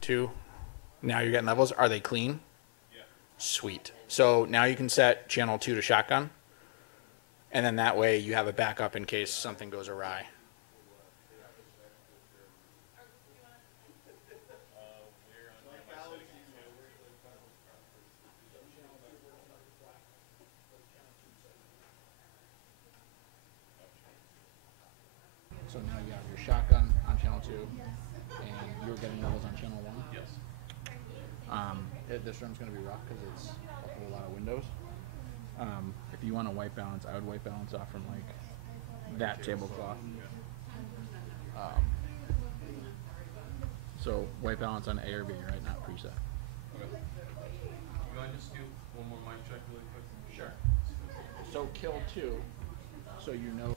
2. Now you're getting levels. Are they clean? Sweet. So now you can set channel 2 to shotgun. And then that way you have a backup in case something goes awry. So now you have your shotgun on channel 2, and you're getting levels on channel 1. Yes. This room's going to be rough because it's a whole lot of windows. If you want to white balance, I would white balance off from like that tablecloth. So white balance on A or B, right? Not preset. Okay. You want to just do one more mic check really quick? Sure. So kill 2, so you know.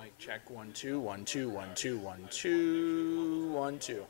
Mic check 1 2 1 2 1 2 1 2 1 2.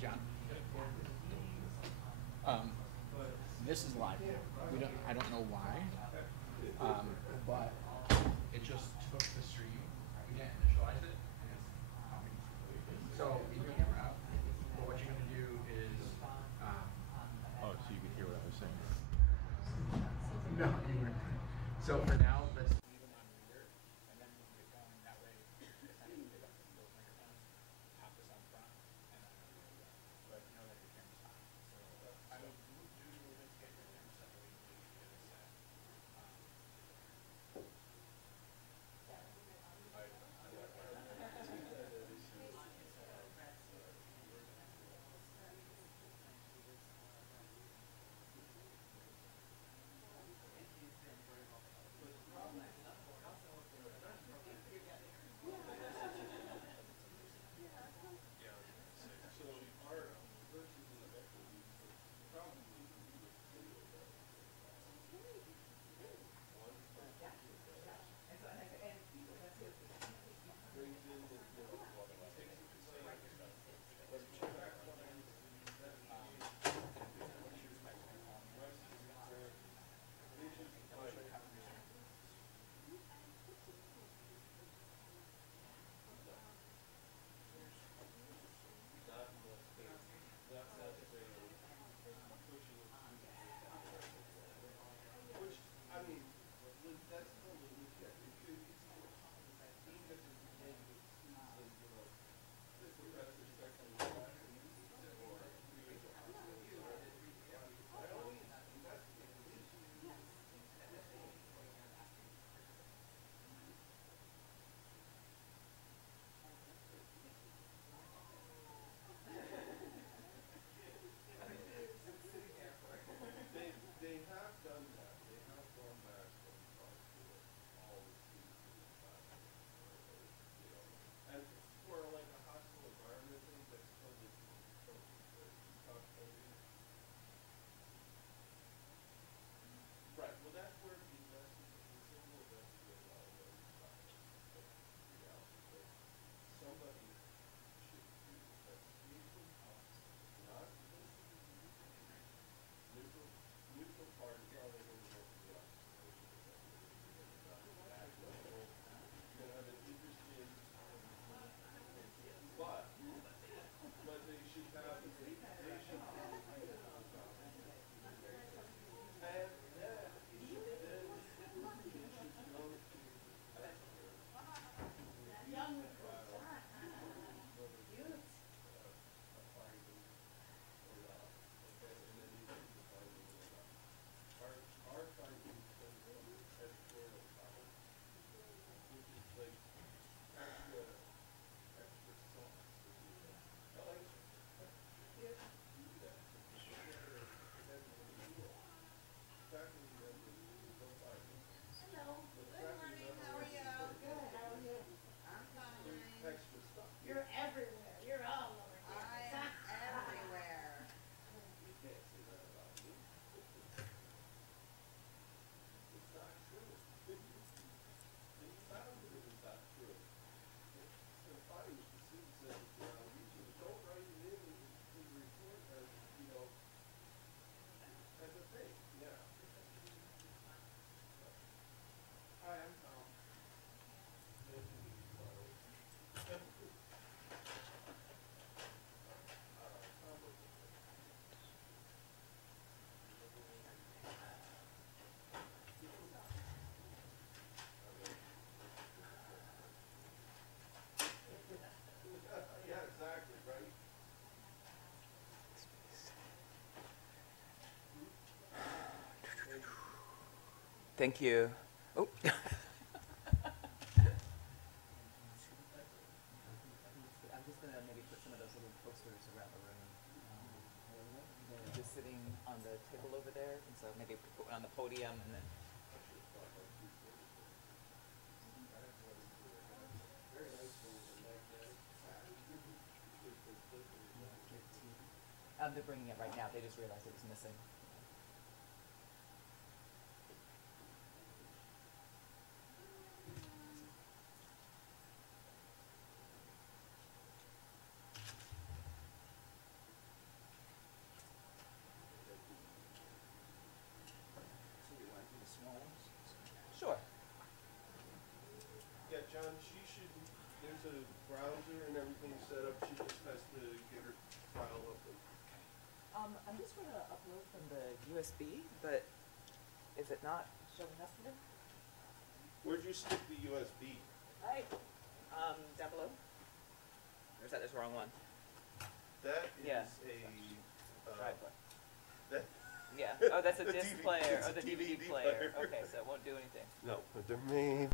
John. This is live. I don't know why, but it just took the stream. We didn't initialize it, and it's popping. So in your camera out, but what you're gonna do is, Oh, so you could hear what I was saying. no, you weren't. So for now, let's leave them on reader, and then we'll get going. That way, essentially, pick up those microphones, pop this on front, and then but know that your camera's hot. So I mean, do the movements, get your camera set the way you need to get it set. Thank you. Oh. I'm just gonna maybe put some of those little posters around the room. They're just sitting on the table over there, and so maybe put one on the podium, and then. They're bringing it right now. They just realized it was missing. the USB, but is it not showing up here? Where'd you stick the USB? Right. Down below. Or is that the wrong one? That is Yeah. a Driveway. that Yeah. Oh, that's a The disc DVD player. it's Oh, a the DVD DVD player. player. Okay, so it won't do anything. no, but there may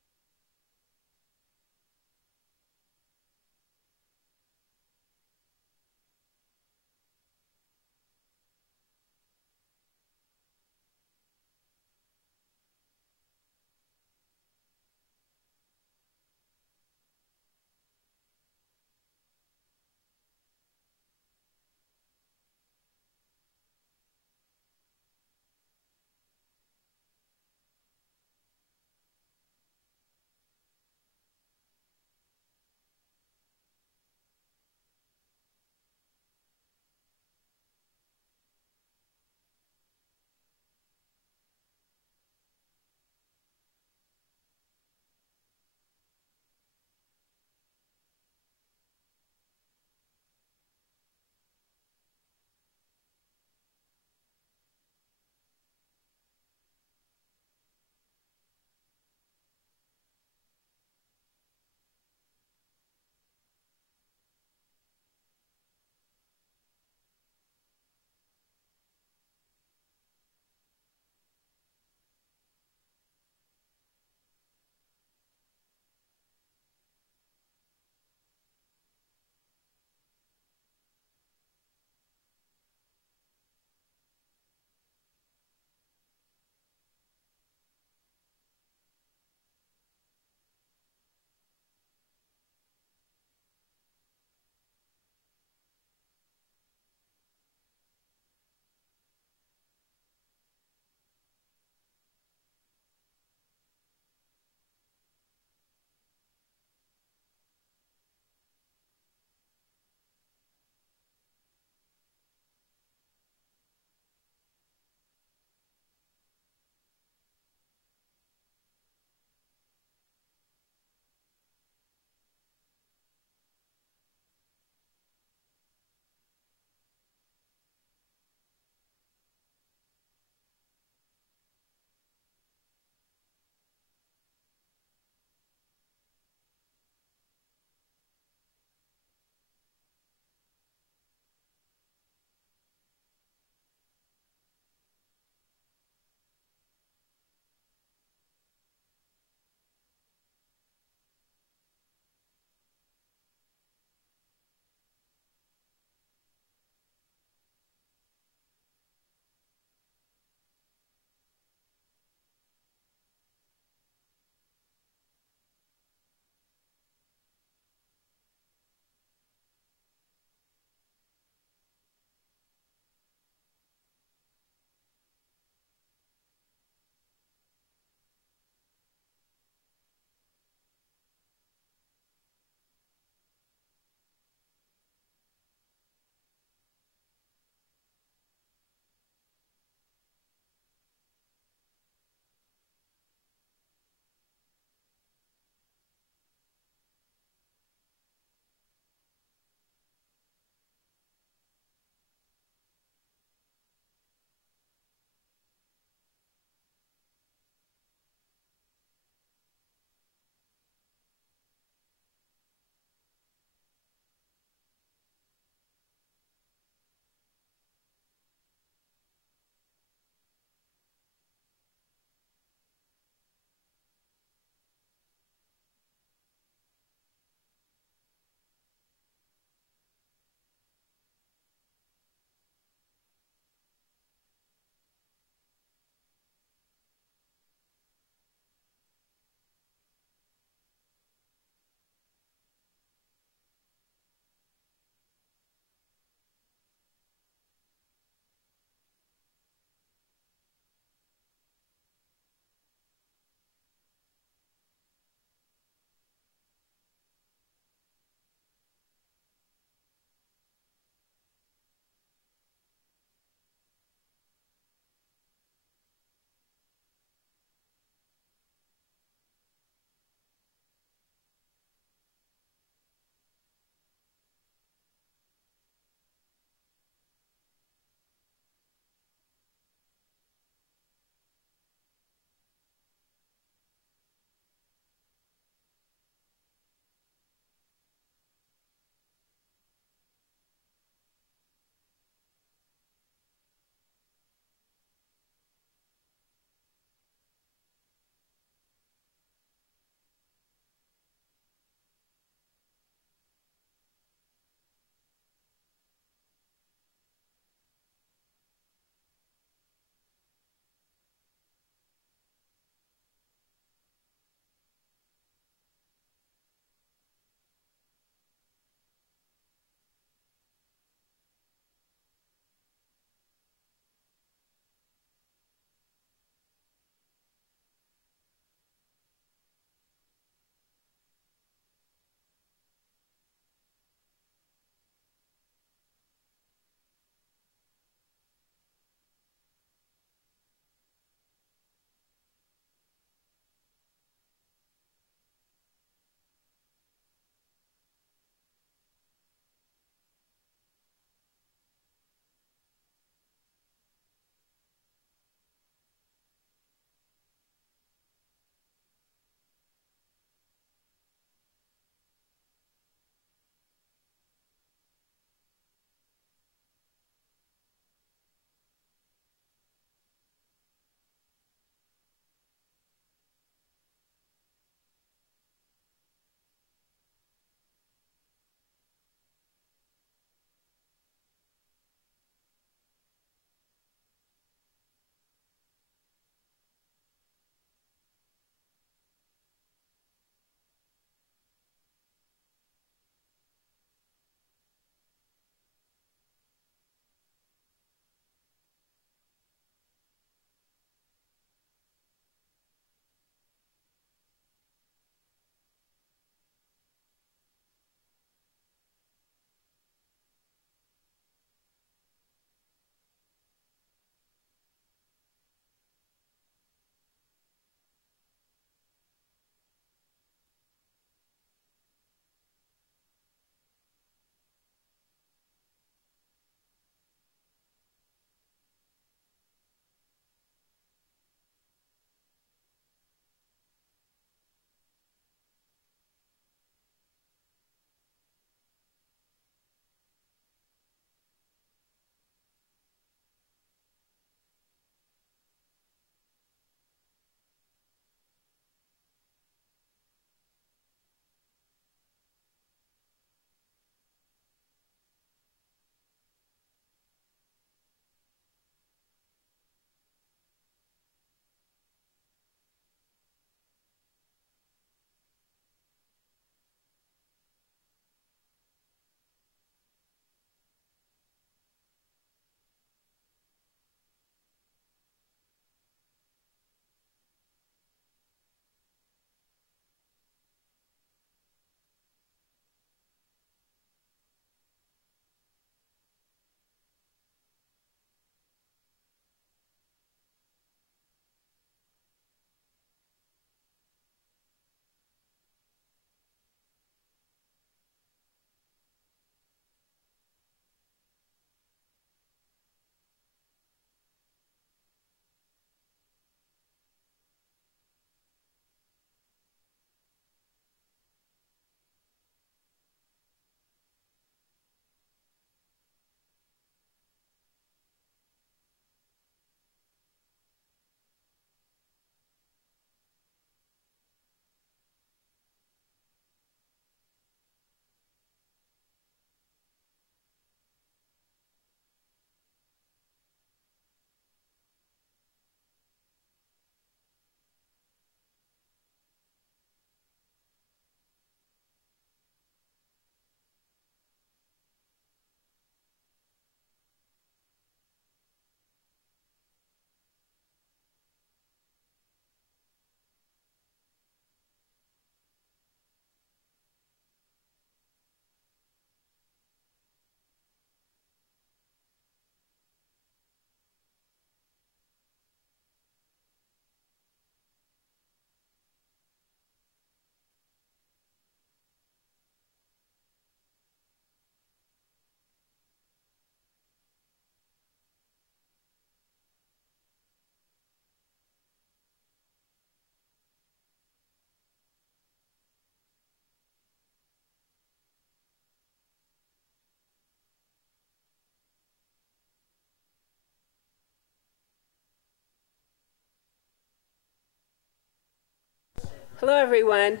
Hello, everyone.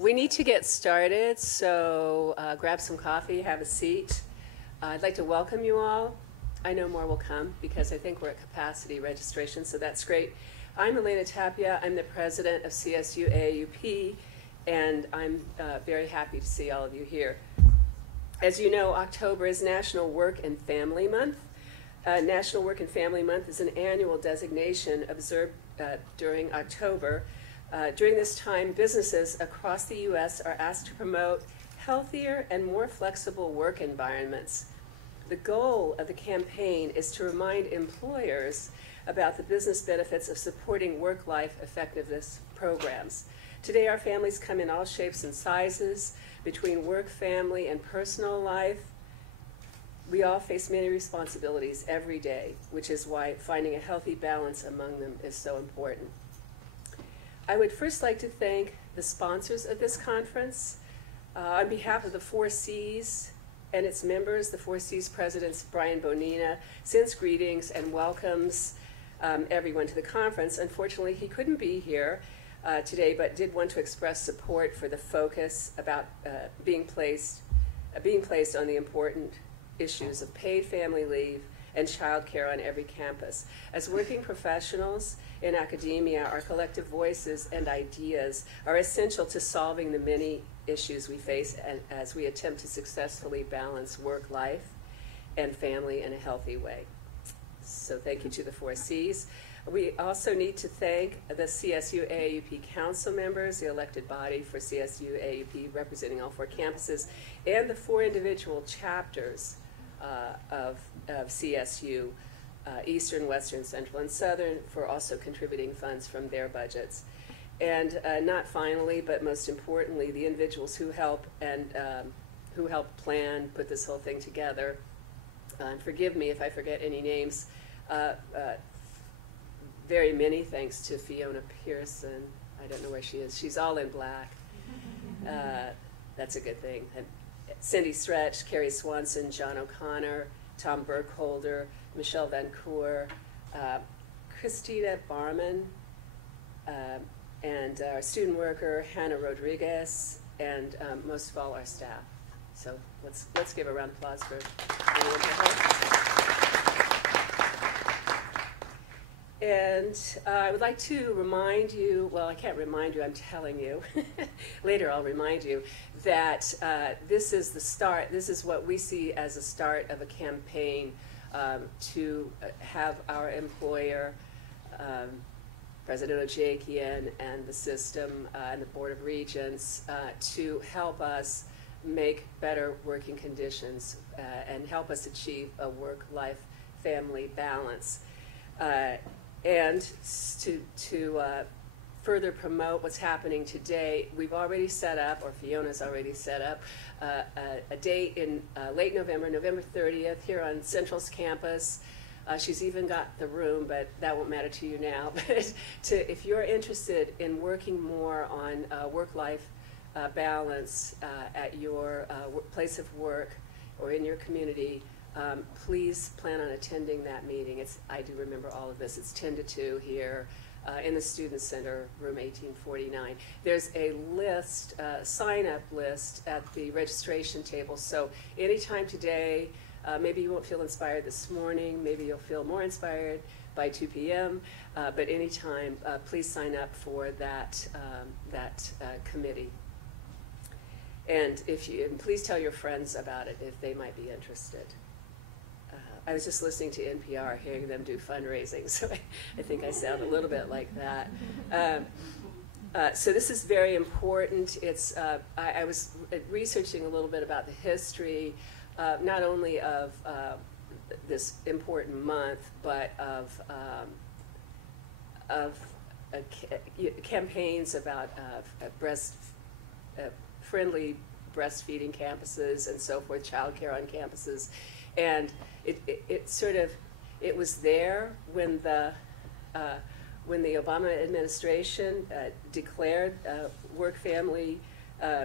We need to get started, so grab some coffee, have a seat. I'd like to welcome you all. I know more will come because I think we're at capacity registration, so that's great. I'm Elena Tapia. I'm the president of CSU-AAUP, and I'm very happy to see all of you here. As you know, October is National Work and Family Month. National Work and Family Month is an annual designation observed during October. During this time, businesses across the U.S. are asked to promote healthier and more flexible work environments. The goal of the campaign is to remind employers about the business benefits of supporting work-life effectiveness programs. Today, our families come in all shapes and sizes, between work, family, and personal life. We all face many responsibilities every day, which is why finding a healthy balance among them is so important. I would first like to thank the sponsors of this conference. On behalf of the 4Cs and its members, the 4Cs President Brian Bonina sends greetings and welcomes everyone to the conference. Unfortunately, he couldn't be here today, but did want to express support for the focus about being placed on the important issues of paid family leave and child care on every campus. As working professionals in academia, our collective voices and ideas are essential to solving the many issues we face as we attempt to successfully balance work life and family in a healthy way. So thank you to the 4Cs. We also need to thank the CSU-AAUP council members, the elected body for CSU-AAUP representing all 4 campuses, and the 4 individual chapters of CSU, Eastern, Western, Central, and Southern, for also contributing funds from their budgets. And not finally, but most importantly, the individuals who help plan, put this whole thing together. And forgive me if I forget any names. Very many thanks to Fiona Pearson. I don't know where she is. She's all in black. That's a good thing. And Cindy Stretch, Carrie Swanson, John O'Connor, Tom Burkholder, Michelle Van Coor, Christina Barman, and our student worker, Hannah Rodriguez, and most of all, our staff. So let's give a round of applause for everyone for help. And I would like to remind you, well, I can't remind you, I'm telling you. Later I'll remind you that this is the start, this is what we see as a start of a campaign to have our employer, President Ojakian, and the system and the Board of Regents to help us make better working conditions and help us achieve a work-life family balance. And to further promote what's happening today, we've already set up, or Fiona's already set up, a date in late November, November 30th, here on Central's campus. She's even got the room, but that won't matter to you now. But if you're interested in working more on work-life balance at your place of work or in your community, please plan on attending that meeting. I do remember all of this. It's 10 to 2 here in the Student Center, room 1849. There's a list, sign-up list at the registration table. So anytime today, maybe you won't feel inspired this morning, maybe you'll feel more inspired by 2 p.m., but anytime, please sign up for that, committee. And please tell your friends about it if they might be interested. I was just listening to NPR, hearing them do fundraising, so I think I sound a little bit like that. So this is very important. I was researching a little bit about the history, not only of this important month, but of campaigns about friendly breastfeeding campuses and so forth, child care on campuses. And it was there when the Obama administration declared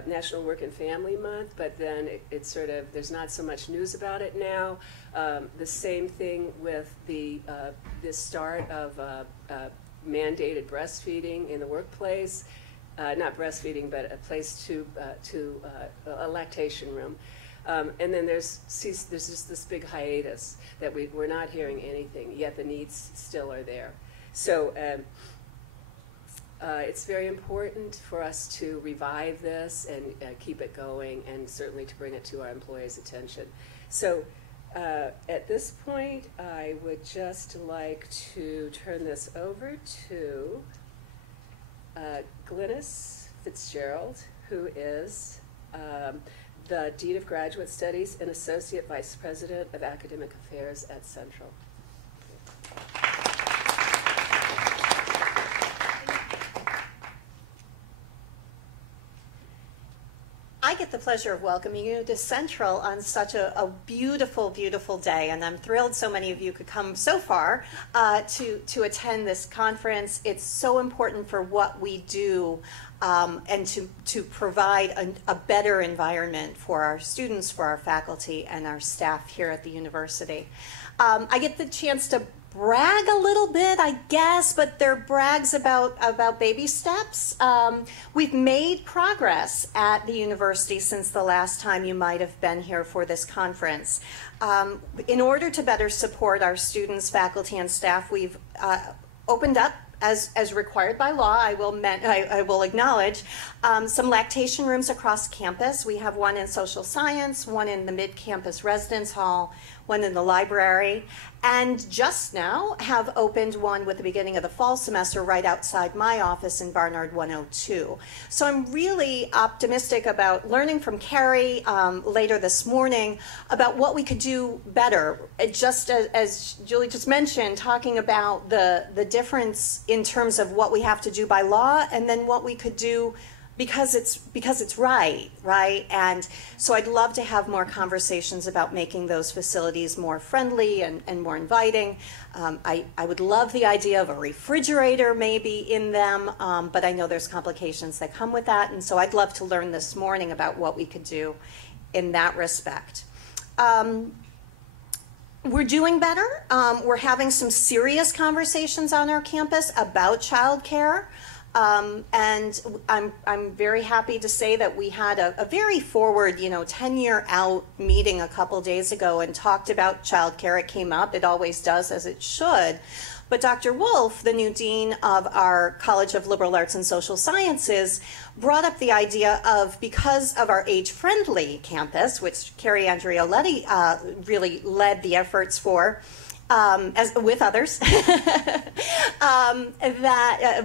National Work and Family Month, but then there's not so much news about it now. The same thing with the start of mandated breastfeeding in the workplace, not breastfeeding, but a place a lactation room. And then there's just this big hiatus that we're not hearing anything, yet the needs still are there. So it's very important for us to revive this and keep it going, and certainly to bring it to our employees' attention. So at this point, I would just like to turn this over to Glynis Fitzgerald, who is the Dean of Graduate Studies and Associate Vice President of Academic Affairs at Central. I get the pleasure of welcoming you to Central on such a beautiful, beautiful day, and I'm thrilled so many of you could come so far to attend this conference. It's so important for what we do and to provide a better environment for our students, for our faculty, and our staff here at the university. I get the chance to brag a little bit, I guess, but they're brags about baby steps. We've made progress at the university since the last time you might have been here for this conference. In order to better support our students, faculty, and staff, we've opened up, as required by law, I will acknowledge, some lactation rooms across campus. We have one in social science, one in the mid-campus residence hall, one in the library, and just now have opened one with the beginning of the fall semester right outside my office in Barnard 102. So I'm really optimistic about learning from Carrie later this morning about what we could do better. Just as Julie just mentioned, talking about the difference in terms of what we have to do by law and then what we could do because it's right? And so I'd love to have more conversations about making those facilities more friendly and more inviting. I would love the idea of a refrigerator maybe in them, but I know there's complications that come with that, and so I'd love to learn this morning about what we could do in that respect. We're doing better. We're having some serious conversations on our campus about childcare. And I'm very happy to say that we had a very forward, 10-year out meeting a couple days ago and talked about childcare. It came up. It always does, as it should. But Dr. Wolf, the new dean of our College of Liberal Arts and Social Sciences, brought up the idea of, because of our age-friendly campus, which Carrie Andreoletti really led the efforts for, with others,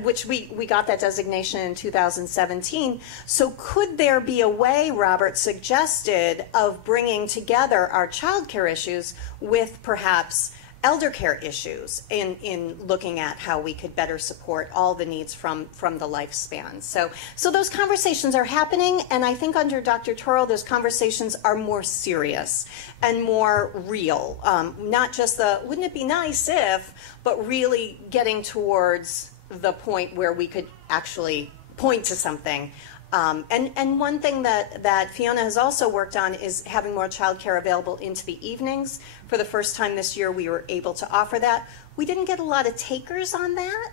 which we got that designation in 2017. So could there be a way, Robert suggested, of bringing together our child care issues with perhaps elder care issues in looking at how we could better support all the needs from the lifespan. So those conversations are happening, and I think under Dr. Toro, those conversations are more serious and more real. Not just wouldn't it be nice if, but really getting towards the point where we could actually point to something. And one thing that Fiona has also worked on is having more childcare available into the evenings. For the first time this year, we were able to offer that. We didn't get a lot of takers on that,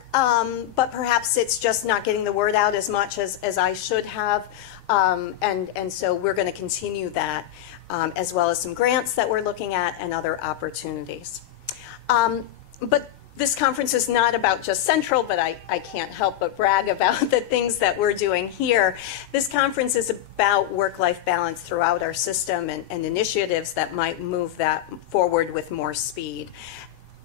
but perhaps it's just not getting the word out as much as I should have. And so we're going to continue that, as well as some grants that we're looking at and other opportunities. But this conference is not about just Central, but I can't help but brag about the things that we're doing here. This conference is about work-life balance throughout our system and initiatives that might move that forward with more speed.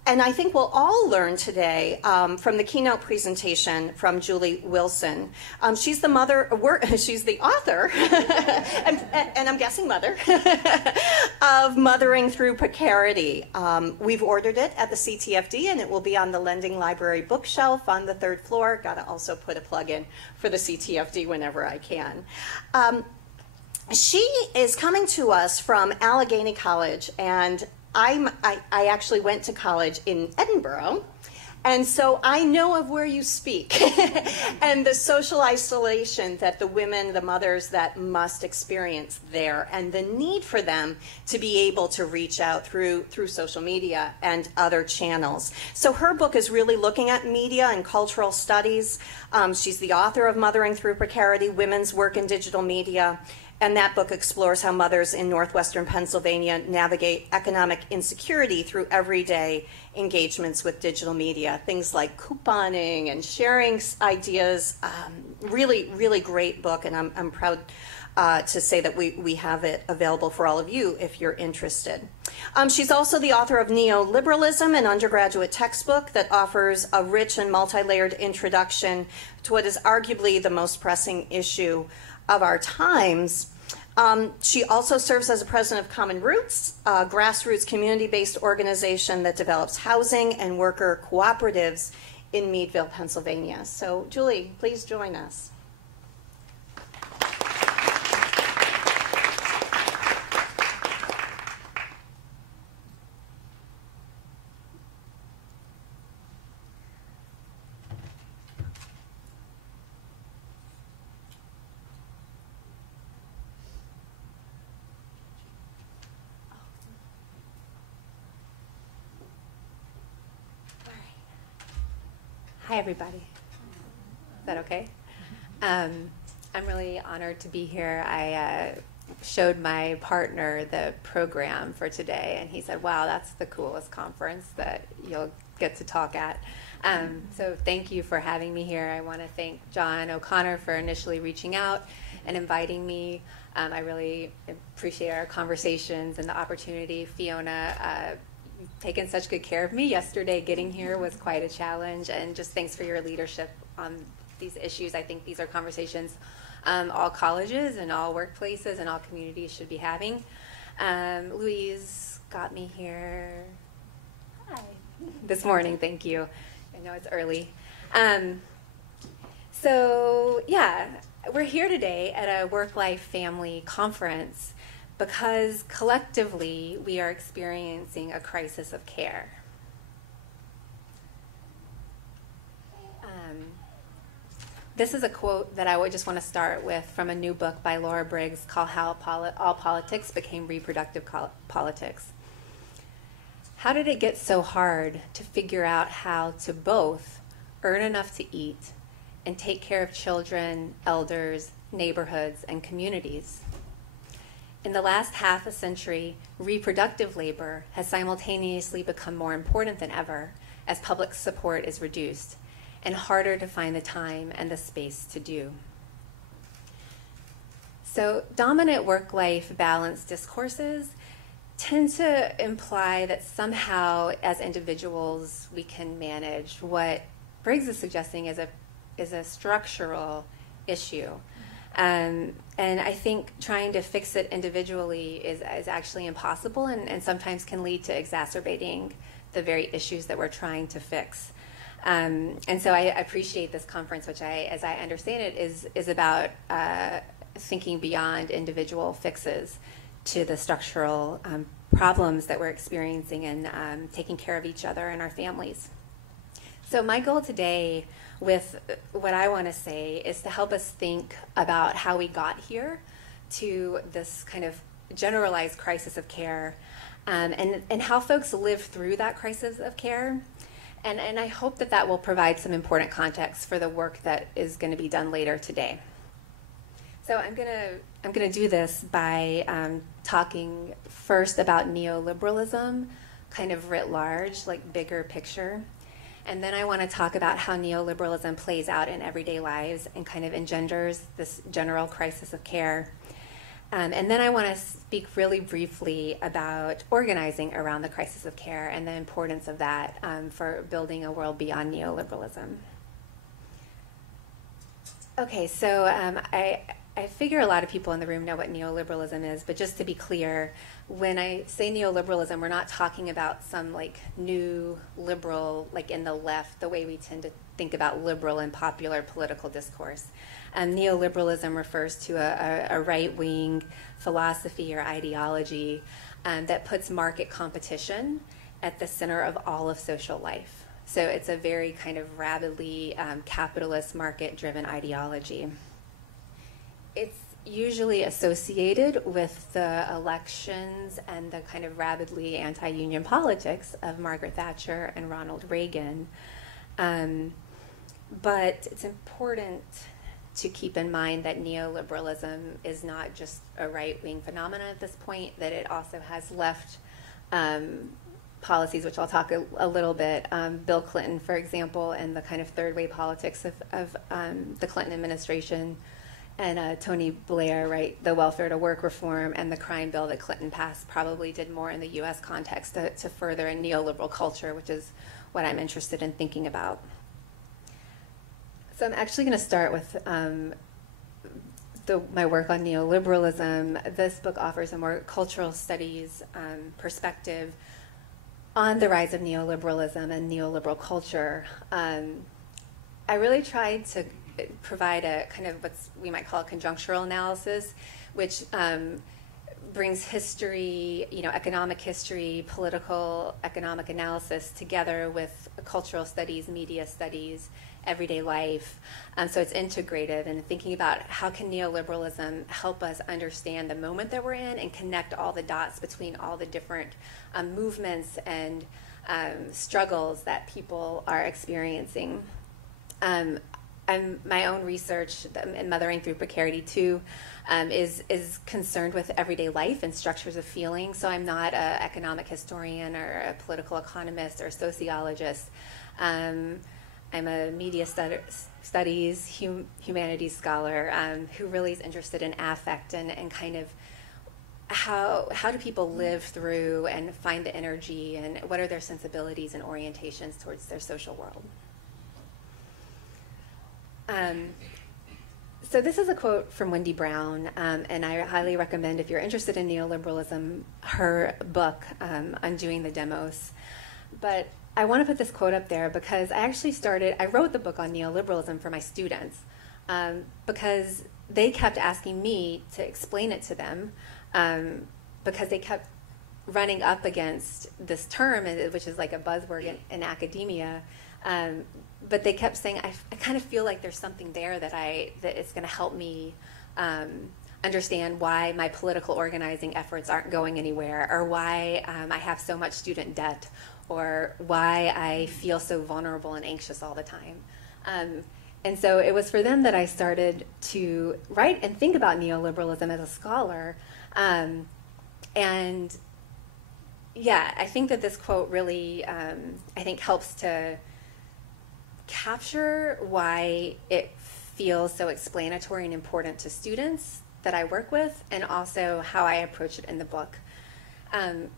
And I think we'll all learn today from the keynote presentation from Julie Wilson. She's the she's the author, and I'm guessing mother, of Mothering Through Precarity. We've ordered it at the CTFD, and it will be on the Lending Library bookshelf on the 3rd floor. Got to also put a plug in for the CTFD whenever I can. She is coming to us from Allegheny College, and I actually went to college in Edinburgh, And so I know of where you speak and the social isolation that the women, the mothers that must experience there, and the need for them to be able to reach out through social media and other channels. So her book is really looking at media and cultural studies. She's the author of Mothering Through Precarity, Women's Work in Digital Media. And that book explores how mothers in northwestern Pennsylvania navigate economic insecurity through everyday engagements with digital media. Things like couponing and sharing ideas. Really, really great book, and I'm proud to say that we have it available for all of you if you're interested. She's also the author of Neoliberalism, an undergraduate textbook that offers a rich and multi-layered introduction to what is arguably the most pressing issue of our times. She also serves as a president of Common Roots, a grassroots community-based organization that develops housing and worker cooperatives in Meadville, Pennsylvania. So, Julie, please join us. Hi, everybody. Is that okay? I'm really honored to be here. I showed my partner the program for today, and he said, wow, that's the coolest conference that you'll get to talk at. So thank you for having me here. I want to thank John O'Connor for initially reaching out and inviting me. I really appreciate our conversations and the opportunity. Fiona, you've taken such good care of me. Yesterday, getting here was quite a challenge, and just thanks for your leadership on these issues. I think these are conversations all colleges and all workplaces and all communities should be having. Louise got me here. Hi. This morning, thank you. I know it's early. So yeah, we're here today at a work-life family conference because collectively we are experiencing a crisis of care. This is a quote that I would just want to start with from a new book by Laura Briggs called How All Politics Became Reproductive Politics. How did it get so hard to figure out how to both earn enough to eat and take care of children, elders, neighborhoods, and communities? In the last half a century, reproductive labor has simultaneously become more important than ever as public support is reduced and harder to find the time and the space to do. So dominant work-life balance discourses tend to imply that somehow as individuals we can manage what Briggs is suggesting is a structural issue. And I think trying to fix it individually is actually impossible and sometimes can lead to exacerbating the very issues that we're trying to fix. And so I appreciate this conference, which as I understand it, is about thinking beyond individual fixes to the structural problems that we're experiencing and taking care of each other and our families. So my goal today with what I want to say is to help us think about how we got here to this kind of generalized crisis of care and how folks live through that crisis of care. And I hope that will provide some important context for the work that is going to be done later today. So I'm gonna do this by talking first about neoliberalism, kind of writ large, like bigger picture. And then I want to talk about how neoliberalism plays out in everyday lives and kind of engenders this general crisis of care. And then I want to speak really briefly about organizing around the crisis of care and the importance of that for building a world beyond neoliberalism. Okay, so I figure a lot of people in the room know what neoliberalism is, but just to be clear, when I say neoliberalism, we're not talking about some like new liberal, like in the left, the way we tend to think about liberal and popular political discourse. Neoliberalism refers to a right-wing philosophy or ideology that puts market competition at the center of all of social life. So it's a very kind of rabidly capitalist market-driven ideology. It's usually associated with the elections and the kind of rabidly anti-union politics of Margaret Thatcher and Ronald Reagan. But it's important to keep in mind that neoliberalism is not just a right-wing phenomenon at this point, that it also has left policies, which I'll talk a little bit. Bill Clinton, for example, and the kind of third-way politics of the Clinton administration, and Tony Blair, right, the welfare to work reform and the crime bill that Clinton passed probably did more in the U.S. context to further a neoliberal culture, which is what I'm interested in thinking about. So I'm actually going to start with my work on neoliberalism. This book offers a more cultural studies perspective on the rise of neoliberalism and neoliberal culture. I really tried to provide a kind of what we might call a conjunctural analysis, which brings history, economic history, political economic analysis together with cultural studies, media studies, everyday life. So it's integrative and thinking about how can neoliberalism help us understand the moment that we're in and connect all the dots between all the different movements and struggles that people are experiencing. My own research in Mothering Through Precarity too is concerned with everyday life and structures of feeling. So I'm not an economic historian or a political economist or a sociologist. I'm a media studies, humanities scholar who really is interested in affect and kind of how do people live through and find the energy and what are their sensibilities and orientations towards their social world. So this is a quote from Wendy Brown, and I highly recommend, if you're interested in neoliberalism, her book, Undoing the Demos. But I want to put this quote up there because I wrote the book on neoliberalism for my students because they kept asking me to explain it to them because they kept running up against this term, which is like a buzzword in academia. But they kept saying, I kind of feel like there's something there that it's going to help me understand why my political organizing efforts aren't going anywhere, or why I have so much student debt, or why I feel so vulnerable and anxious all the time. And so it was for them that I started to write and think about neoliberalism as a scholar. And yeah, I think that this quote really, I think, helps to capture why it feels so explanatory and important to students that I work with, and also how I approach it in the book.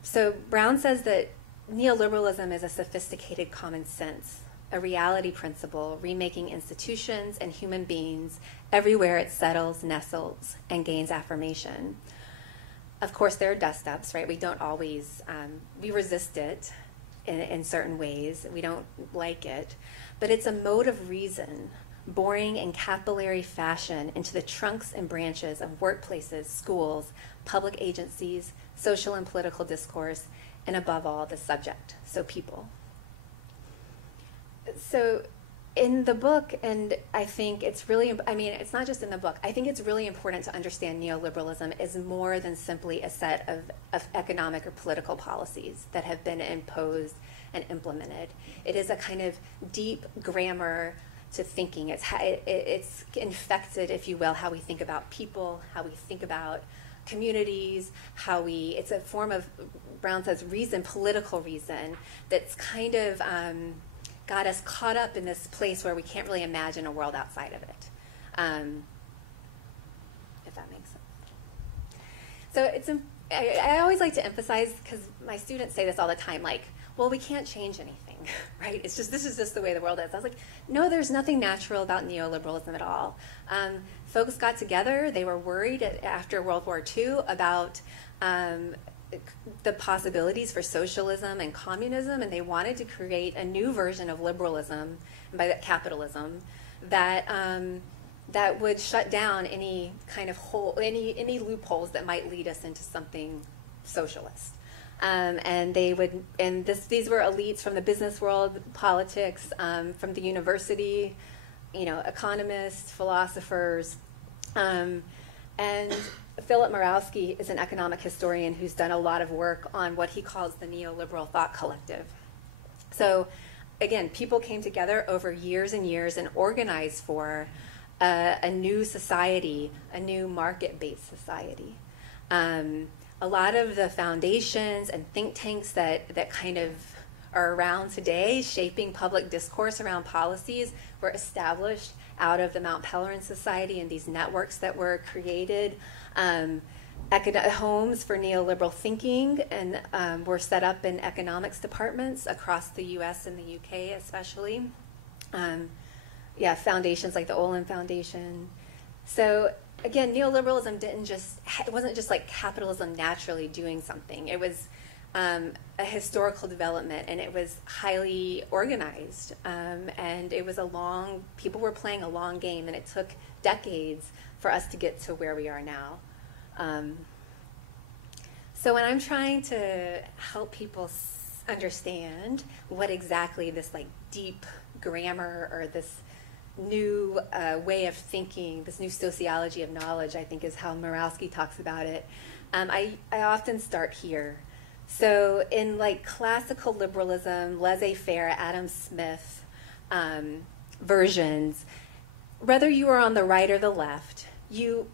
So Brown says that neoliberalism is a sophisticated common sense, a reality principle remaking institutions and human beings everywhere it settles, nestles, and gains affirmation. Of course, there are dust-ups, right? We don't always, we resist it in certain ways. We don't like it. But it's a mode of reason, boring in capillary fashion into the trunks and branches of workplaces, schools, public agencies, social and political discourse, and above all, the subject, so people. So in the book, and I think it's really, it's not just in the book, I think it's really important to understand neoliberalism is more than simply a set of economic or political policies that have been imposed and implemented. It is a kind of deep grammar to thinking. It's infected, if you will, how we think about people, how we think about communities, it's a form of, Brown says, reason, political reason, that's kind of got us caught up in this place where we can't really imagine a world outside of it, if that makes sense. So I always like to emphasize, because my students say this all the time, like, well, we can't change anything, right? This is just the way the world is. I was like, no, there's nothing natural about neoliberalism at all. Folks got together, they were worried after World War II about the possibilities for socialism and communism, and they wanted to create a new version of liberalism, and by that capitalism, that would shut down any kind of any loopholes that might lead us into something socialist. And these were elites from the business world, politics, from the university, economists, philosophers. And Philip Morawski is an economic historian who's done a lot of work on what he calls the neoliberal thought collective. So again, people came together over years and years and organized for a new society, a new market-based society. A lot of the foundations and think tanks that kind of are around today, shaping public discourse around policies, were established out of the Mount Pelerin Society and these networks that were created. Homes for neoliberal thinking and were set up in economics departments across the US and the UK especially. Foundations like the Olin Foundation. So again, neoliberalism it wasn't just like capitalism naturally doing something. It was a historical development, and it was highly organized. And it was people were playing a long game, and it took decades for us to get to where we are now. So when I'm trying to help people understand what exactly this like deep grammar or this new way of thinking, this new sociology of knowledge, I think is how Morawski talks about it, I often start here. So in like classical liberalism, laissez-faire, Adam Smith versions, whether you were on the right or the left,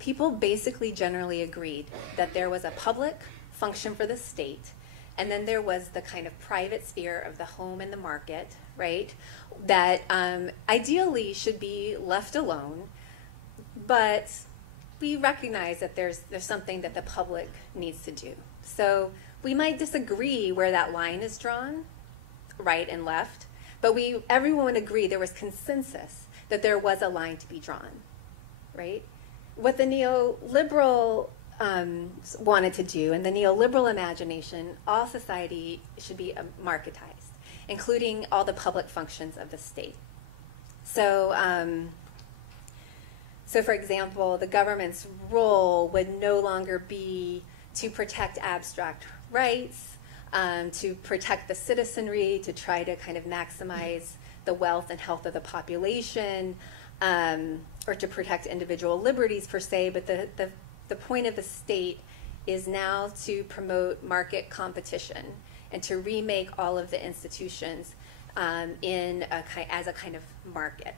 people basically generally agreed that there was a public function for the state, and then there was the kind of private sphere of the home and the market, right, that ideally should be left alone, but we recognize that there's something that the public needs to do. So we might disagree where that line is drawn, right and left, but everyone agreed, there was consensus that there was a line to be drawn, right? What the neoliberal wanted to do, and the neoliberal imagination, all society should be marketized, including all the public functions of the state. So, for example, the government's role would no longer be to protect abstract rights, to protect the citizenry, to try to kind of maximize the wealth and health of the population, or to protect individual liberties per se, but the point of the state is now to promote market competition and to remake all of the institutions as a kind of market.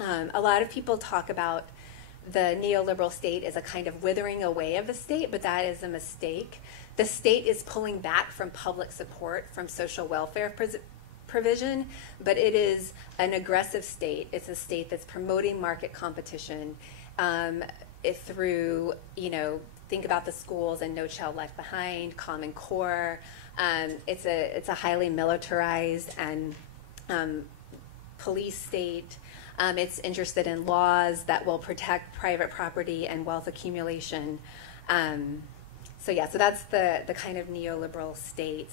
A lot of people talk about the neoliberal state as a kind of withering away of the state, but that is a mistake. The state is pulling back from public support, from social welfare provision, but it is an aggressive state. It's a state that's promoting market competition through, think about the schools and No Child Left Behind, Common Core. It's a highly militarized and police state. It's interested in laws that will protect private property and wealth accumulation. So that's the kind of neoliberal state.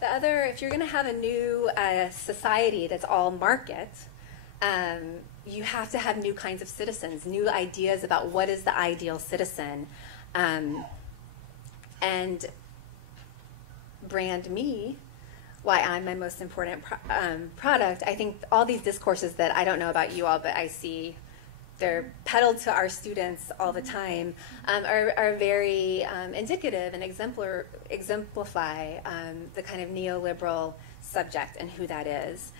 The other, if you're going to have a new society that's all market, you have to have new kinds of citizens, new ideas about what is the ideal citizen. And brand me, why I'm my most important product. I think all these discourses that I don't know about you all, but I see they're peddled to our students all the time, are very indicative and exemplify the kind of neoliberal subject and who that is.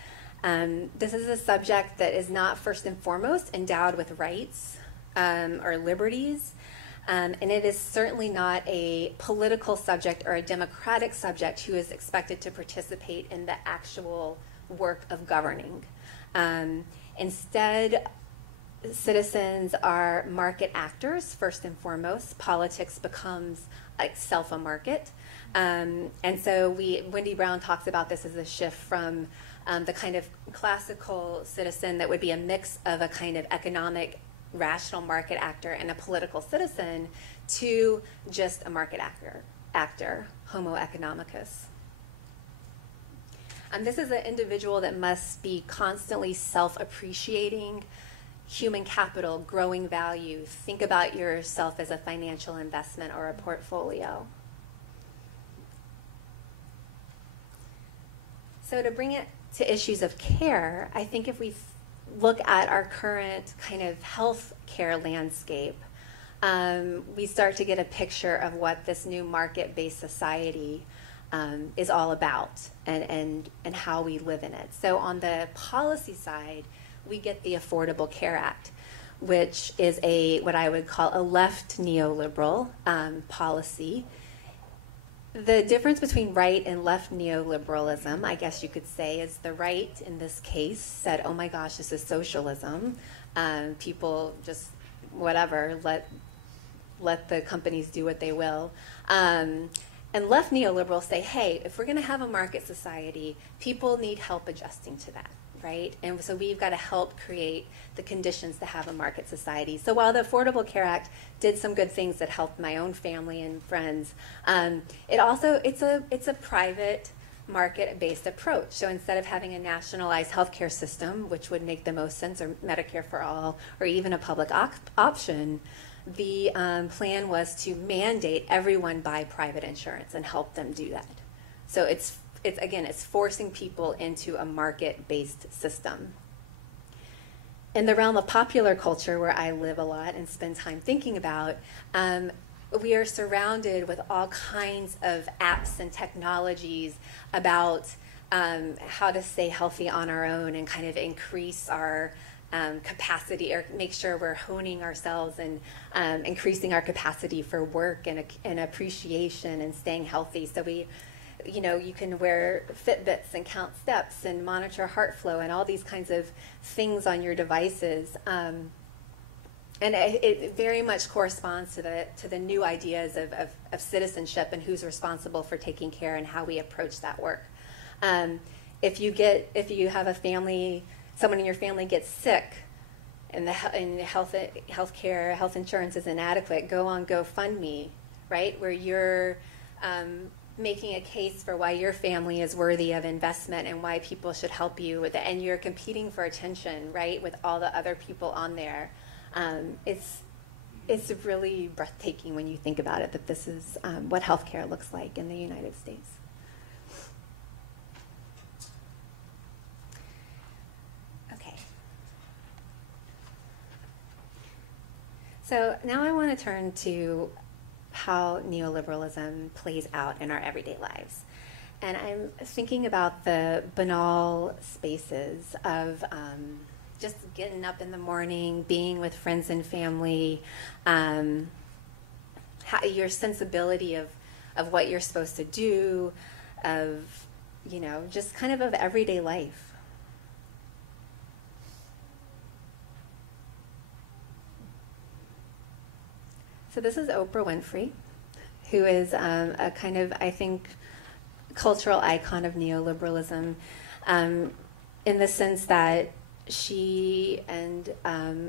This is a subject that is not first and foremost endowed with rights or liberties, and it is certainly not a political subject or a democratic subject who is expected to participate in the actual work of governing. Instead, citizens are market actors first and foremost. Politics becomes itself a market. And so Wendy Brown talks about this as a shift from the kind of classical citizen that would be a mix of a kind of economic, rational market actor and a political citizen to just a market actor, homo economicus. This is an individual that must be constantly self-appreciating, human capital, growing value. Think about yourself as a financial investment or a portfolio. So to bring it to issues of care, I think if we look at our current kind of health care landscape, we start to get a picture of what this new market-based society is all about and how we live in it. So on the policy side, we get the Affordable Care Act, which is what I would call a left neoliberal policy. The difference between right and left neoliberalism, I guess you could say, is the right in this case said, oh my gosh, this is socialism. People just, whatever, let the companies do what they will. And left neoliberals say, hey, if we're going to have a market society, people need help adjusting to that, right? And so we've got to help create the conditions to have a market society. So while the Affordable Care Act did some good things that helped my own family and friends, it's a private market-based approach. So instead of having a nationalized healthcare system, which would make the most sense, or Medicare for all, or even a public option, the plan was to mandate everyone buy private insurance and help them do that. So it's forcing people into a market-based system. In the realm of popular culture, where I live a lot and spend time thinking about, we are surrounded with all kinds of apps and technologies about how to stay healthy on our own and kind of increase our capacity, or make sure we're honing ourselves and increasing our capacity for work and appreciation and staying healthy. So you can wear Fitbits and count steps and monitor heart flow and all these kinds of things on your devices. And it very much corresponds to the new ideas of citizenship and who's responsible for taking care and how we approach that work. If you have a family, someone in your family gets sick, and health insurance is inadequate, go on GoFundMe, right, where you're making a case for why your family is worthy of investment and why people should help you with it, and you're competing for attention, right, with all the other people on there. It's really breathtaking when you think about it, that this is what healthcare looks like in the United States. Okay. So now I want to turn to how neoliberalism plays out in our everyday lives. And I'm thinking about the banal spaces of just getting up in the morning, being with friends and family, your sensibility of what you're supposed to do, of, just kind of everyday life. So this is Oprah Winfrey, who is a kind of, I think, cultural icon of neoliberalism, in the sense that she and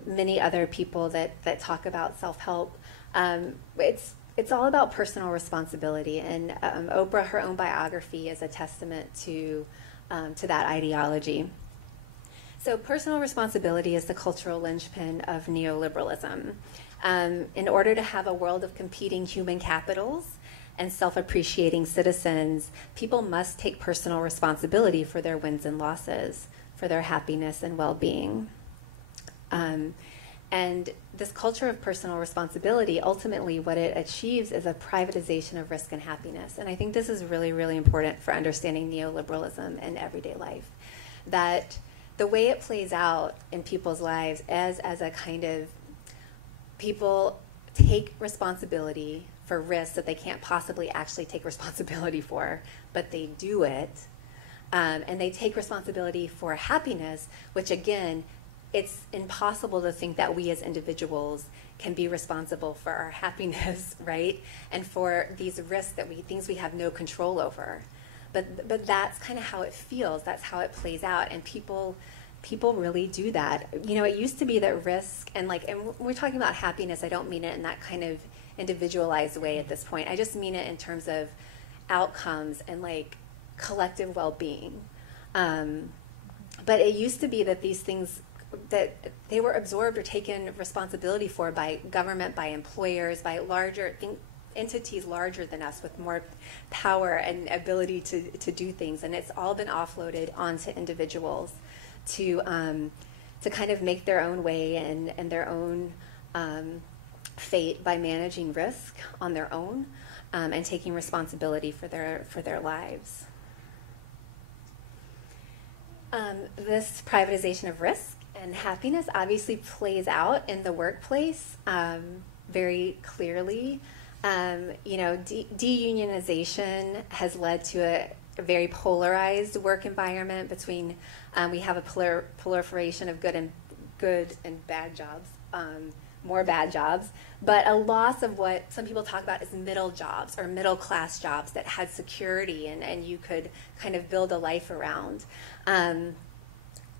many other people that talk about self-help, it's all about personal responsibility. And Oprah, her own biography, is a testament to that ideology. So personal responsibility is the cultural linchpin of neoliberalism. In order to have a world of competing human capitals and self-appreciating citizens, people must take personal responsibility for their wins and losses, for their happiness and well-being. And this culture of personal responsibility, ultimately what it achieves is a privatization of risk and happiness. And I think this is really, really important for understanding neoliberalism in everyday life. That the way it plays out in people's lives as a kind of, people take responsibility for risks that they can't possibly actually take responsibility for, but they do it. And they take responsibility for happiness, which again, it's impossible to think that we as individuals can be responsible for our happiness, right? And for these risks things we have no control over. But that's kind of how it feels. That's how it plays out. And people really do that. It used to be that risk and when we're talking about happiness, I don't mean it in that kind of individualized way at this point. I just mean it in terms of outcomes and collective well-being. But it used to be that these things, that they were absorbed or taken responsibility for by government, by employers, by larger, entities larger than us with more power and ability to do things, and it's all been offloaded onto individuals to kind of make their own way and their own fate by managing risk on their own and taking responsibility for their lives. This privatization of risk and happiness obviously plays out in the workplace very clearly. Deunionization has led to a very polarized work environment between, we have a proliferation of good and bad jobs, more bad jobs, but a loss of what some people talk about as middle jobs or middle class jobs that had security and you could kind of build a life around.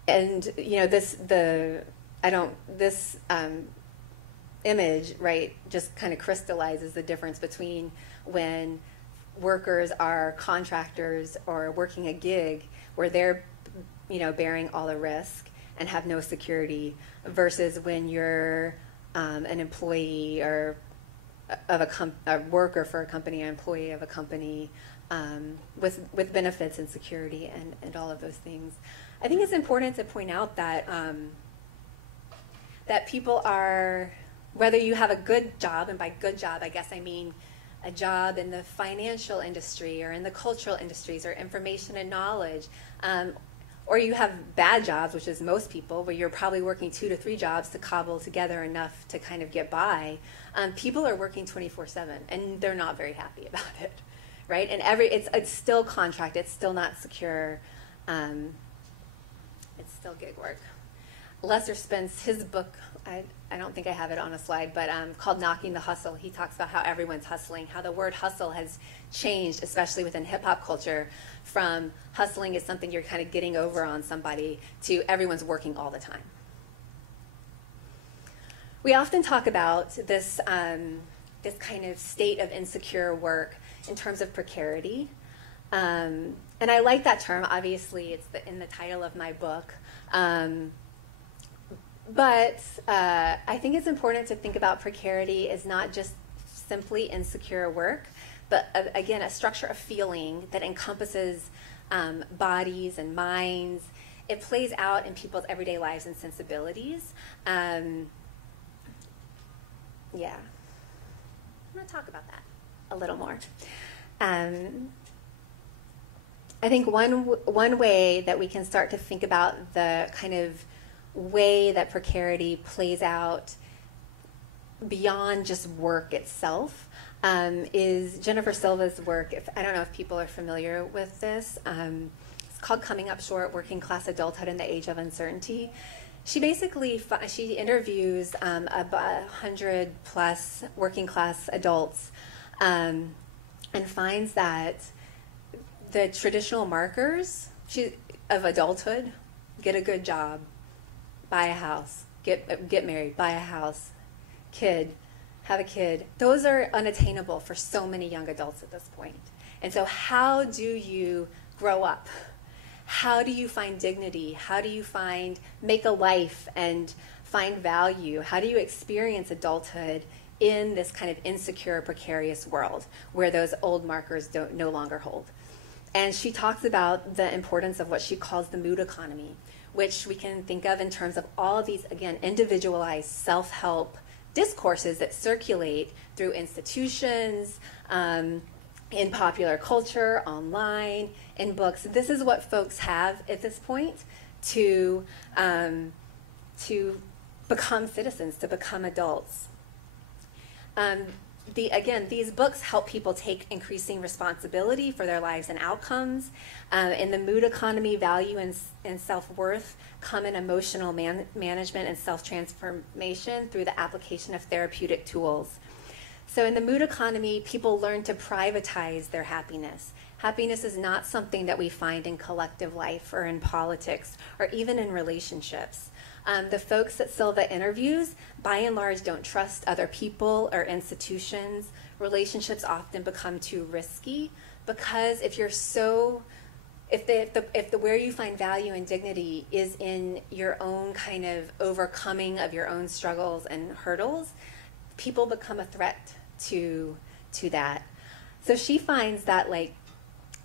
This image, right, just kind of crystallizes the difference between when workers are contractors or working a gig where they're, bearing all the risk and have no security versus when you're an employee or of a worker for a company, an employee of a company with benefits and security and all of those things. I think it's important to point out that that people are, whether you have a good job, and by good job I guess I mean a job in the financial industry or in the cultural industries or information and knowledge, or you have bad jobs, which is most people, where you're probably working 2 to 3 jobs to cobble together enough to kind of get by. People are working 24/7 and they're not very happy about it, right? And it's still contract, it's still not secure, it's still gig work. Lester Spence, his book, I don't think I have it on a slide, but called Knocking the Hustle, he talks about how everyone's hustling, how the word hustle has changed, especially within hip-hop culture, from hustling is something you're kind of getting over on somebody to everyone's working all the time. We often talk about this, this kind of state of insecure work in terms of precarity. And I like that term. Obviously, it's in the title of my book. But I think it's important to think about precarity as not just simply insecure work, but again, a structure of feeling that encompasses bodies and minds. It plays out in people's everyday lives and sensibilities. Yeah. I'm going to talk about that a little more. I think one way that we can start to think about the kind of way that precarity plays out beyond just work itself is Jennifer Silva's work. I don't know if people are familiar with this. It's called Coming Up Short, Working Class Adulthood in the Age of Uncertainty. She basically, she interviews 100 plus working class adults and finds that the traditional markers of adulthood, get a good job, buy a house, get married, buy a house, have a kid, those are unattainable for so many young adults at this point. And so how do you grow up? How do you find dignity? How do you make a life and find value? How do you experience adulthood in this kind of insecure, precarious world where those old markers no longer hold? And she talks about the importance of what she calls the mood economy, which we can think of in terms of all of these, again, individualized self-help discourses that circulate through institutions, in popular culture, online, in books. This is what folks have at this point to become citizens, to become adults. Again, these books help people take increasing responsibility for their lives and outcomes. In the mood economy, value and self-worth come in emotional management and self-transformation through the application of therapeutic tools. So in the mood economy, people learn to privatize their happiness. Happiness is not something that we find in collective life or in politics or even in relationships. The folks that Silva interviews, by and large, don't trust other people or institutions. Relationships often become too risky because if the where you find value and dignity is in your own kind of overcoming of your own struggles and hurdles, people become a threat to to that. So she finds that like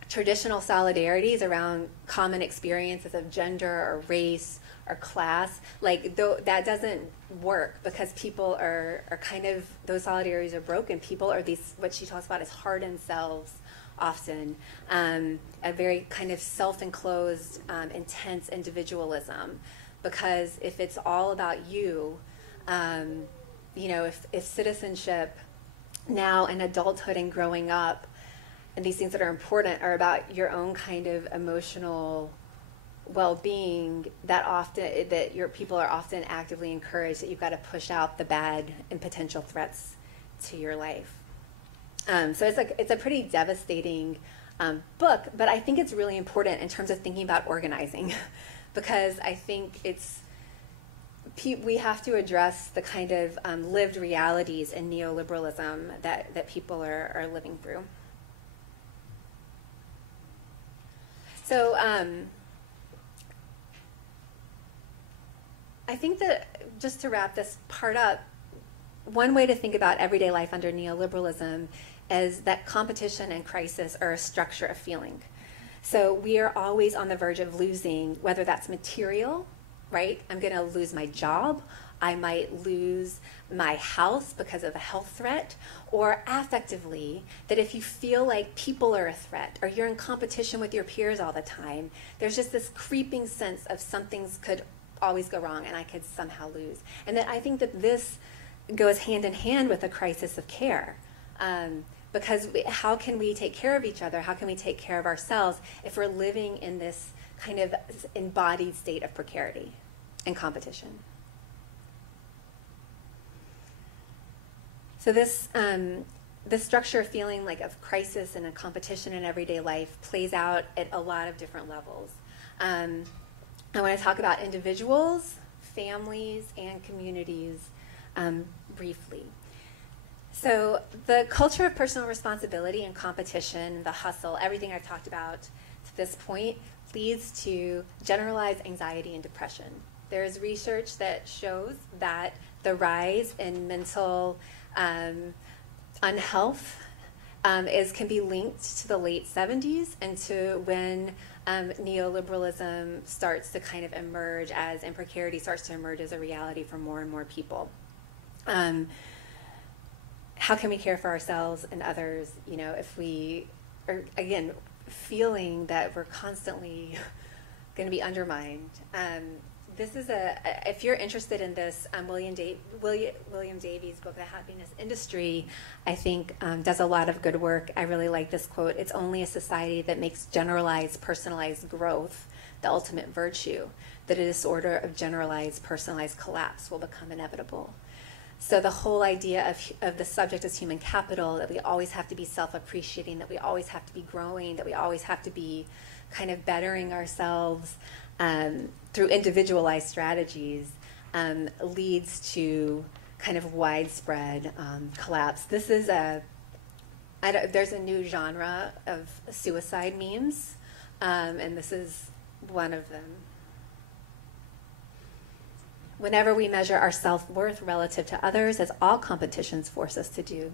traditional solidarities around common experiences of gender or race or class, like that doesn't work because people are kind of, those solidarities are broken. People are these, what she talks about as hardened selves often, a very kind of self-enclosed, intense individualism. Because if it's all about you, you know, if citizenship now in adulthood and growing up, and these things that are important are about your own kind of emotional well-being, that your people are often actively encouraged that you've got to push out the bad and potential threats to your life. So it's a pretty devastating book, but I think it's really important in terms of thinking about organizing, because I think we have to address the kind of lived realities in neoliberalism that people are living through. So I think that just to wrap this part up, one way to think about everyday life under neoliberalism is that competition and crisis are a structure of feeling. So we are always on the verge of losing, whether that's material, right? I'm going to lose my job. I might lose my house because of a health threat, or affectively, that if you feel like people are a threat or you're in competition with your peers all the time, there's just this creeping sense of something's could always go wrong and I could somehow lose. And that I think that this goes hand in hand with a crisis of care. Because how can we take care of each other? How can we take care of ourselves if we're living in this kind of embodied state of precarity and competition? So this structure of feeling like of crisis and a competition in everyday life plays out at a lot of different levels. I want to talk about individuals, families, and communities briefly. So the culture of personal responsibility and competition, the hustle, everything I've talked about to this point leads to generalized anxiety and depression. There's research that shows that the rise in mental unhealth can be linked to the late 70s and to when neoliberalism starts to kind of emerge and precarity starts to emerge as a reality for more and more people. How can we care for ourselves and others, you know, if we are, again, feeling that we're constantly going to be undermined? This is if you're interested in this, William Davies' book, The Happiness Industry, I think does a lot of good work. I really like this quote: "It's only a society that makes generalized, personalized growth the ultimate virtue, that a disorder of generalized, personalized collapse will become inevitable." So the whole idea of the subject as human capital, that we always have to be self-appreciating, that we always have to be growing, that we always have to be kind of bettering ourselves through individualized strategies, leads to kind of widespread collapse. This is there's a new genre of suicide memes, and this is one of them. Whenever we measure our self-worth relative to others, as all competitions force us to do,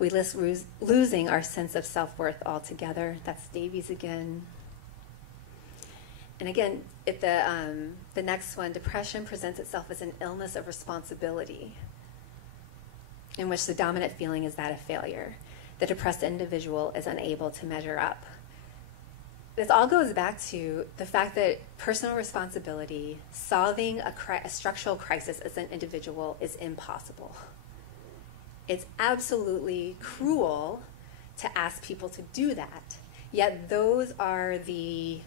we risk losing our sense of self-worth altogether. That's Davies again. And again, the next one, depression presents itself as an illness of responsibility, in which the dominant feeling is that of failure. The depressed individual is unable to measure up. This all goes back to the fact that personal responsibility, solving a structural crisis as an individual, is impossible. It's absolutely cruel to ask people to do that, yet those are the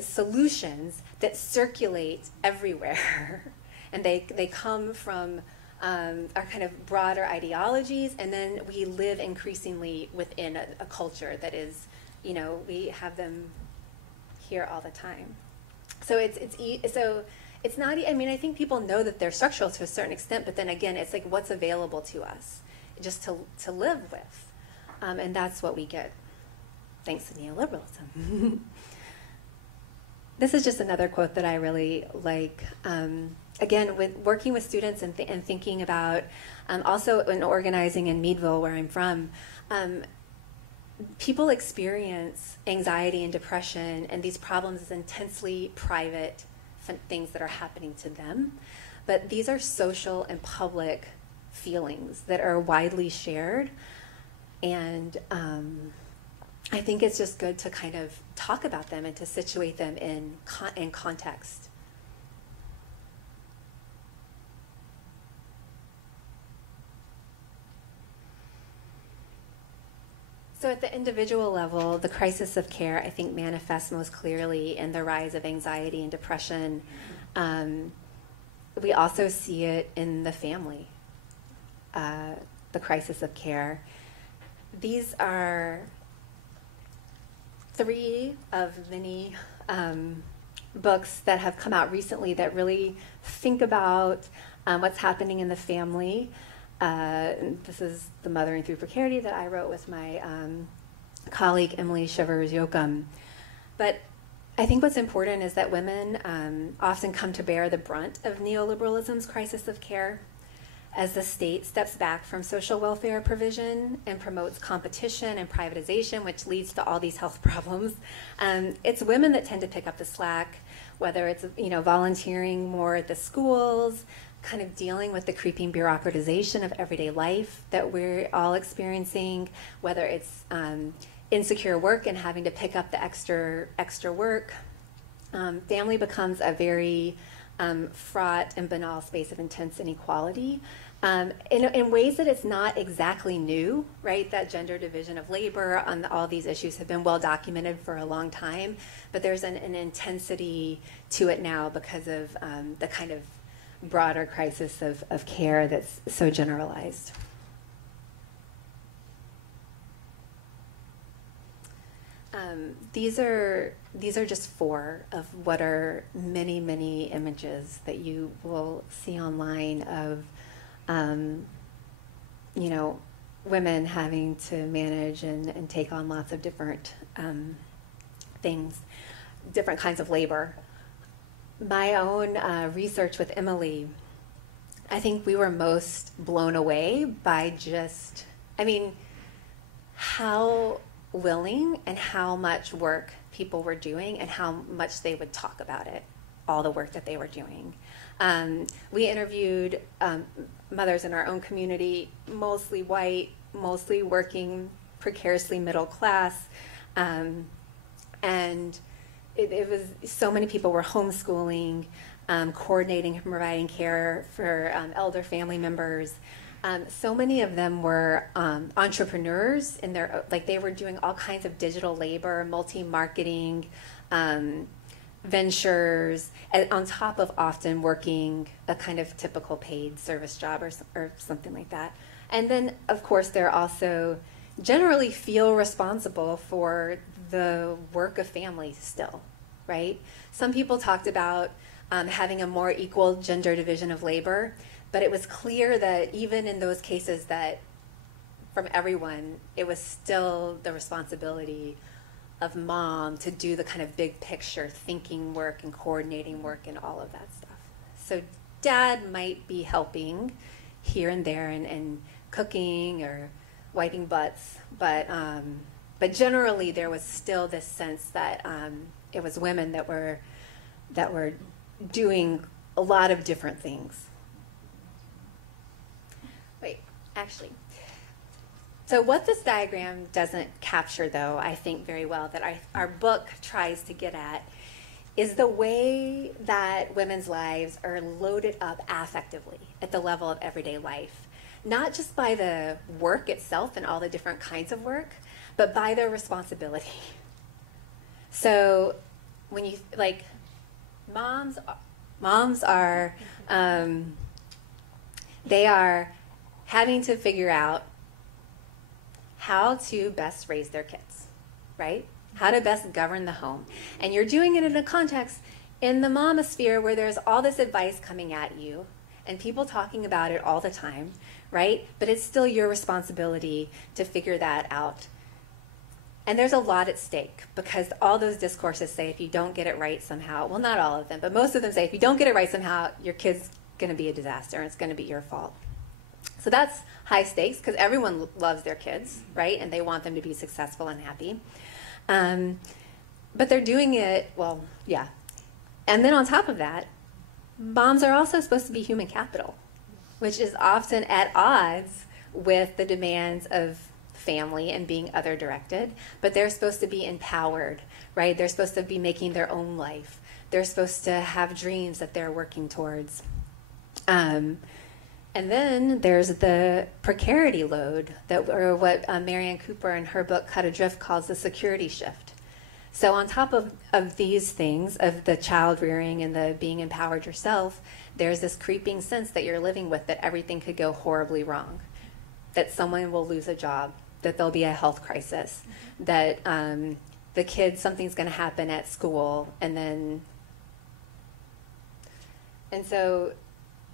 solutions that circulate everywhere, and they come from our kind of broader ideologies, and then we live increasingly within a culture that is, you know, we have them here all the time. So it's not. I mean, I think people know that they're structural to a certain extent, but then again, it's like what's available to us, just to live with, and that's what we get thanks to neoliberalism. this is just another quote that I really like. Again, with working with students and thinking about, also in organizing in Meadville, where I'm from, people experience anxiety and depression and these problems as intensely private things that are happening to them. But these are social and public feelings that are widely shared. And I think it's just good to kind of talk about them and to situate them in context. So at the individual level, the crisis of care, I think, manifests most clearly in the rise of anxiety and depression. We also see it in the family, the crisis of care. These are 3 of many books that have come out recently that really think about what's happening in the family. This is The Mothering Through Precarity that I wrote with my colleague Emily Shivers-Yoakum. But I think what's important is that women often come to bear the brunt of neoliberalism's crisis of care as the state steps back from social welfare provision and promotes competition and privatization, which leads to all these health problems. It's women that tend to pick up the slack, whether it's volunteering more at the schools, kind of dealing with the creeping bureaucratization of everyday life that we're all experiencing, whether it's insecure work and having to pick up the extra work. Family becomes a very fraught and banal space of intense inequality in ways that it's not exactly new, right? That gender division of labor on all these issues have been well documented for a long time, but there's an intensity to it now because of the kind of broader crisis of care that's so generalized. These are just 4 of what are many, many images that you will see online of, women having to manage and take on lots of different things, different kinds of labor. My own research with Emily, I think we were most blown away by how willing and how much work people were doing and how much they would talk about it, all the work that they were doing. We interviewed mothers in our own community, mostly white, mostly working, precariously middle class, and it was so many people were homeschooling, coordinating and providing care for elder family members. So many of them were entrepreneurs in they were doing all kinds of digital labor, multi-marketing, ventures, and on top of often working a kind of typical paid service job or something like that. And then, of course, they're also generally feel responsible for the work of family still, right? Some people talked about having a more equal gender division of labor, but it was clear that even in those cases that from everyone, it was still the responsibility of mom to do the kind of big picture thinking work and coordinating work and all of that stuff. So dad might be helping here and there and cooking or wiping butts, but generally there was still this sense that it was women that were doing a lot of different things. Wait, actually. So what this diagram doesn't capture, though, I think very well, that our book tries to get at, is the way that women's lives are loaded up affectively at the level of everyday life. Not just by the work itself and all the different kinds of work, but by their responsibility. So when you, moms are, they are having to figure out how to best raise their kids, right? How to best govern the home. And you're doing it in a context in the momosphere where there's all this advice coming at you and people talking about it all the time, right? But it's still your responsibility to figure that out. And there's a lot at stake because all those discourses say if you don't get it right somehow, well, not all of them, but most of them say if you don't get it right somehow, your kid's going to be a disaster and it's going to be your fault. So that's high stakes because everyone loves their kids, right? And they want them to be successful and happy. But they're doing it, well, yeah. And then on top of that, moms are also supposed to be human capital, which is often at odds with the demands of family and being other directed, but they're supposed to be empowered, right? They're supposed to be making their own life. They're supposed to have dreams that they're working towards. And then there's the precarity load, or what Marianne Cooper in her book Cut Adrift calls the security shift. So on top of these things, of the child rearing and the being empowered yourself, there's this creeping sense that you're living with that everything could go horribly wrong, that someone will lose a job, that there'll be a health crisis, that the kid, something's going to happen at school, and so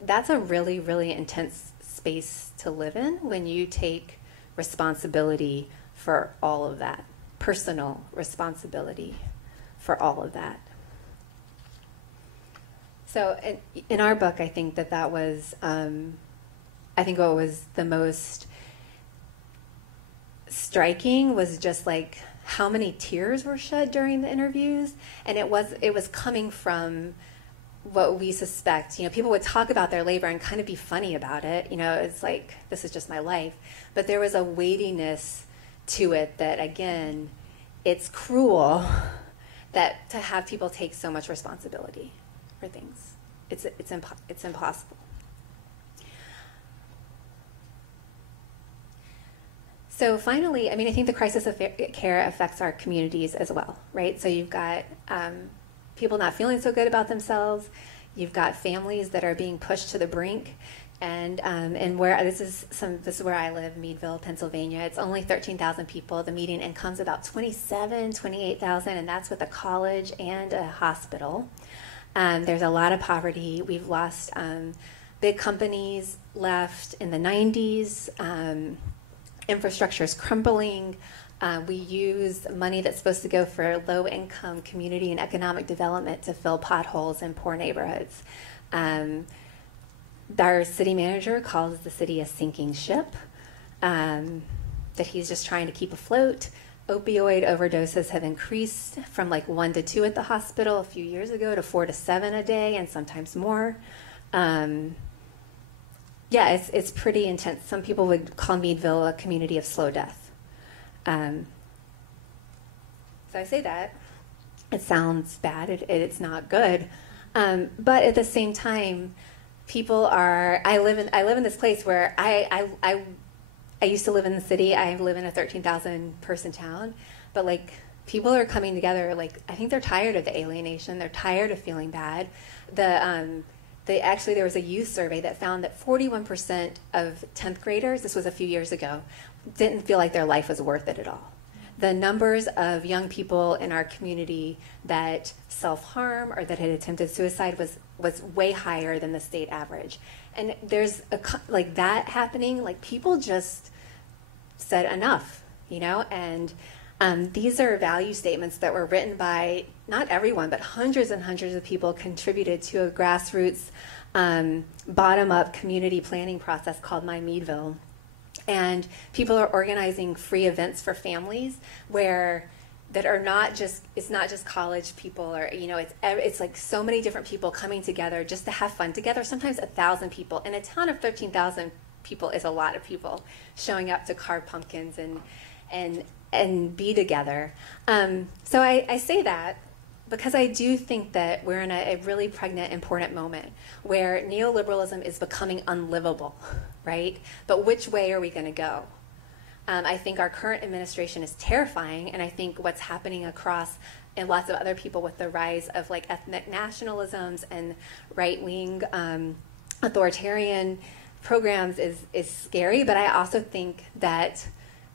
that's a really, really intense space to live in when you take responsibility for all of that, personal responsibility for all of that. So in our book, I think that was, I think what was the most striking was just like how many tears were shed during the interviews, and it was coming from what we suspect. You know, people would talk about their labor and kind of be funny about it. You know, it's like, this is just my life. But there was a weightiness to it that, again, it's cruel that to have people take so much responsibility for things. It's impossible. So finally, I mean, I think the crisis of care affects our communities as well, right? So you've got people not feeling so good about themselves. You've got families that are being pushed to the brink, and where this is where I live, Meadville, Pennsylvania. It's only 13,000 people. The median income's about 28,000, and that's with a college and a hospital. There's a lot of poverty. We've lost big companies left in the 90s. Infrastructure is crumbling. We use money that's supposed to go for low-income community and economic development to fill potholes in poor neighborhoods. Our city manager calls the city a sinking ship, that he's just trying to keep afloat. Opioid overdoses have increased from like 1 to 2 at the hospital a few years ago to 4 to 7 a day, and sometimes more. Yeah, it's pretty intense. Some people would call Meadville a community of slow death. So I say that. It sounds bad. It's not good. But at the same time, people are. I live in this place where I used to live in the city. I live in a 13,000 person town. But like, people are coming together. Like, I think they're tired of the alienation. They're tired of feeling bad. There was a youth survey that found that 41% of 10th graders, this was a few years ago, didn't feel like their life was worth it at all. The numbers of young people in our community that self-harm or that had attempted suicide was way higher than the state average. And there's like that happening, like people just said enough, you know, and these are value statements that were written by not everyone, but hundreds and hundreds of people contributed to a grassroots, bottom-up community planning process called My Meadville. And people are organizing free events for families that are not just, it's not just college people, or, you know, it's like so many different people coming together just to have fun together. Sometimes 1,000 people. In a town of 13,000 people is a lot of people showing up to carve pumpkins and be together. So I say that because I do think that we're in a really pregnant, important moment where neoliberalism is becoming unlivable, right? But which way are we going to go? I think our current administration is terrifying, and I think what's happening across and lots of other people with the rise of like ethnic nationalisms and right-wing authoritarian programs is scary, but I also think that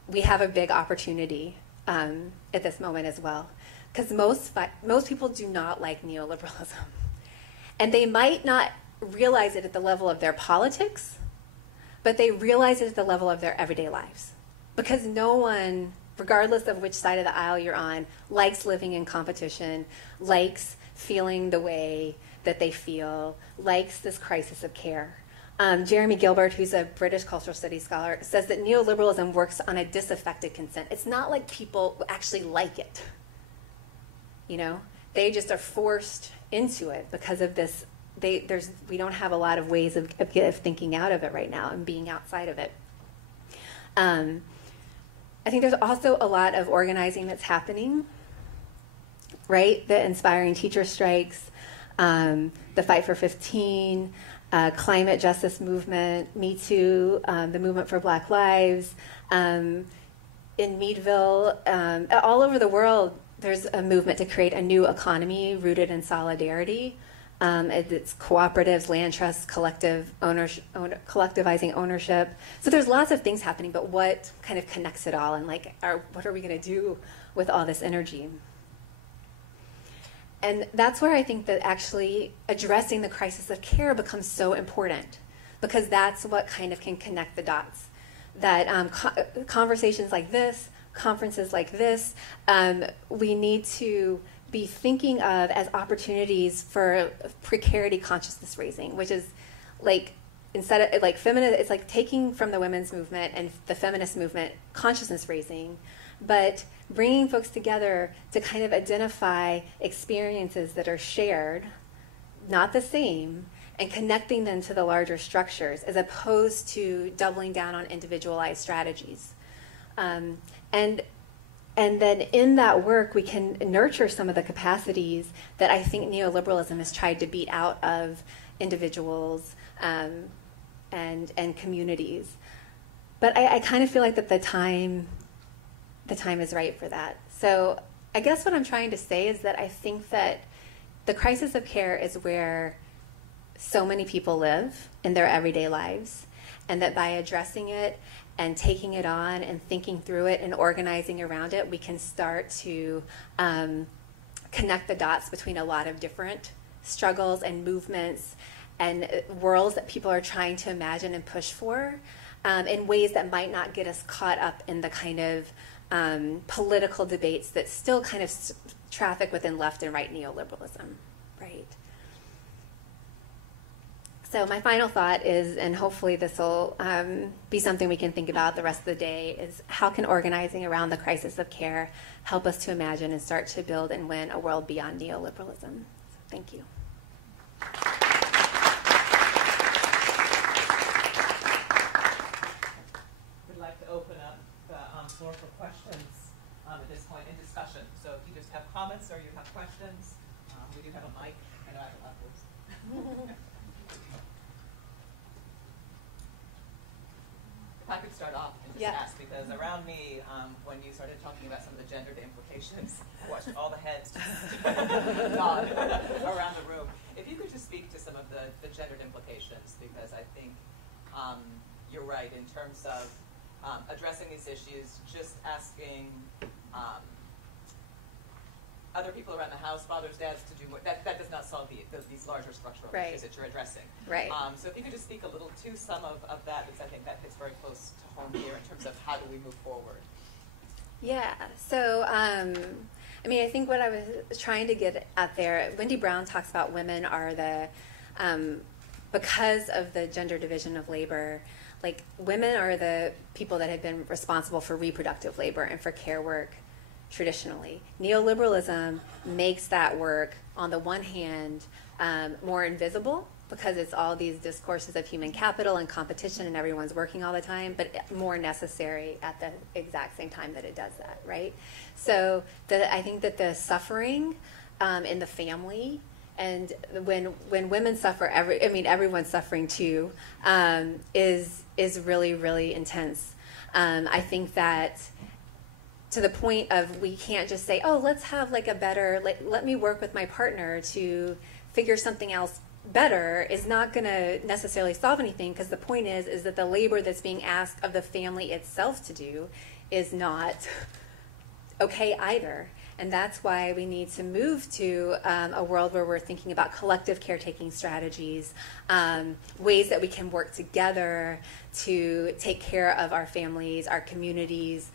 we have a big opportunity at this moment as well, because most people do not like neoliberalism, and they might not realize it at the level of their politics, but they realize it at the level of their everyday lives, because no one regardless of which side of the aisle you're on, likes living in competition, likes feeling the way that they feel, likes this crisis of care. Jeremy Gilbert, who's a British cultural studies scholar, says that neoliberalism works on a disaffected consent. It's not like people actually like it. You know, they just are forced into it because of this. We don't have a lot of ways of thinking out of it right now and being outside of it. I think there's also a lot of organizing that's happening, right? The inspiring teacher strikes, the Fight for 15, climate justice movement, Me Too, the movement for Black Lives. In Meadville, all over the world, there's a movement to create a new economy rooted in solidarity. It's cooperatives, land trusts, collectivizing ownership. So there's lots of things happening, but what kind of connects it all, and like, what are we going to do with all this energy? And that's where I think that actually addressing the crisis of care becomes so important, because that's what kind of can connect the dots. That conversations like this, conferences like this, we need to be thinking of as opportunities for precarity consciousness raising, which is like, instead of like feminist, it's like taking from the women's movement and the feminist movement consciousness raising, but bringing folks together to kind of identify experiences that are shared, not the same, and connecting them to the larger structures, as opposed to doubling down on individualized strategies. And then in that work, we can nurture some of the capacities that I think neoliberalism has tried to beat out of individuals and communities. But I kind of feel like that the time is right for that. So I guess what I'm trying to say is that I think that the crisis of care is where so many people live in their everyday lives, and that by addressing it and taking it on and thinking through it and organizing around it, we can start to connect the dots between a lot of different struggles and movements and worlds that people are trying to imagine and push for in ways that might not get us caught up in the kind of political debates that still kind of traffic within left and right neoliberalism, right? So my final thought is, and hopefully this will be something we can think about the rest of the day, is how can organizing around the crisis of care help us to imagine and start to build and win a world beyond neoliberalism? So thank you. We'd like to open up the floor for questions at this point in discussion. So if you just have comments or you have questions, we do have a mic. I know I have a lot of If I could start off and just ask, because around me, when you started talking about some of the gendered implications, I watched all the heads just nod around the room. If you could just speak to some of the gendered implications, because I think you're right in terms of addressing these issues, just asking other people around the house, fathers, dads, to do more. That does not solve these larger structural issues that you're addressing. Right. So if you could just speak a little to some of that, because I think that hits very close to home here in terms of how do we move forward. Yeah. So, I mean, I think what I was trying to get at there, Wendy Brown talks about women are the, because of the gender division of labor, like women are the people that have been responsible for reproductive labor and for care work traditionally. Neoliberalism makes that work, on the one hand, more invisible, because it's all these discourses of human capital and competition and everyone's working all the time, but more necessary at the exact same time that it does that, right? So I think that the suffering in the family, and when women suffer, everyone's suffering too, is really, really intense. I think that to the point of, we can't just say, oh, let's have like a better, let me work with my partner to figure something else better, is not going to necessarily solve anything, because the point is that the labor that's being asked of the family itself to do is not okay either. And that's why we need to move to a world where we're thinking about collective caretaking strategies, ways that we can work together to take care of our families, our communities,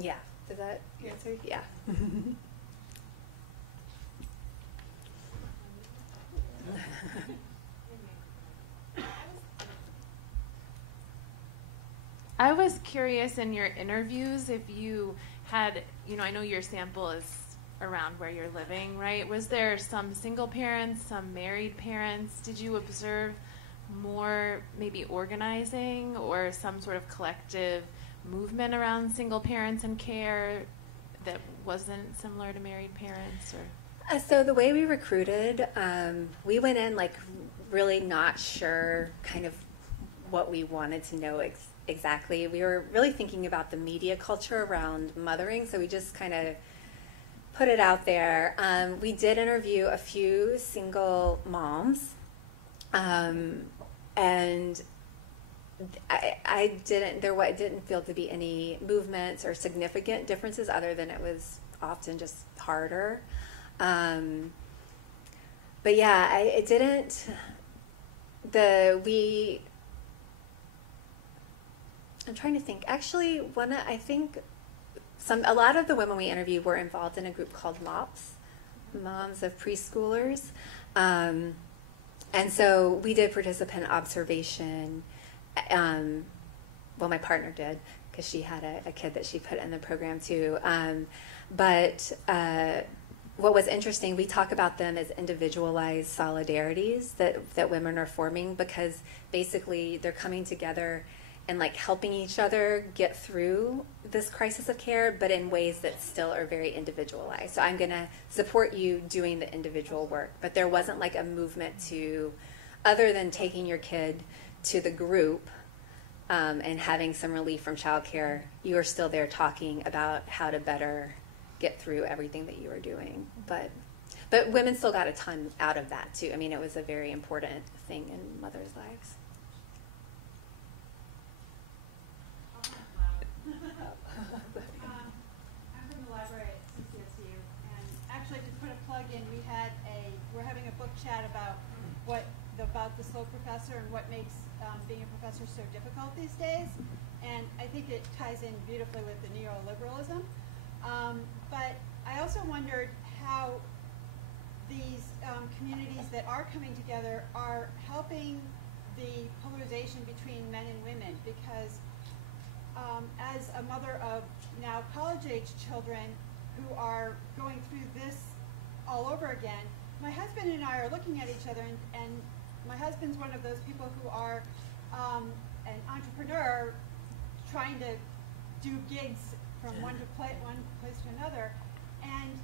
Yeah. Does that answer? Yeah. I was curious in your interviews if you had, I know your sample is around where you're living, right? Was there some single parents, some married parents? Did you observe more maybe organizing or some sort of collective movement around single parents and care that wasn't similar to married parents? Or So the way we recruited, we went in like really not sure kind of what we wanted to know exactly. We were really thinking about the media culture around mothering, so we just kind of put it out there. We did interview a few single moms, and I didn't feel to be any movements or significant differences other than it was often just harder. But yeah, it didn't. I'm trying to think. Actually, a lot of the women we interviewed were involved in a group called MOPS, Moms of Preschoolers, and so we did participant observation. Well, my partner did because she had a kid that she put in the program too. But what was interesting, we talk about them as individualized solidarities that women are forming, because basically they're coming together and like helping each other get through this crisis of care, but in ways that still are very individualized. So I'm going to support you doing the individual work, but there wasn't like a movement to, other than taking your kid to the group and having some relief from childcare, you are still there talking about how to better get through everything that you were doing. But women still got a ton out of that too. I mean, it was a very important thing in mothers' lives. I'm from the library at CSU, and actually to put a plug in, we're having a book chat about the slow professor and what makes being a professor so difficult these days, and I think it ties in beautifully with the neoliberalism. But I also wondered how these communities that are coming together are helping the polarization between men and women, because as a mother of now college-age children who are going through this all over again, my husband and I are looking at each other, and my husband's one of those people who are an entrepreneur trying to do gigs from one place to another, and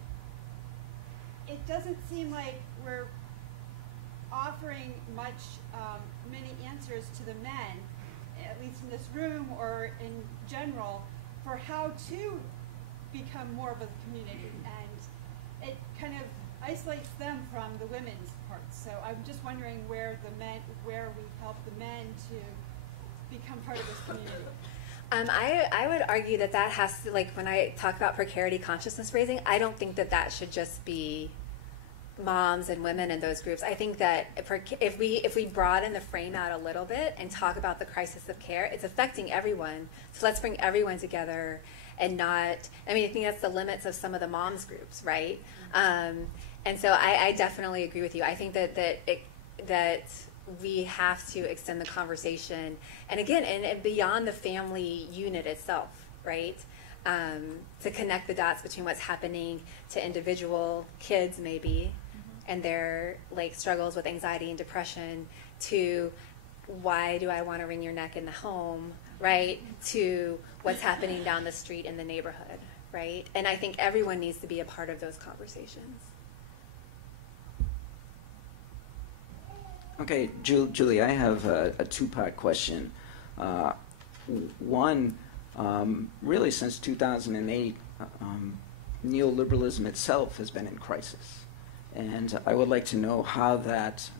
it doesn't seem like we're offering many answers to the men, at least in this room or in general, for how to become more of a community, and it kind of isolates them from the women's parts. So I'm just wondering where we help the men to become part of this community. I would argue that has to, like, when I talk about precarity consciousness raising, I don't think that should just be moms and women in those groups. I think that if we broaden the frame out a little bit and talk about the crisis of care, it's affecting everyone. So let's bring everyone together and not, I mean, I think that's the limits of some of the moms groups, right? And so I definitely agree with you. I think that we have to extend the conversation, and again, and beyond the family unit itself, right? To connect the dots between what's happening to individual kids maybe, and their like struggles with anxiety and depression, to why do I want to wring your neck in the home, right? To what's happening down the street in the neighborhood, right? And I think everyone needs to be a part of those conversations. Okay, Julie, I have a two-part question. One, really since 2008, neoliberalism itself has been in crisis. And I would like to know how that,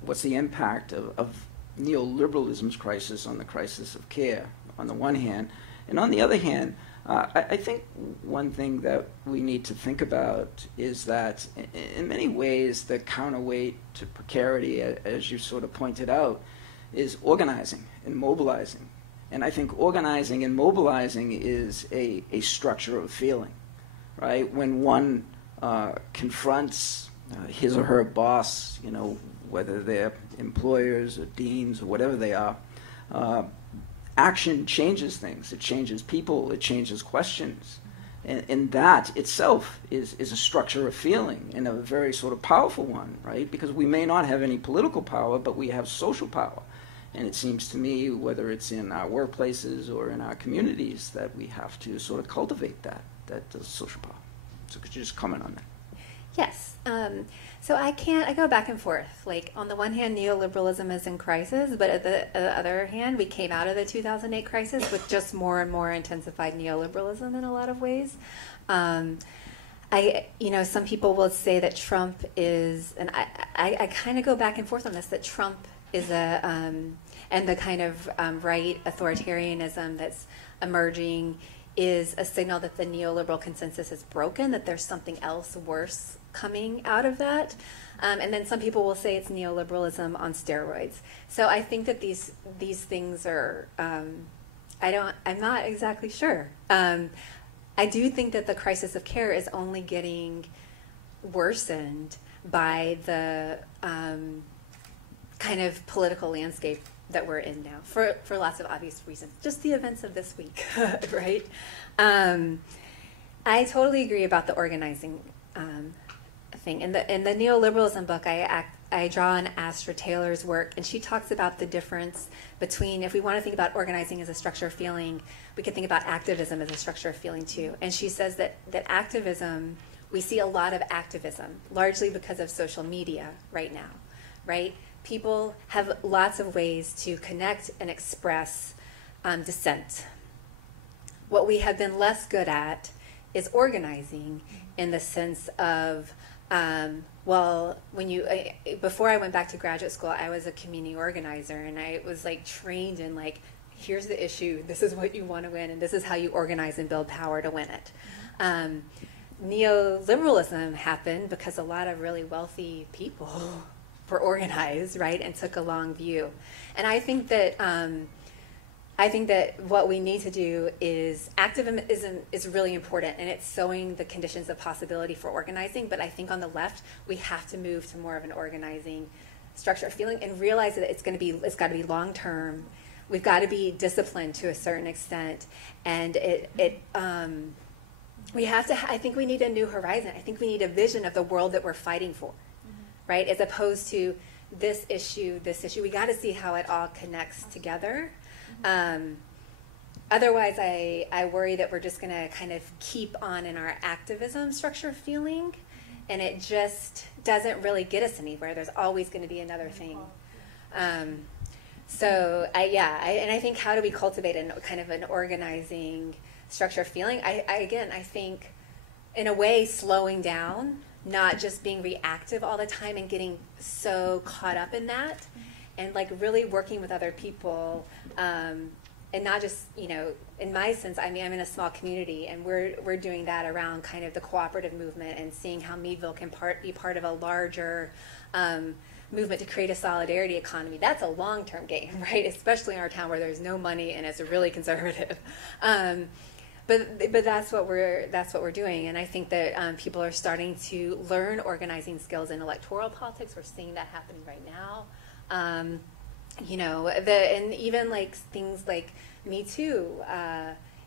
what's the impact of neoliberalism's crisis on the crisis of care, on the one hand. And on the other hand, I think one thing that we need to think about is that in many ways the counterweight to precarity, as you sort of pointed out, is organizing and mobilizing. And I think organizing and mobilizing is a structure of feeling, right? When one confronts his or her boss, you know, whether they're employers or deans or whatever they are, action changes things. It changes people. It changes questions. And that itself is a structure of feeling, and a very sort of powerful one, right? Because we may not have any political power, but we have social power. And it seems to me, whether it's in our workplaces or in our communities, that we have to sort of cultivate that social power. So could you just comment on that? Yes. So I go back and forth. Like, on the one hand, neoliberalism is in crisis, but at the other hand, we came out of the 2008 crisis with just more and more intensified neoliberalism in a lot of ways. Some people will say that Trump is, and I kind of go back and forth on this, that Trump is and the kind of right authoritarianism that's emerging is a signal that the neoliberal consensus is broken, that there's something else worse coming out of that. And then some people will say it's neoliberalism on steroids. So I think that these things are, I'm not exactly sure. I do think that the crisis of care is only getting worsened by the kind of political landscape that we're in now, for lots of obvious reasons. Just the events of this week, right? I totally agree about the organizing thing. In the neoliberalism book, I draw on Astra Taylor's work, and she talks about the difference between, if we want to think about organizing as a structure of feeling, we could think about activism as a structure of feeling too. And she says that activism, we see a lot of activism, largely because of social media right now, right? People have lots of ways to connect and express dissent. What we have been less good at is organizing, in the sense of, before I went back to graduate school, I was a community organizer, and I was like trained in like, here's the issue, this is what you want to win, and this is how you organize and build power to win it. Neoliberalism happened because a lot of really wealthy people were organized, right, and took a long view. And I think that what we need to do is, activism is really important, and it's sowing the conditions of possibility for organizing. But I think on the left, we have to move to more of an organizing structure of feeling, and realize that it's got to be long term. We've got to be disciplined to a certain extent, and we have to. I think we need a new horizon. I think we need a vision of the world that we're fighting for. Right, as opposed to this issue. We got to see how it all connects together. Otherwise, I worry that we're just going to kind of keep on in our activism structure of feeling, and it just doesn't really get us anywhere. There's always going to be another thing. I think, how do we cultivate kind of an organizing structure of feeling? I think, in a way, slowing down, not just being reactive all the time and getting so caught up in that, and like really working with other people, and not just, in my sense, I'm in a small community, and we're doing that around kind of the cooperative movement, and seeing how Meadville can be part of a larger movement to create a solidarity economy. That's a long-term game, right? Especially in our town where there's no money and it's really conservative. But that's what we're doing, and I think that people are starting to learn organizing skills in electoral politics. We're seeing that happening right now. And even like things like Me Too,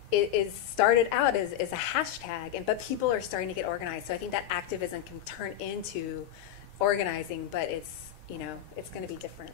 it started out as a hashtag, but people are starting to get organized. So I think that activism can turn into organizing, but it's going to be different.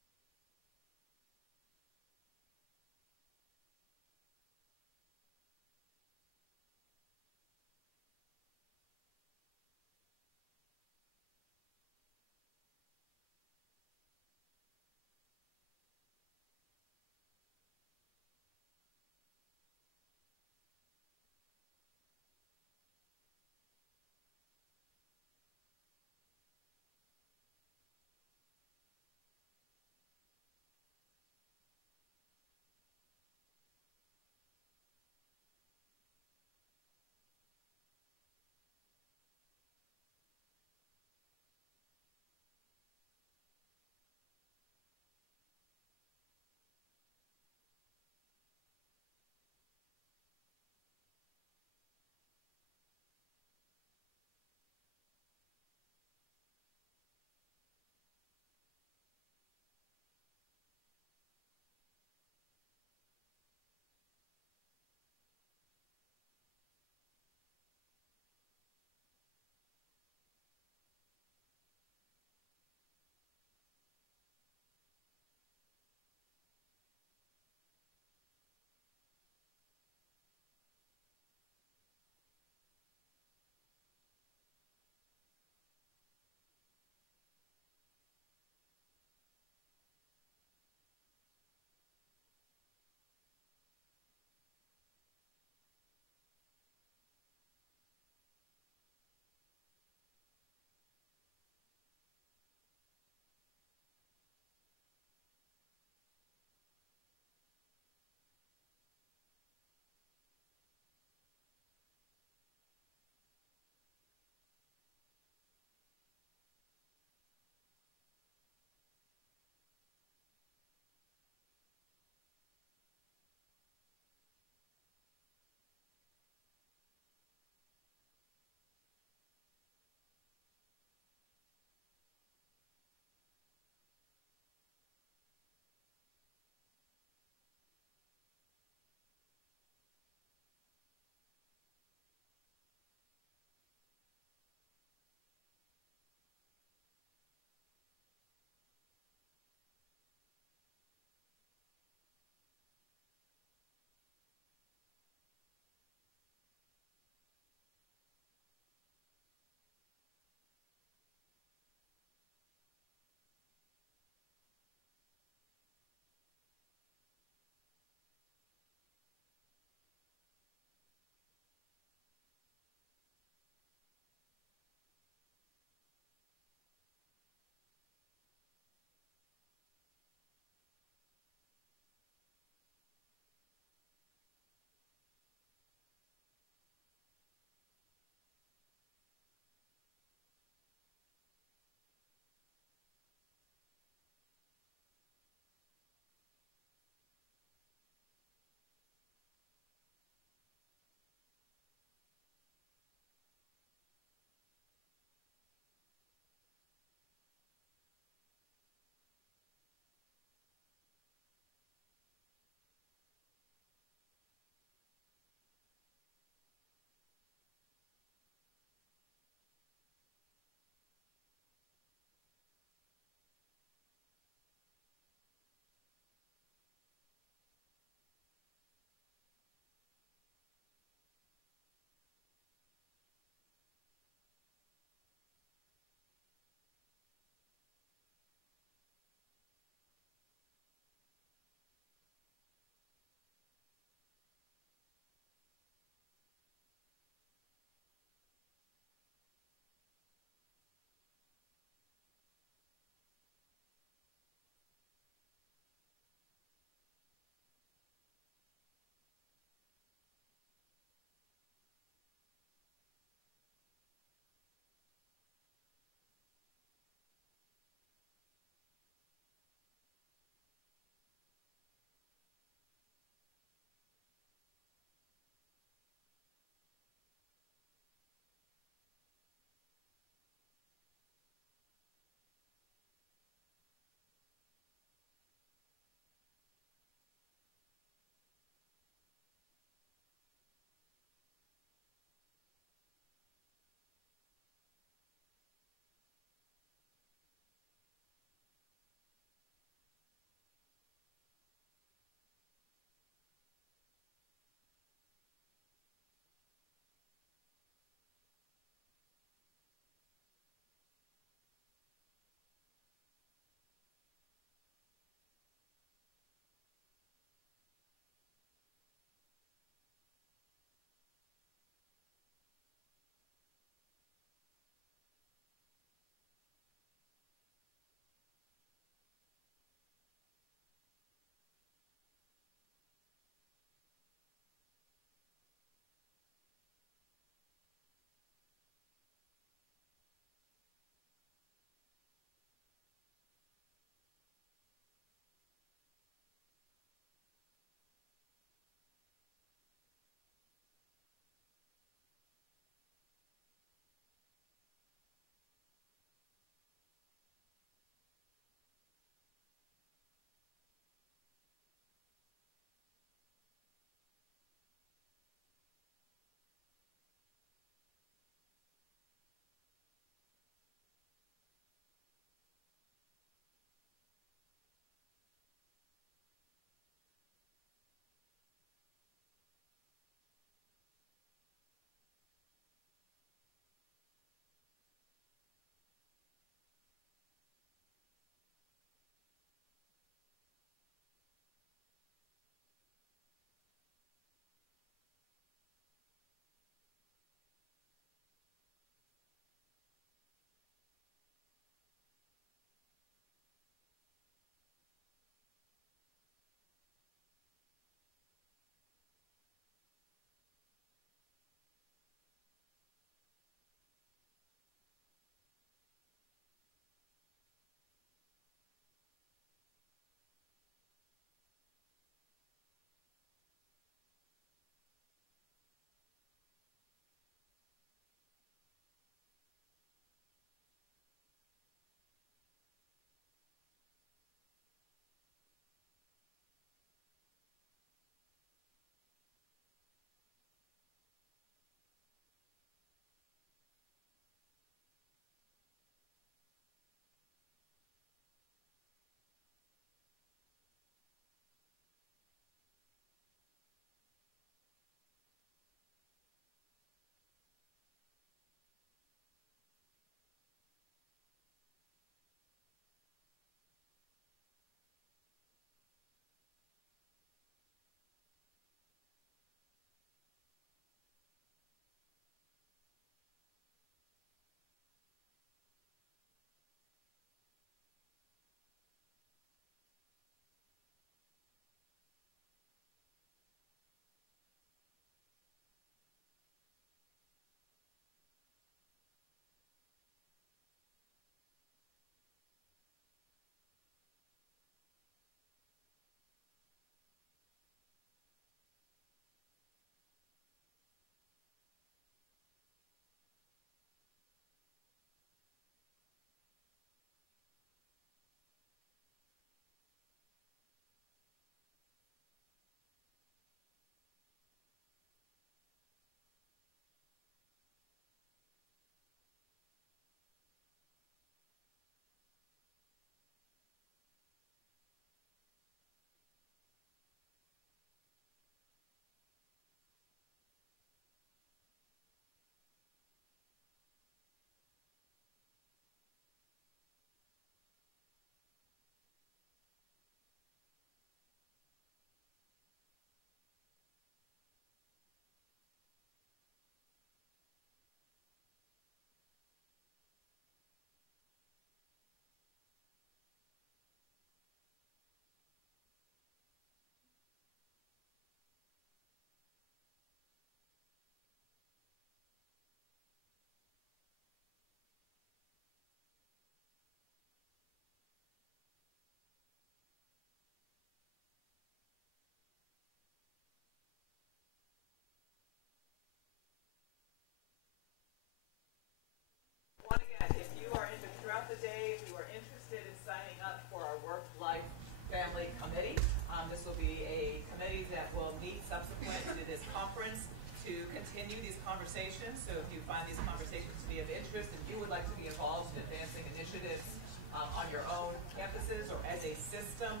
to continue these conversations. So if you find these conversations to be of interest and you would like to be involved in advancing initiatives on your own campuses or as a system,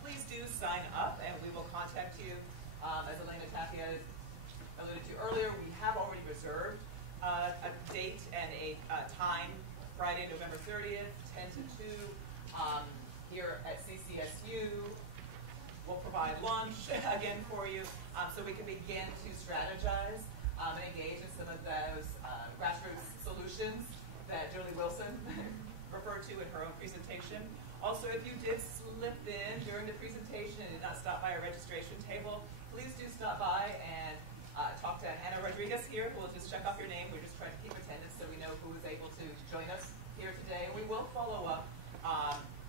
please do sign up and we will contact you. As Elena Tapia alluded to earlier, we have already reserved a date and a time, Friday, November 30th, 10 to 2, here at CCSU. We'll provide lunch again for you, so we can begin to strategize and engage in some of those grassroots solutions that Julie Wilson referred to in her own presentation. Also, if you did slip in during the presentation and did not stop by our registration table, please do stop by and talk to Hannah Rodriguez here, who will just check off your name. We're just trying to keep attendance so we know who is able to join us here today. And we will follow up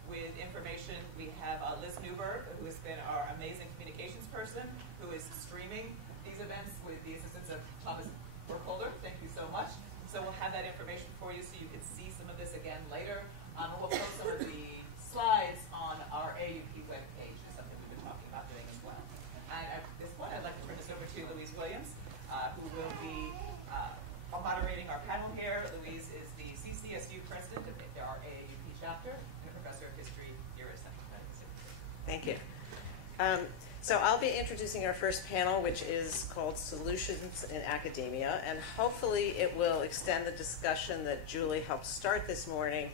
with information. We have Liz Newberg, who has been our amazing communications person, who is streaming these events with the assistance of Thomas Burkholder. Thank you so much. So we'll have that information for you so you can see some of this again later. And we'll post some of the slides on our AUP webpage. Is something we've been talking about doing as well. And at this point, I'd like to turn this over to Louise Williams, who will be moderating our panel here. Louise is the CCSU president of our AAUP chapter and a professor of history here at Central Connecticut. Thank you. So I'll be introducing our first panel, which is called Solutions in Academia, and hopefully it will extend the discussion that Julie helped start this morning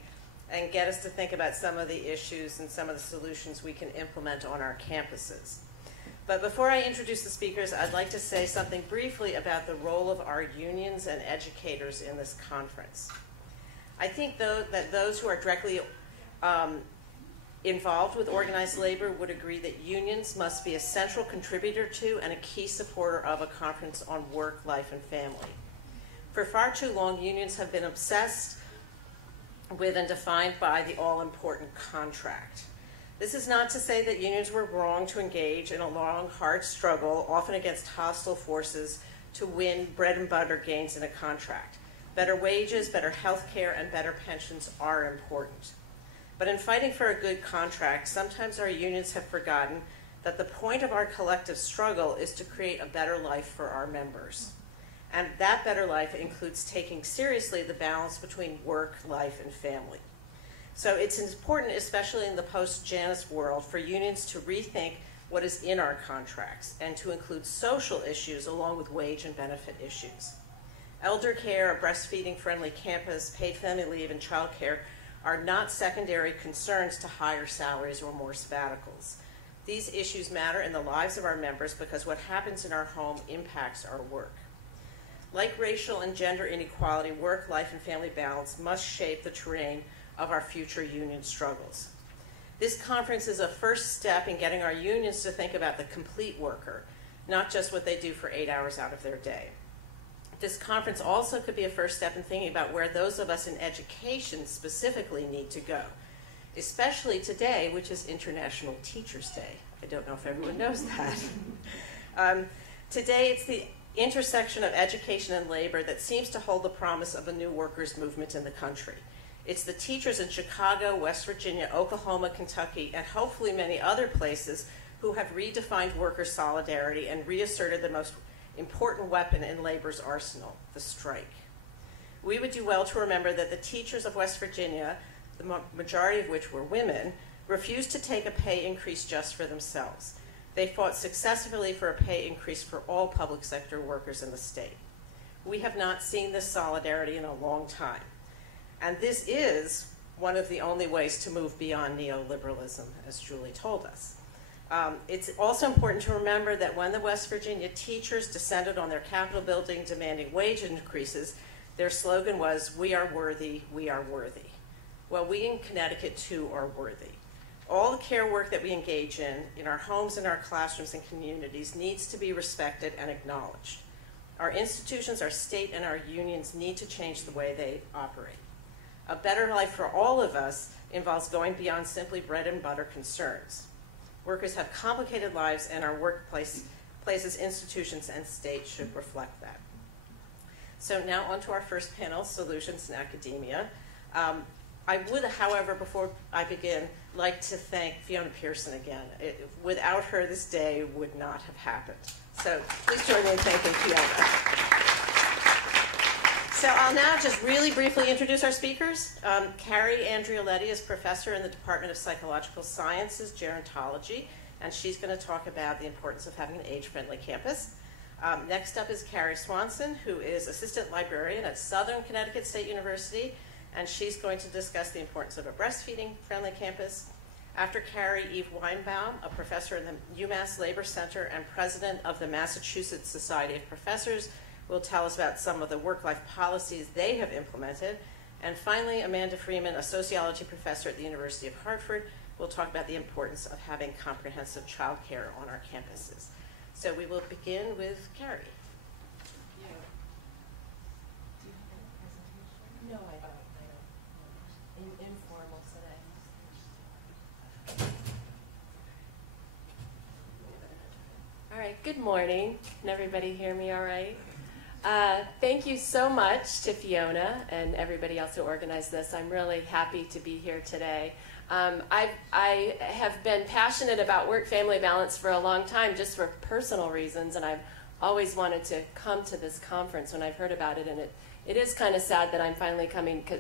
and get us to think about some of the issues and some of the solutions we can implement on our campuses. But before I introduce the speakers, I'd like to say something briefly about the role of our unions and educators in this conference. I think, though, that those who are directly involved with organized labor would agree that unions must be a central contributor to and a key supporter of a conference on work, life, and family. For far too long, unions have been obsessed with and defined by the all-important contract. This is not to say that unions were wrong to engage in a long, hard struggle, often against hostile forces, to win bread and butter gains in a contract. Better wages, better health care, and better pensions are important. But in fighting for a good contract, sometimes our unions have forgotten that the point of our collective struggle is to create a better life for our members. And that better life includes taking seriously the balance between work, life, and family. So it's important, especially in the post-Janus world, for unions to rethink what is in our contracts and to include social issues along with wage and benefit issues. Elder care, a breastfeeding-friendly campus, paid family leave, and child care are not secondary concerns to higher salaries or more sabbaticals. These issues matter in the lives of our members because what happens in our home impacts our work. Like racial and gender inequality, work, life, and family balance must shape the terrain of our future union struggles. This conference is a first step in getting our unions to think about the complete worker, not just what they do for 8 hours out of their day. This conference also could be a first step in thinking about where those of us in education specifically need to go, especially today, which is International Teachers' Day. I don't know if everyone knows that. Today, it's the intersection of education and labor that seems to hold the promise of a new workers' movement in the country. It's the teachers in Chicago, West Virginia, Oklahoma, Kentucky, and hopefully many other places who have redefined worker solidarity and reasserted the most important weapon in labor's arsenal, the strike. We would do well to remember that the teachers of West Virginia, the majority of which were women, refused to take a pay increase just for themselves. They fought successfully for a pay increase for all public sector workers in the state. We have not seen this solidarity in a long time. And this is one of the only ways to move beyond neoliberalism, as Julie told us. It's also important to remember that when the West Virginia teachers descended on their Capitol building demanding wage increases, their slogan was, "We are worthy, we are worthy." Well, we in Connecticut, too, are worthy. All the care work that we engage in our homes, in our classrooms, and communities, needs to be respected and acknowledged. Our institutions, our state, and our unions need to change the way they operate. A better life for all of us involves going beyond simply bread and butter concerns. Workers have complicated lives, and our workplaces, institutions, and states should reflect that. So now on to our first panel, Solutions in Academia. I would, however, before I begin, like to thank Fiona Pearson again. Without her, this day would not have happened. So please join me in thanking Fiona. So I'll now just really briefly introduce our speakers. Carrie Andrioletti is professor in the Department of Psychological Sciences, Gerontology, and she's going to talk about the importance of having an age-friendly campus. Next up is Carrie Swanson, who is assistant librarian at Southern Connecticut State University, and she's going to discuss the importance of a breastfeeding-friendly campus. After Carrie, Eve Weinbaum, a professor in the UMass Labor Center and president of the Massachusetts Society of Professors, will tell us about some of the work-life policies they have implemented. And finally, Amanda Freeman, a sociology professor at the University of Hartford, will talk about the importance of having comprehensive child care on our campuses. So we will begin with Carrie. No, I don't. Informal today. All right, good morning. Can everybody hear me all right? Thank you so much to Fiona and everybody else who organized this. I'm really happy to be here today. I have been passionate about work-family balance for a long time, just for personal reasons, and I've always wanted to come to this conference when I've heard about it, and it is kind of sad that I'm finally coming, because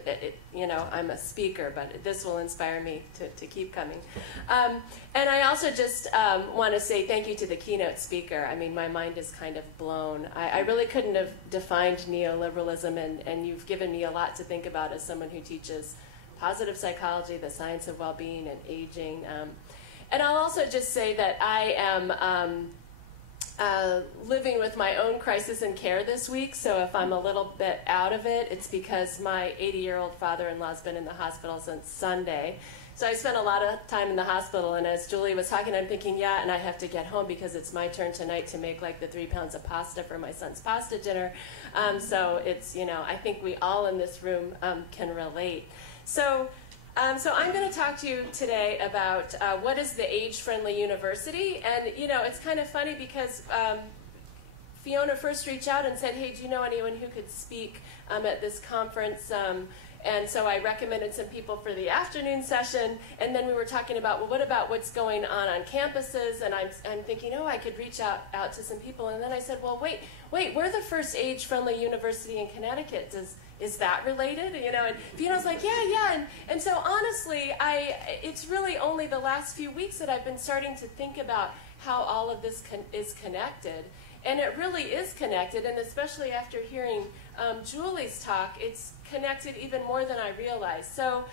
I'm a speaker, but this will inspire me to keep coming. And I also just want to say thank you to the keynote speaker. I mean, my mind is kind of blown. I really couldn't have defined neoliberalism, and you've given me a lot to think about as someone who teaches positive psychology, the science of well-being, and aging. And I'll also just say that I am living with my own crisis and care this week, so if I'm a little bit out of it, it's because my 80-year-old father-in-law's been in the hospital since Sunday. So I spent a lot of time in the hospital, and as Julie was talking, I'm thinking, yeah, and I have to get home because it's my turn tonight to make like the 3 pounds of pasta for my son's pasta dinner. So it's, I think we all in this room can relate. So I'm going to talk to you today about what is the age-friendly university, and it's kind of funny because Fiona first reached out and said, hey, do you know anyone who could speak at this conference? And so I recommended some people for the afternoon session, and then we were talking about, well, what about what's going on campuses? And I'm thinking, oh, I could reach out to some people, and then I said, well, wait, we're the first age-friendly university in Connecticut. Is that related? And Fiona's like, yeah. And so honestly, it's really only the last few weeks that I've been starting to think about how all of this is connected. And it really is connected, and especially after hearing Julie's talk, it's connected even more than I realized. So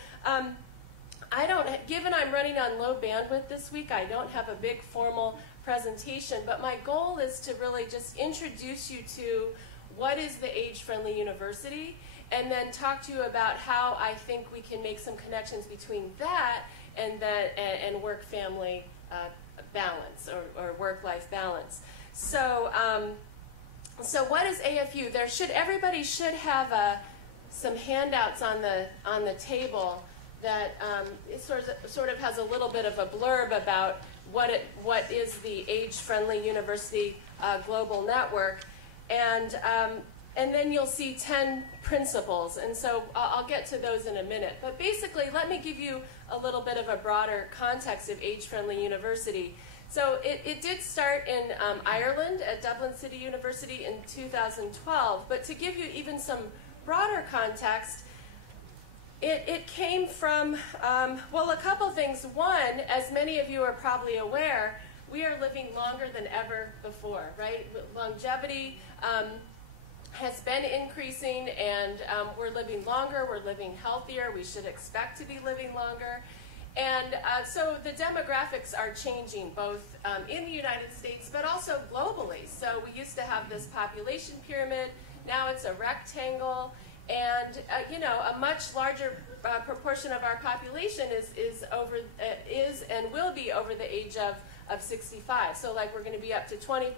given I'm running on low bandwidth this week, I don't have a big formal presentation, but my goal is to really just introduce you to what is the age-friendly university, and then talk to you about how I think we can make some connections between that and work-family balance or work-life balance. So, so what is AFU? Everybody should have some handouts on the table that it sort of has a little bit of a blurb about what is the age-friendly university global network, and then you'll see 10 principles, and so I'll get to those in a minute. But basically, let me give you a little bit of a broader context of age-friendly university. So it did start in Ireland at Dublin City University in 2012, but to give you even some broader context, it came from, well, a couple things. One, as many of you are probably aware, we are living longer than ever before, right? Longevity has been increasing, and we're living longer, we're living healthier, we should expect to be living longer. And so the demographics are changing both in the United States, but also globally. So we used to have this population pyramid, now it's a rectangle, and a much larger proportion of our population is and will be over the age of 65. So like we're going to be up to 20%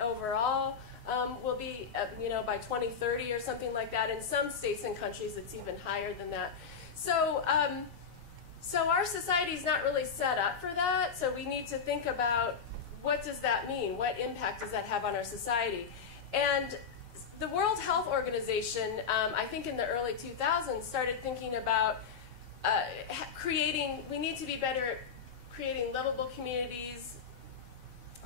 overall. Will be, by 2030 or something like that. In some states and countries, it's even higher than that. So, so our society is not really set up for that. So we need to think about what does that mean? What impact does that have on our society? And the World Health Organization, I think in the early 2000s, started thinking about we need to be better at creating livable communities.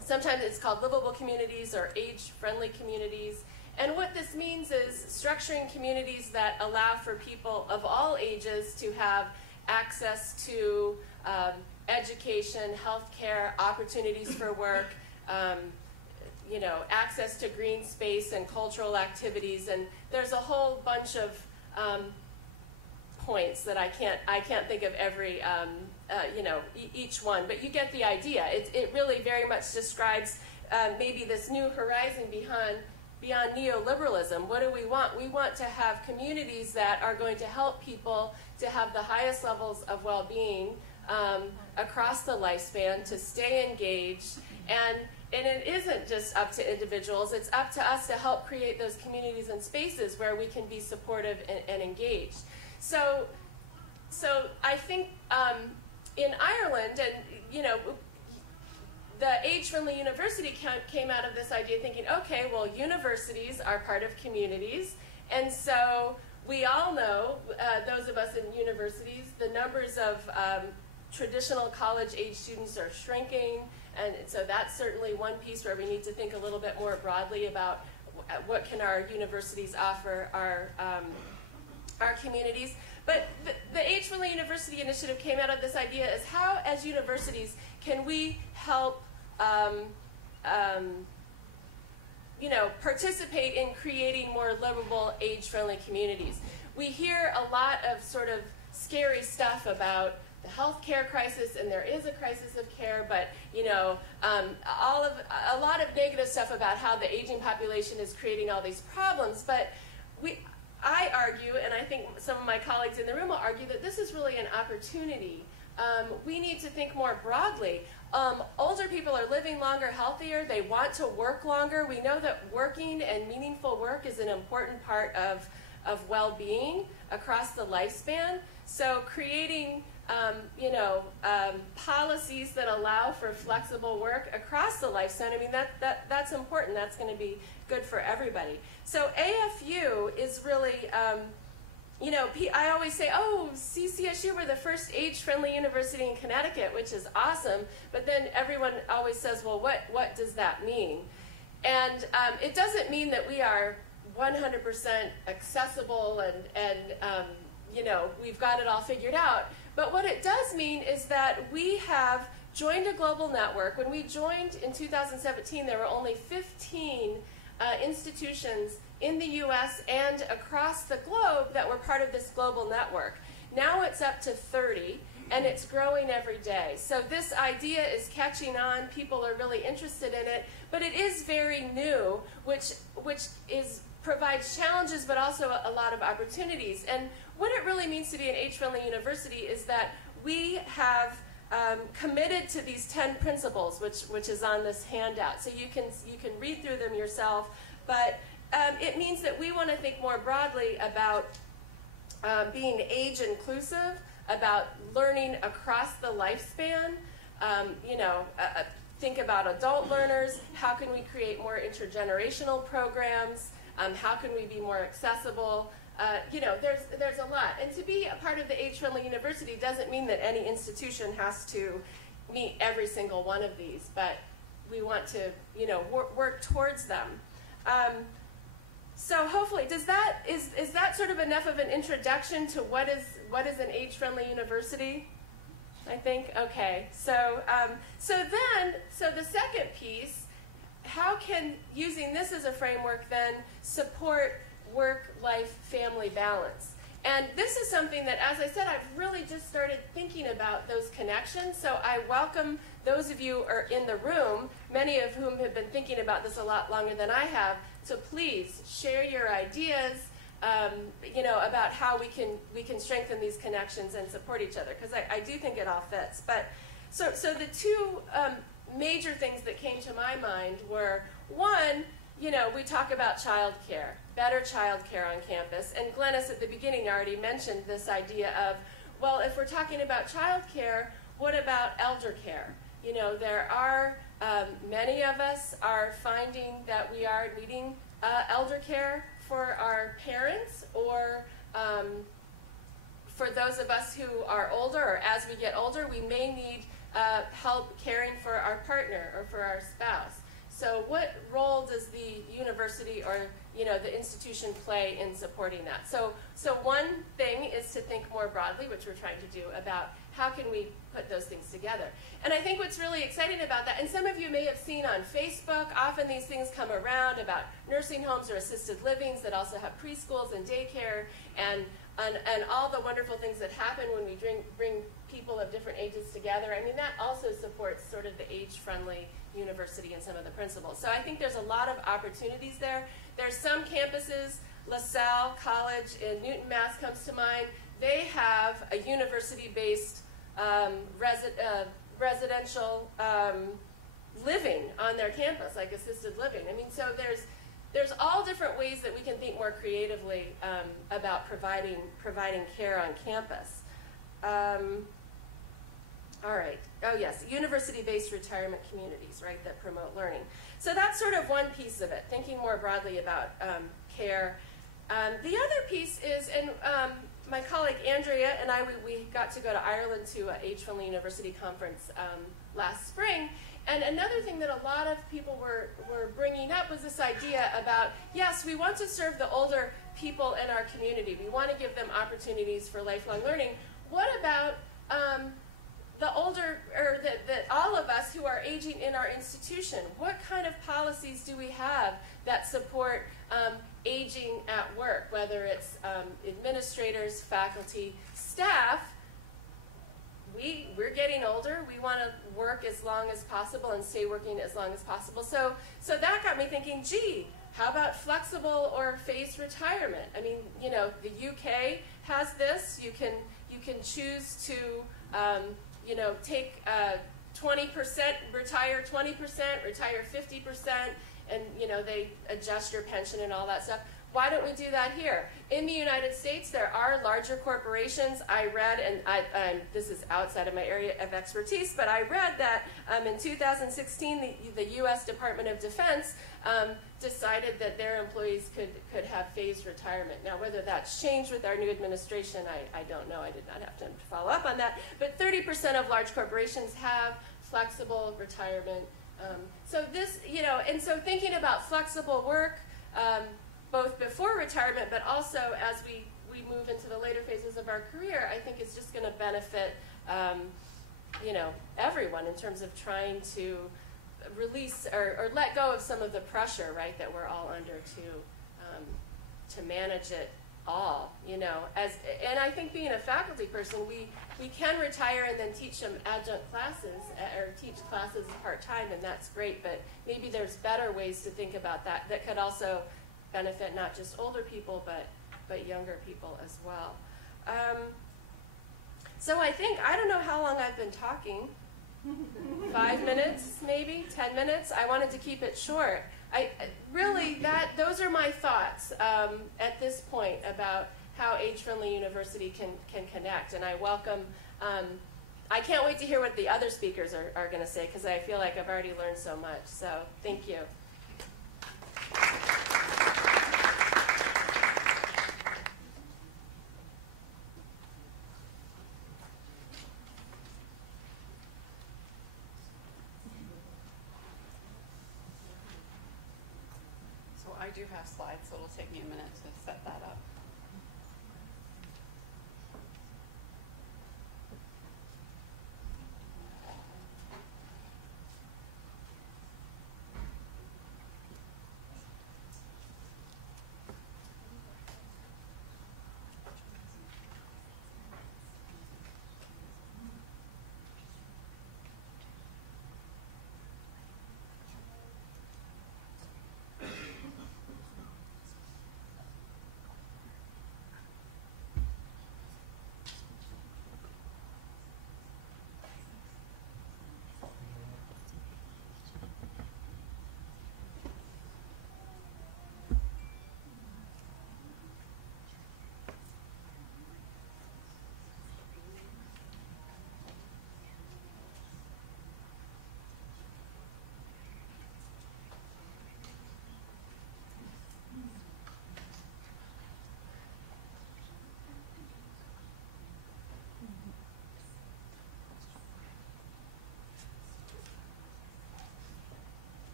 Sometimes it's called livable communities or age-friendly communities. And what this means is structuring communities that allow for people of all ages to have access to education, healthcare, opportunities for work, access to green space and cultural activities. And there's a whole bunch of points that I can't think of every each one, but you get the idea. It really very much describes maybe this new horizon beyond neoliberalism. What do we want? We want to have communities that are going to help people to have the highest levels of well-being across the lifespan, to stay engaged, and it isn't just up to individuals, it's up to us to help create those communities and spaces where we can be supportive and engaged. So I think in Ireland, and the age-friendly university came out of this idea thinking, okay, well, universities are part of communities, and so we all know, those of us in universities, the numbers of traditional college-age students are shrinking, and so that's certainly one piece where we need to think a little bit more broadly about what can our universities offer our communities. But the Age-Friendly University Initiative came out of this idea is how, as universities, can we help participate in creating more livable, age-friendly communities. We hear a lot of sort of scary stuff about the healthcare crisis, and there is a crisis of care, but a lot of negative stuff about how the aging population is creating all these problems. But I argue, and I think some of my colleagues in the room will argue, that this is really an opportunity. We need to think more broadly. Older people are living longer, healthier. They want to work longer. We know that working and meaningful work is an important part of well-being across the lifespan. So creating policies that allow for flexible work across the lifespan, I mean, that's important. That's going to be good for everybody. So AFU is really, I always say, oh, CSU, we're the first age-friendly university in Connecticut, which is awesome. But then everyone always says, well, what does that mean? And it doesn't mean that we are 100% accessible and we've got it all figured out. But what it does mean is that we have joined a global network. When we joined in 2017, there were only 15 institutions in the US and across the globe that were part of this global network. Now it's up to 30, and it's growing every day. So this idea is catching on. People are really interested in it, but it is very new, which provides challenges, but also a lot of opportunities. And what it really means to be an age-friendly university is that we have committed to these 10 principles, which is on this handout. So you can read through them yourself, but it means that we want to think more broadly about being age inclusive, about learning across the lifespan. Think about adult learners. How can we create more intergenerational programs? How can we be more accessible? There's a lot. And to be a part of the age-friendly university doesn't mean that any institution has to meet every single one of these, but we want to, work towards them. So hopefully, is that sort of enough of an introduction to what is an age-friendly university? I think, okay. So the second piece, how can using this as a framework then support work-life family balance? And this is something that, as I said, I've really just started thinking about those connections. So I welcome those of you who are in the room, many of whom have been thinking about this a lot longer than I have. So please share your ideas, about how we can strengthen these connections and support each other, because I do think it all fits. But so the two major things that came to my mind were, one, we talk about childcare, better childcare on campus, and Glennis at the beginning already mentioned this idea of, well, if we're talking about childcare, what about elder care? There are many of us are finding that we are needing elder care for our parents or for those of us who are older, or as we get older, we may need help caring for our partner or for our spouse. So what role does the university or the institution play in supporting that? So one thing is to think more broadly, which we're trying to do, about how can we put those things together. And I think what's really exciting about that, and some of you may have seen on Facebook, often these things come around about nursing homes or assisted livings that also have preschools and daycare and all the wonderful things that happen when we bring people of different ages together. I mean, that also supports sort of the age-friendly university and some of the principles. So I think there's a lot of opportunities there. There's some campuses, LaSalle College in Newton, Mass comes to mind. They have a university-based residential living on their campus, like assisted living. I mean, so there's all different ways that we can think more creatively about providing care on campus. All right. Oh, yes. University-based retirement communities, right, that promote learning. So that's sort of one piece of it, thinking more broadly about care. The other piece is, and my colleague Andrea and I, we got to go to Ireland to an Age-Friendly University conference last spring. And another thing that a lot of people were bringing up was this idea about, yes, we want to serve the older people in our community. We want to give them opportunities for lifelong learning. What about the older, or all of us who are aging in our institution? What kind of policies do we have that support aging at work, whether it's administrators, faculty, staff? We're getting older. We want to work as long as possible and stay working as long as possible. So that got me thinking, gee, how about flexible or phased retirement? I mean, the UK has this. You can choose to take 20%, retire 20%, retire 50%, and they adjust your pension and all that stuff. Why don't we do that here? In the United States, there are larger corporations. I read, and this is outside of my area of expertise, but I read that in 2016, the U.S. Department of Defense decided that their employees could have phased retirement. Now, whether that's changed with our new administration, I don't know. I did not have time to follow up on that. But 30% of large corporations have flexible retirement. So this, and so thinking about flexible work, both before retirement, but also as we move into the later phases of our career, I think it's just going to benefit, everyone in terms of trying to release or let go of some of the pressure, right, that we're all under to manage it all, and I think being a faculty person, we can retire and then teach some adjunct classes or teach classes part-time, and that's great, but maybe there's better ways to think about that could also benefit not just older people, but younger people as well. So I don't know how long I've been talking. 5 minutes, maybe 10 minutes. I wanted to keep it short. Those are my thoughts at this point about how Age-Friendly University can connect, and I welcome. I can't wait to hear what the other speakers are going to say, because I feel like I've already learned so much. So thank you. I do have slides, so it'll take me a minute to set that up.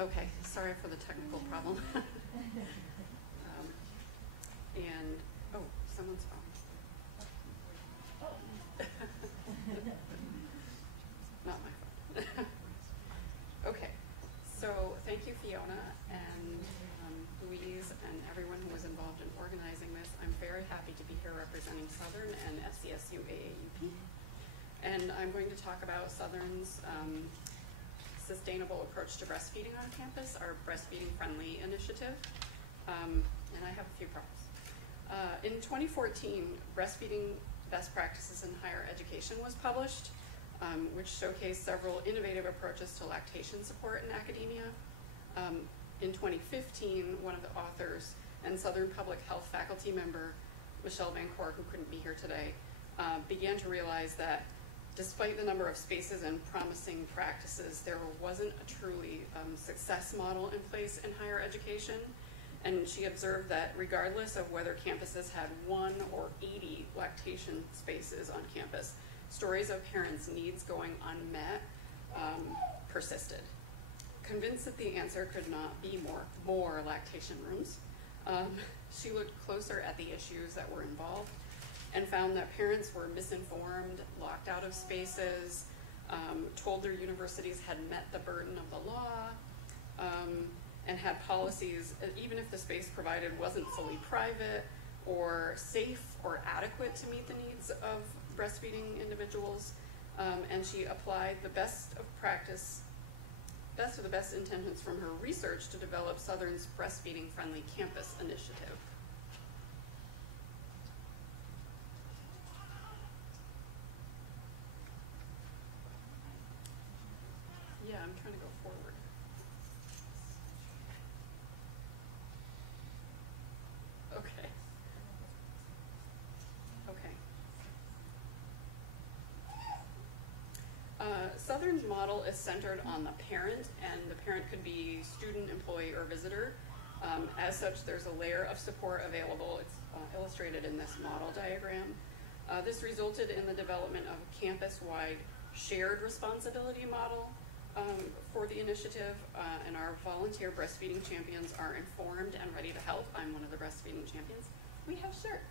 Okay, sorry for the technical problem. And, oh, someone's phone. Not my phone. Okay, so thank you, Fiona, and Louise, and everyone who was involved in organizing this. I'm very happy to be here representing Southern and CSU-AAUP. And I'm going to talk about Southern's sustainable approach to breastfeeding on campus, our breastfeeding friendly initiative. And I have a few props. In 2014, Breastfeeding Best Practices in Higher Education was published, which showcased several innovative approaches to lactation support in academia. In 2015, one of the authors and Southern Public Health faculty member, Michelle Van Coor, who couldn't be here today, began to realize that despite the number of spaces and promising practices, there wasn't a truly success model in place in higher education. And she observed that regardless of whether campuses had 1 or 80 lactation spaces on campus, stories of parents' needs going unmet persisted. Convinced that the answer could not be more lactation rooms, she looked closer at the issues that were involved and found that parents were misinformed, locked out of spaces, told their universities had met the burden of the law, and had policies, even if the space provided wasn't fully private or safe or adequate to meet the needs of breastfeeding individuals. And she applied the best of the best intentions from her research to develop Southern's breastfeeding friendly campus initiative. Yeah, I'm trying to go forward. Okay. Okay. Southern's model is centered on the parent, and the parent could be student, employee, or visitor. As such, there's a layer of support available. It's illustrated in this model diagram. This resulted in the development of a campus-wide shared responsibility model for the initiative, and our volunteer breastfeeding champions are informed and ready to help. I'm one of the breastfeeding champions. We have shirts.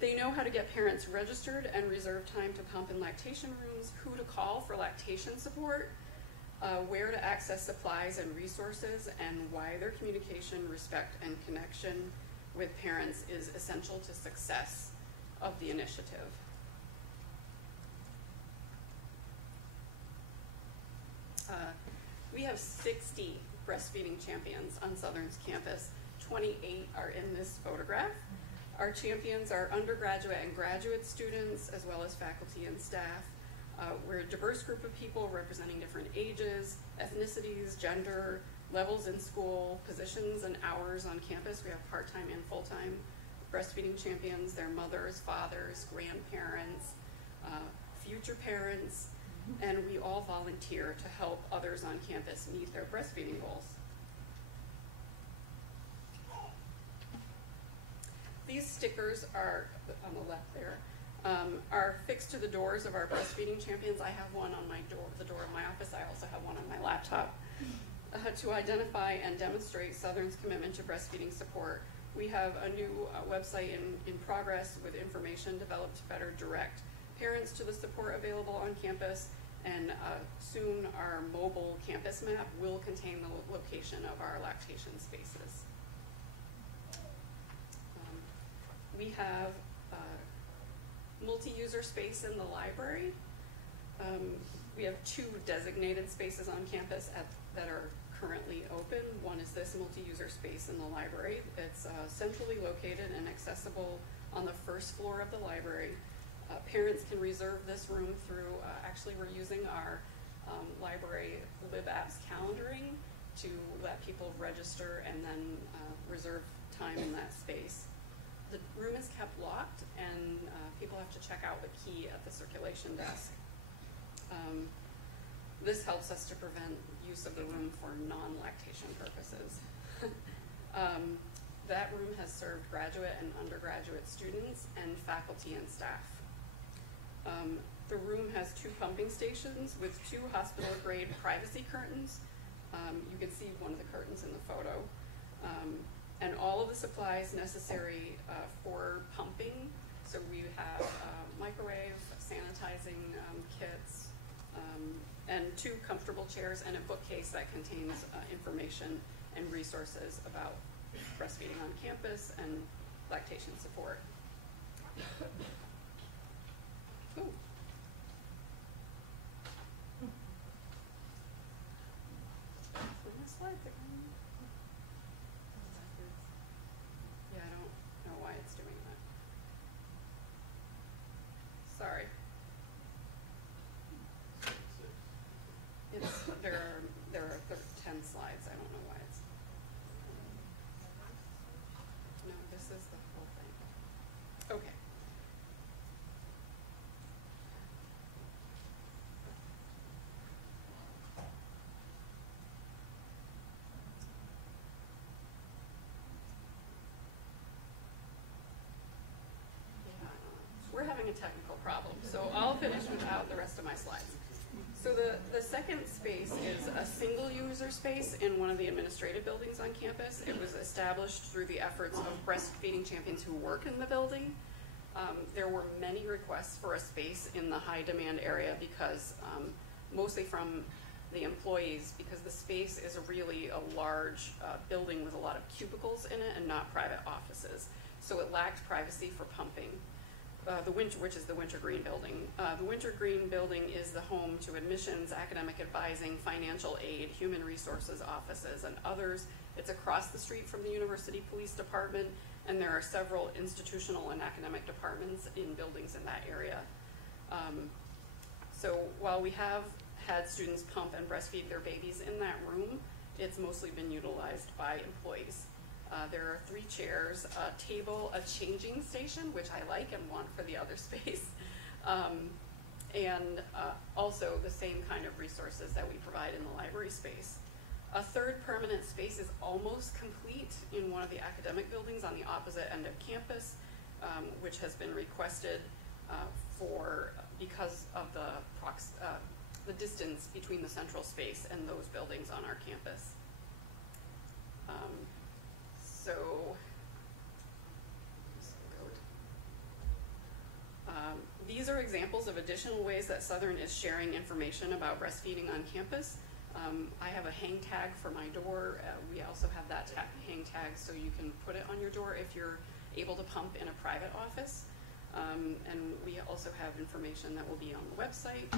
They know how to get parents registered and reserve time to pump in lactation rooms, who to call for lactation support, where to access supplies and resources, and why their communication, respect, and connection with parents is essential to success of the initiative. We have 60 breastfeeding champions on Southern's campus. 28 are in this photograph. Our champions are undergraduate and graduate students, as well as faculty and staff. We're a diverse group of people representing different ages, ethnicities, gender, levels in school, positions and hours on campus. We have part-time and full-time breastfeeding champions, their mothers, fathers, grandparents, future parents, and we all volunteer to help others on campus meet their breastfeeding goals. These stickers are, on the left there, are fixed to the doors of our breastfeeding champions. I have one on my door, the door of my office. I also have one on my laptop. To identify and demonstrate Southern's commitment to breastfeeding support. We have a new website in progress with information developed to better direct parents to the support available on campus, and soon our mobile campus map will contain the location of our lactation spaces. We have multi-user space in the library. We have 2 designated spaces on campus that are currently open. One is this multi-user space in the library. It's centrally located and accessible on the first floor of the library. Parents can reserve this room through, actually we're using our library LibApps calendaring to let people register and then reserve time in that space. The room is kept locked, and people have to check out the key at the circulation desk. This helps us to prevent use of the room for non-lactation purposes. That room has served graduate and undergraduate students and faculty and staff. The room has 2 pumping stations with 2 hospital-grade privacy curtains. You can see one of the curtains in the photo. And all of the supplies necessary for pumping. So we have microwave, sanitizing kits, and 2 comfortable chairs and a bookcase that contains information and resources about breastfeeding on campus and lactation support. Ooh. Where my slides are going? Yeah, I don't know why it's doing that. Sorry. There are 10 slides. I don't know why it's. No, this is the whole thing. Okay. We're having a technical problem, so I'll finish without the rest of my slides. So the second space is a single user space in one of the administrative buildings on campus. It was established through the efforts of breastfeeding champions who work in the building. There were many requests for a space in the high demand area because, mostly from the employees, because the space is really a large building with a lot of cubicles in it and not private offices. So it lacked privacy for pumping. Which is the Winter Green building. The Winter Green building is the home to admissions, academic advising, financial aid, human resources offices, and others. It's across the street from the University Police Department, and there are several institutional and academic departments in buildings in that area. So while we have had students pump and breastfeed their babies in that room, it's mostly been utilized by employees. There are 3 chairs, a table, a changing station, which I like and want for the other space, and also the same kind of resources that we provide in the library space. A 3rd permanent space is almost complete in one of the academic buildings on the opposite end of campus, which has been requested because of the distance between the central space and those buildings on our campus. These are examples of additional ways that Southern is sharing information about breastfeeding on campus. I have a hang tag for my door. We also have that hang tag so you can put it on your door if you're able to pump in a private office. And we also have information that will be on the website.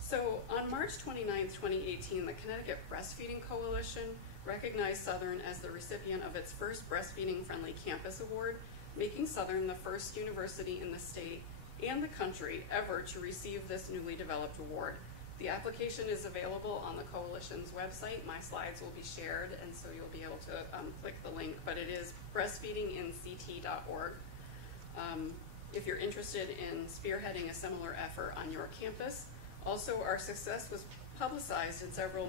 So on March 29th, 2018, the Connecticut Breastfeeding Coalition recognized Southern as the recipient of its first Breastfeeding-Friendly Campus Award, making Southern the first university in the state and the country ever to receive this newly developed award. The application is available on the coalition's website. My slides will be shared, and so you'll be able to click the link, but it is breastfeedinginct.org. If you're interested in spearheading a similar effort on your campus. Also, our success was publicized in several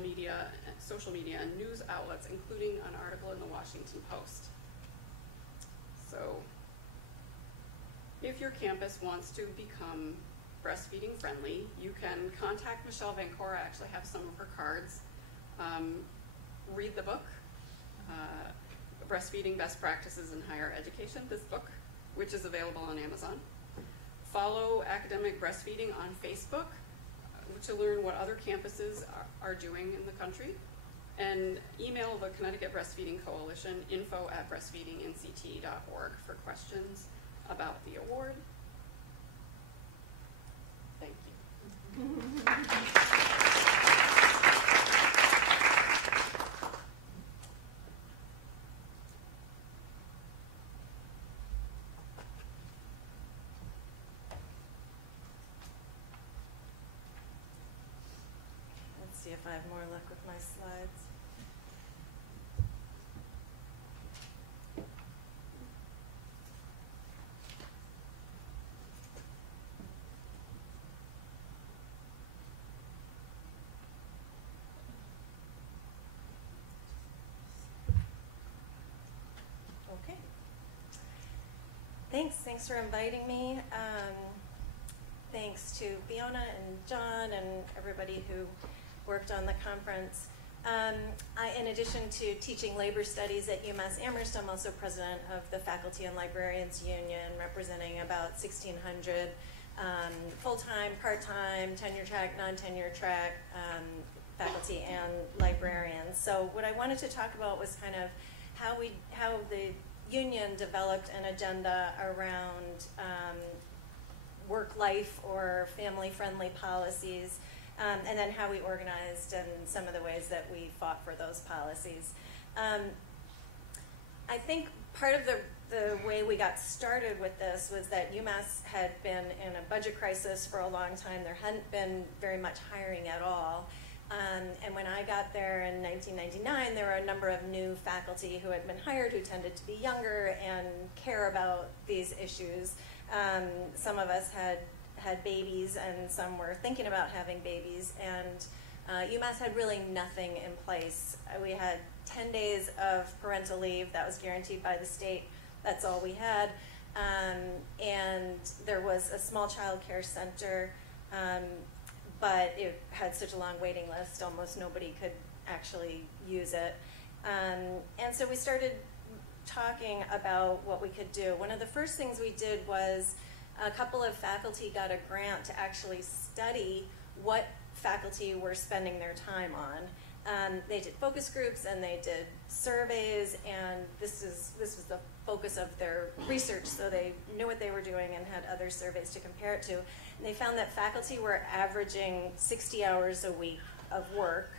social media and news outlets, including an article in the Washington Post. So, if your campus wants to become breastfeeding friendly, you can contact Michelle Vancora. I actually have some of her cards. Read the book, Breastfeeding Best Practices in Higher Education, this book, which is available on Amazon. Follow academic breastfeeding on Facebook to learn what other campuses are doing in the country, and email the Connecticut Breastfeeding Coalition, info@breastfeedinginct.org for questions about the award. Thank you. See if I have more luck with my slides. Thanks for inviting me. Thanks to Fiona and John and everybody who worked on the conference. In addition to teaching labor studies at UMass Amherst, I'm also president of the Faculty and Librarians Union, representing about 1,600 full-time, part-time, tenure-track, non-tenure track faculty and librarians. So what I wanted to talk about was kind of how the union developed an agenda around work-life or family-friendly policies, and then how we organized and some of the ways that we fought for those policies. I think part of the way we got started with this was that UMass had been in a budget crisis for a long time. There hadn't been very much hiring at all. And when I got there in 1999, there were a number of new faculty who had been hired who tended to be younger and care about these issues. Some of us had babies, and some were thinking about having babies, and UMass had really nothing in place. We had 10 days of parental leave that was guaranteed by the state. That's all we had. And there was a small child care center, but it had such a long waiting list, almost nobody could actually use it. And so we started talking about what we could do. One of the first things we did was a couple of faculty got a grant to actually study what faculty were spending their time on. They did focus groups and they did surveys, and this was the focus of their research, so they knew what they were doing and had other surveys to compare it to. And they found that faculty were averaging 60 hours a week of work,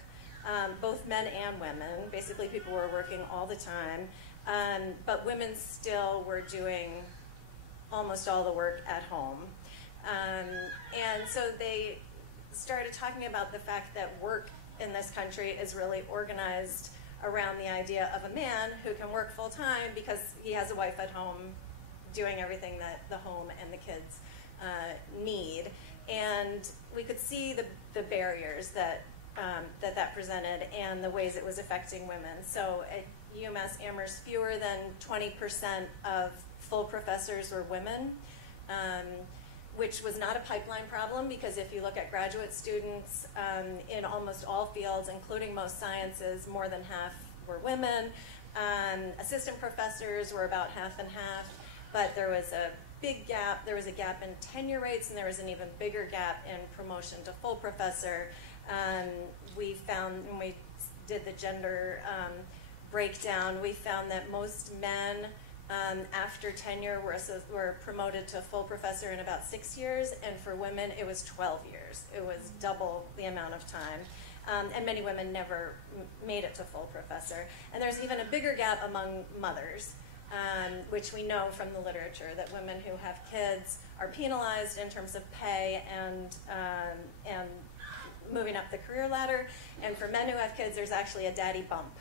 both men and women. Basically, people were working all the time, but women still were doing almost all the work at home. And so they started talking about the fact that work in this country is really organized around the idea of a man who can work full time because he has a wife at home doing everything that the home and the kids need. And we could see the barriers that presented and the ways it was affecting women. So at UMass Amherst, fewer than 20% of full professors were women, which was not a pipeline problem, because if you look at graduate students in almost all fields, including most sciences, more than half were women. Assistant professors were about half and half, but there was a big gap. There was a gap in tenure rates, and there was an even bigger gap in promotion to full professor. We found, when we did the gender breakdown, we found that most men after tenure were promoted to full professor in about 6 years, and for women it was 12 years. It was double the amount of time. And many women never made it to full professor. And there's even a bigger gap among mothers, which we know from the literature, that women who have kids are penalized in terms of pay and moving up the career ladder. And for men who have kids, there's actually a daddy bump.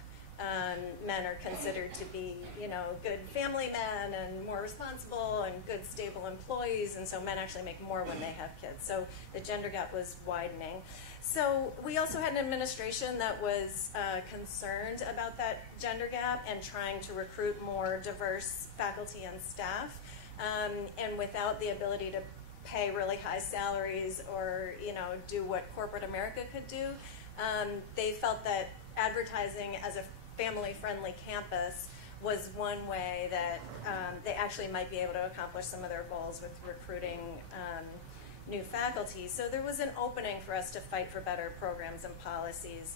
Men are considered to be, good family men and more responsible and good, stable employees, and so men actually make more when they have kids. So the gender gap was widening. So we also had an administration that was concerned about that gender gap and trying to recruit more diverse faculty and staff, and without the ability to pay really high salaries or, do what corporate America could do, they felt that advertising as a family-friendly campus was one way that they actually might be able to accomplish some of their goals with recruiting new faculty. So there was an opening for us to fight for better programs and policies.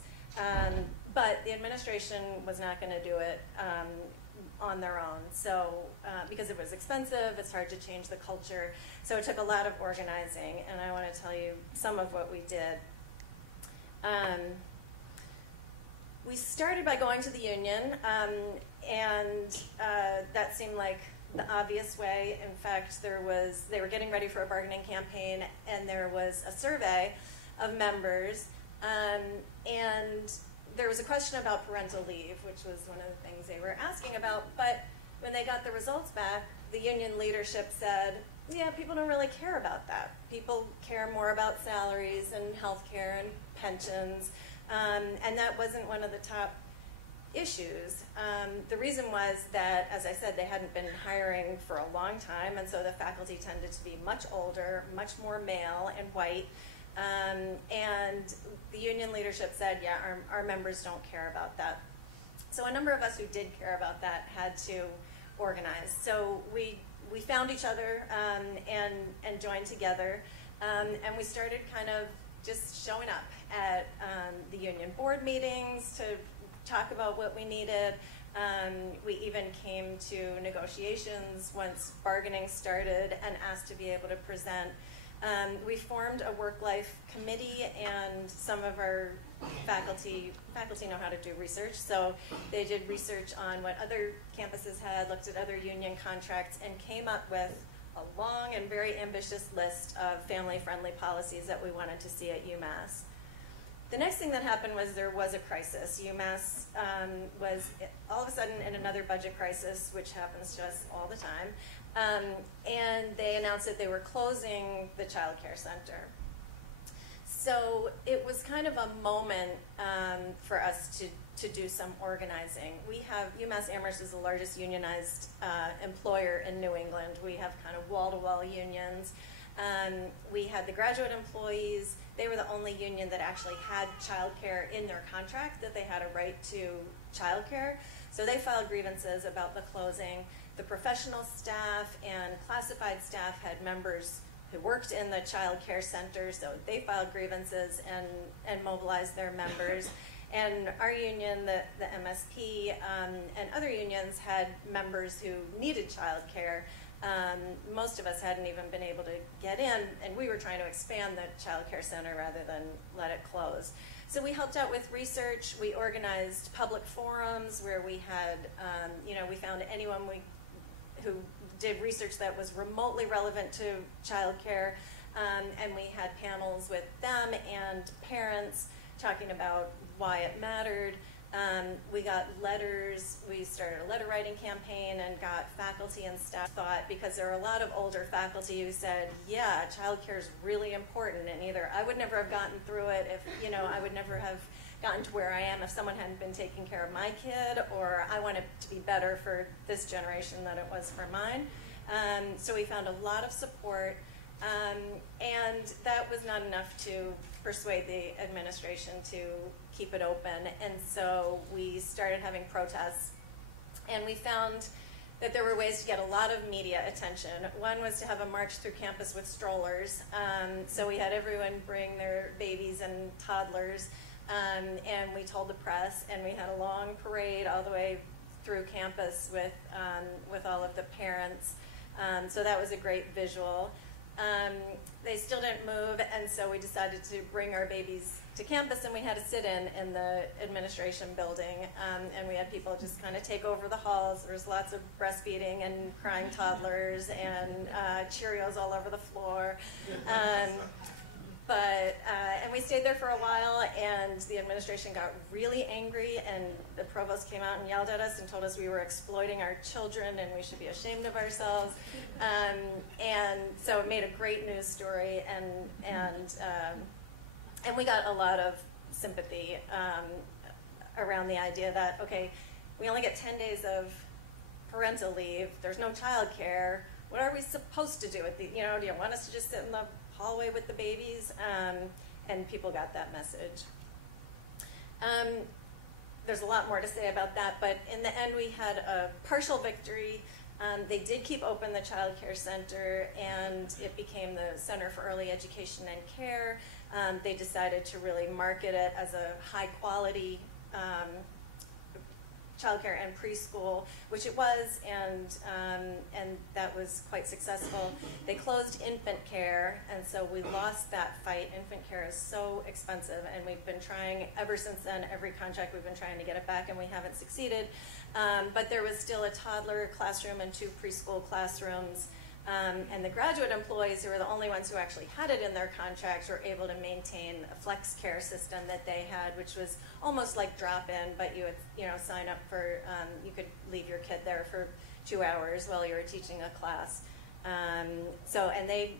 But the administration was not going to do it on their own. So because it was expensive, it's hard to change the culture. So it took a lot of organizing, and I want to tell you some of what we did. We started by going to the union, and that seemed like the obvious way. In fact, they were getting ready for a bargaining campaign, and there was a survey of members, and there was a question about parental leave, which was one of the things they were asking about. But when they got the results back, the union leadership said, yeah, people don't really care about that. People care more about salaries and health care and pensions. And that wasn't one of the top issues. The reason was that, as I said, they hadn't been hiring for a long time, and so the faculty tended to be much older, much more male and white. And the union leadership said, yeah, our members don't care about that. So a number of us who did care about that had to organize. So we found each other and joined together, and we started kind of just showing up at the union board meetings to talk about what we needed. We even came to negotiations once bargaining started and asked to be able to present. We formed a work-life committee, and some of our faculty know how to do research, so they did research on what other campuses had, looked at other union contracts, and came up with a long and very ambitious list of family-friendly policies that we wanted to see at UMass. The next thing that happened was there was a crisis. UMass was all of a sudden in another budget crisis, which happens to us all the time, and they announced that they were closing the child care center. So it was kind of a moment for us to do some organizing. We have, UMass Amherst is the largest unionized employer in New England. We have kind of wall-to-wall unions. We had the graduate employees. They were the only union that actually had childcare in their contract, that they had a right to childcare. So they filed grievances about the closing. The professional staff and classified staff had members who worked in the child care center, so they filed grievances and mobilized their members. And our union, the MSP, and other unions had members who needed child care. Most of us hadn't even been able to get in, and we were trying to expand the child care center rather than let it close. So we helped out with research. We organized public forums where we had, we found anyone who did research that was remotely relevant to childcare, and we had panels with them and parents talking about why it mattered. We got letters. We started a letter writing campaign and got faculty and staff thought, because there are a lot of older faculty who said, yeah, childcare is really important, and either I would never have gotten through it if, I would never have gotten to where I am if someone hadn't been taking care of my kid, or I want it to be better for this generation than it was for mine. So we found a lot of support, and that was not enough to persuade the administration to keep it open. And so we started having protests, and we found that there were ways to get a lot of media attention. One was to have a march through campus with strollers. So we had everyone bring their babies and toddlers, and we told the press, and we had a long parade all the way through campus with all of the parents. So that was a great visual. They still didn't move, and so we decided to bring our babies to campus, and we had a sit-in the administration building, and we had people just kind of take over the halls. There was lots of breastfeeding and crying toddlers and Cheerios all over the floor. And we stayed there for a while, and the administration got really angry, and the provost came out and yelled at us and told us we were exploiting our children and we should be ashamed of ourselves. And so it made a great news story, and we got a lot of sympathy around the idea that, okay, we only get 10 days of parental leave, there's no child care, what are we supposed to do with the, do you want us to just sit in the hallway with the babies? And people got that message. There's a lot more to say about that, but in the end we had a partial victory. They did keep open the child care center, and it became the Center for Early Education and Care. They decided to really market it as a high quality childcare and preschool, which it was, and that was quite successful. They closed infant care, and so we lost that fight. Infant care is so expensive, and we've been trying ever since then. Every contract we've been trying to get it back, and we haven't succeeded. But there was still a toddler classroom and 2 preschool classrooms. And the graduate employees, who were the only ones who actually had it in their contracts, were able to maintain a flex care system that they had, which was almost like drop-in, but you would sign up for, you could leave your kid there for 2 hours while you were teaching a class. And they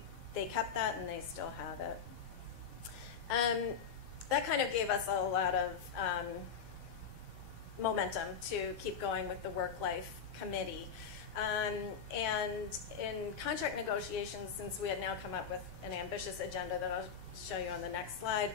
kept that, and they still have it. That kind of gave us a lot of momentum to keep going with the work-life committee. And in contract negotiations, since we had now come up with an ambitious agenda that I'll show you on the next slide,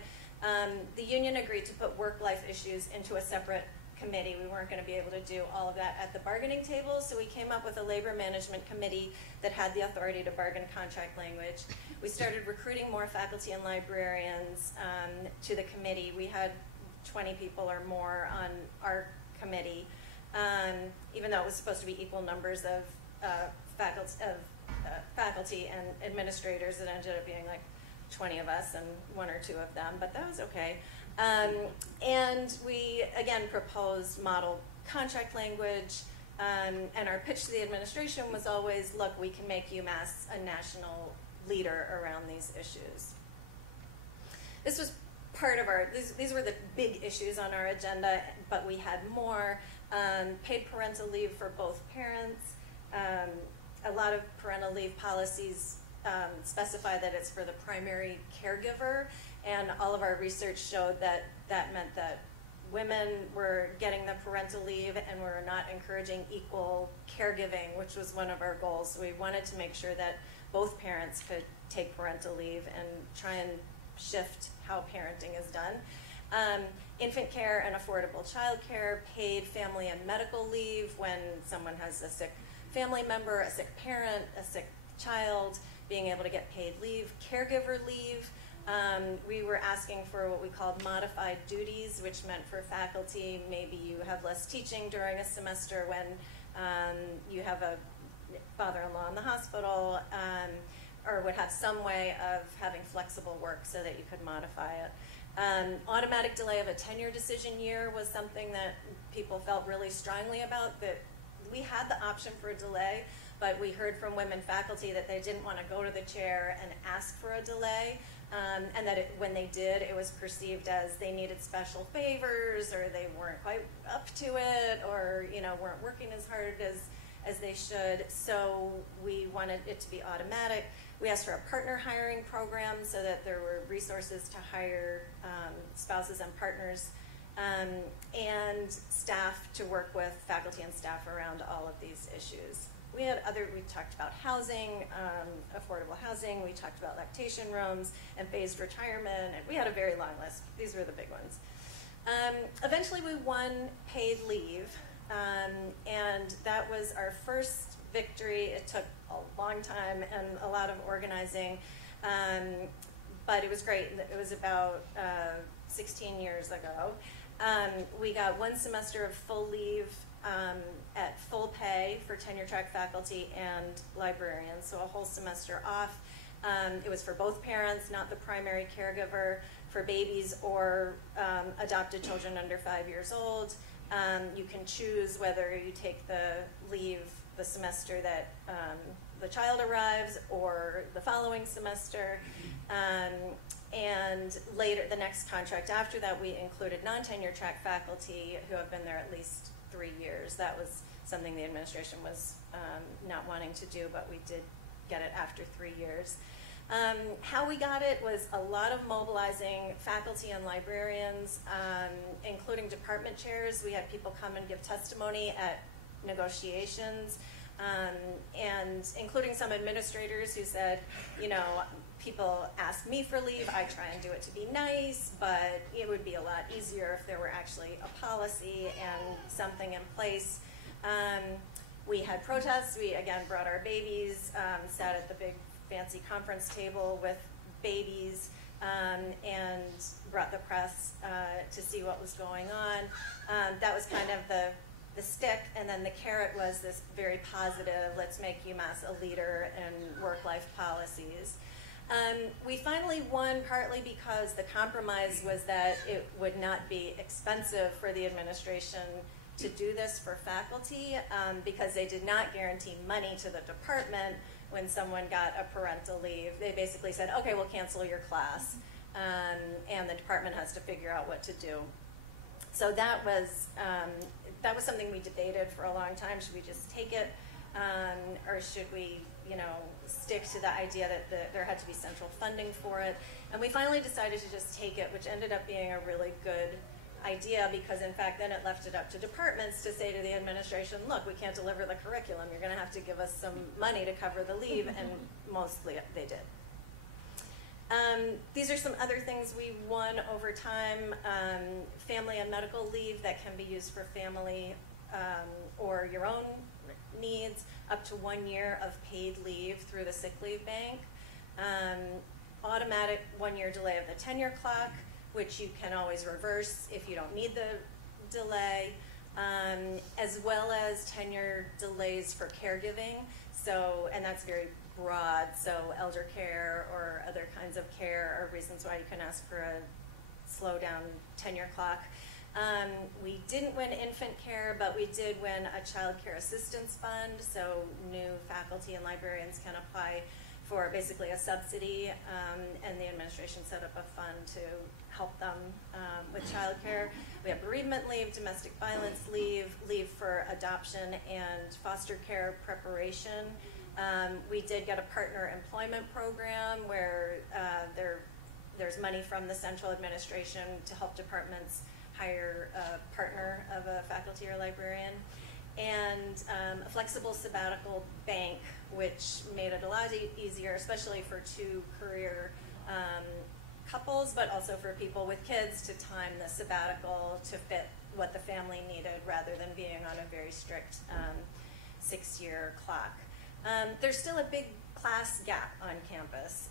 the union agreed to put work-life issues into a separate committee. We weren't going to be able to do all of that at the bargaining table, so we came up with a labor management committee that had the authority to bargain contract language. We started recruiting more faculty and librarians to the committee. We had 20 people or more on our committee, even though it was supposed to be equal numbers of faculty and administrators. It ended up being like 20 of us and 1 or 2 of them, but that was okay. And we, again, proposed model contract language, and our pitch to the administration was always, look, we can make UMass a national leader around these issues. This was part of our, these were the big issues on our agenda, but we had more. Paid parental leave for both parents. A lot of parental leave policies specify that it's for the primary caregiver, and all of our research showed that that meant that women were getting the parental leave and were not encouraging equal caregiving, which was one of our goals. So we wanted to make sure that both parents could take parental leave and try and shift how parenting is done. Infant care and affordable child care, paid family and medical leave when someone has a sick family member, a sick parent, a sick child, being able to get paid leave, caregiver leave. We were asking for what we called modified duties, which meant for faculty, maybe you have less teaching during a semester when you have a father-in-law in the hospital, or would have some way of having flexible work so that you could modify it. Automatic delay of a tenure decision year was something that people felt really strongly about, that we had the option for a delay, but we heard from women faculty that they didn't want to go to the chair and ask for a delay, and that when they did, it was perceived as they needed special favors, or they weren't quite up to it, or weren't working as hard as they should. So we wanted it to be automatic. We asked for a partner hiring program so that there were resources to hire spouses and partners, and staff to work with faculty and staff around all of these issues. We talked about housing, affordable housing, we talked about lactation rooms and phased retirement, and we had a very long list. These were the big ones. Eventually we won paid leave, and that was our first victory. It took a long time and a lot of organizing, but it was great. It was about 16 years ago. We got 1 semester of full leave at full pay for tenure track faculty and librarians, so a whole semester off. It was for both parents, not the primary caregiver, for babies or adopted children under 5 years old. You can choose whether you take the leave the semester that the child arrives or the following semester. And later, the next contract after that, we included non-tenure track faculty who have been there at least 3 years. That was something the administration was not wanting to do, but we did get it after 3 years. How we got it was a lot of mobilizing faculty and librarians, including department chairs. We had people come and give testimony at negotiations, and including some administrators who said, people ask me for leave, I try and do it to be nice, but it would be a lot easier if there were actually a policy and something in place. We had protests. We, again, brought our babies, sat at the big fancy conference table with babies, and brought the press to see what was going on. That was kind of the stick, and then the carrot was this very positive, let's make UMass a leader in work-life policies. We finally won partly because the compromise was that it would not be expensive for the administration to do this for faculty, because they did not guarantee money to the department when someone got a parental leave. They basically said, okay, we'll cancel your class, and the department has to figure out what to do. So that was something we debated for a long time. Should we just take it, or should we, stick to the idea that there had to be central funding for it? And we finally decided to just take it, which ended up being a really good idea, because in fact then it left it up to departments to say to the administration, look, we can't deliver the curriculum, you're going to have to give us some money to cover the leave, and mostly they did. These are some other things we won over time. Family and medical leave that can be used for family or your own needs, up to 1 year of paid leave through the sick leave bank. Automatic 1 year delay of the tenure clock, which you can always reverse if you don't need the delay, as well as tenure delays for caregiving. So, and that's very broad, so elder care or other kinds of care are reasons why you can ask for a slow down tenure clock. We didn't win infant care, but we did win a child care assistance fund, so new faculty and librarians can apply for basically a subsidy, and the administration set up a fund to help them with child care. We have bereavement leave, domestic violence leave, leave for adoption, and foster care preparation. We did get a partner employment program where there's money from the central administration to help departments hire a partner of a faculty or librarian, and a flexible sabbatical bank, which made it a lot easier, especially for two career couples, but also for people with kids, to time the sabbatical to fit what the family needed rather than being on a very strict 6-year clock. There's still a big class gap on campus.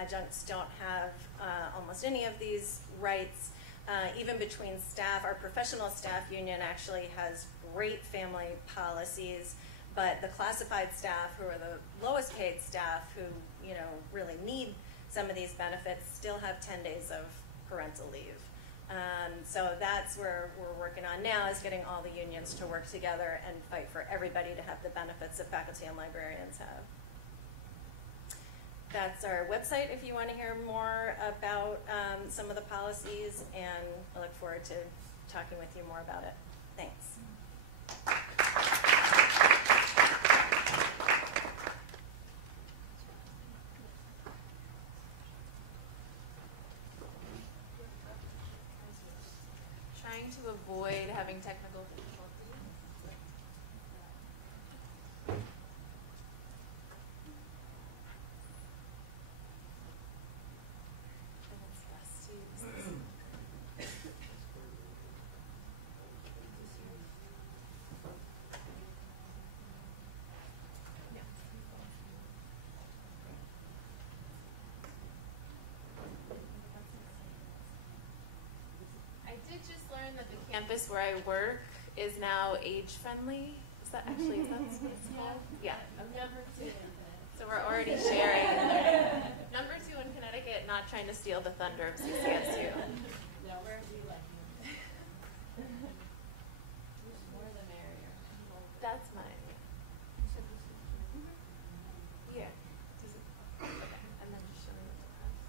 Adjuncts don't have almost any of these rights. Even between staff, our professional staff union actually has great family policies, but the classified staff, who are the lowest paid staff, who really need some of these benefits, still have 10 days of parental leave. So that's where we're working on now, is getting all the unions to work together and fight for everybody to have the benefits that faculty and librarians have. That's our website if you want to hear more about some of the policies, and I look forward to talking with you more about it. Thanks. Trying to avoid having technical difficulties. That the campus where I work is now age-friendly. Is that what it's called? Yeah. Number 2. So we're already sharing. Number 2 in Connecticut, not trying to steal the thunder of CSU. No, where do you like it? More the merrier. That's mine. Yeah. Okay. And then just show me what the rest.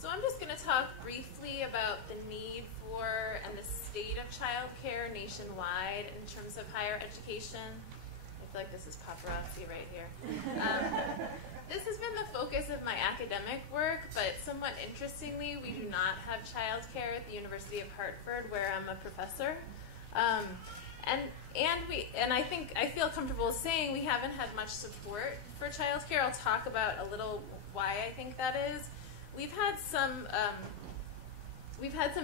So I'm just going to talk briefly about the need for and the state of childcare nationwide in terms of higher education. I feel like this is paparazzi right here. This has been the focus of my academic work, but somewhat interestingly, we do not have childcare at the University of Hartford, where I'm a professor. And I feel comfortable saying we haven't had much support for childcare. I'll talk about a little why I think that is. We've had some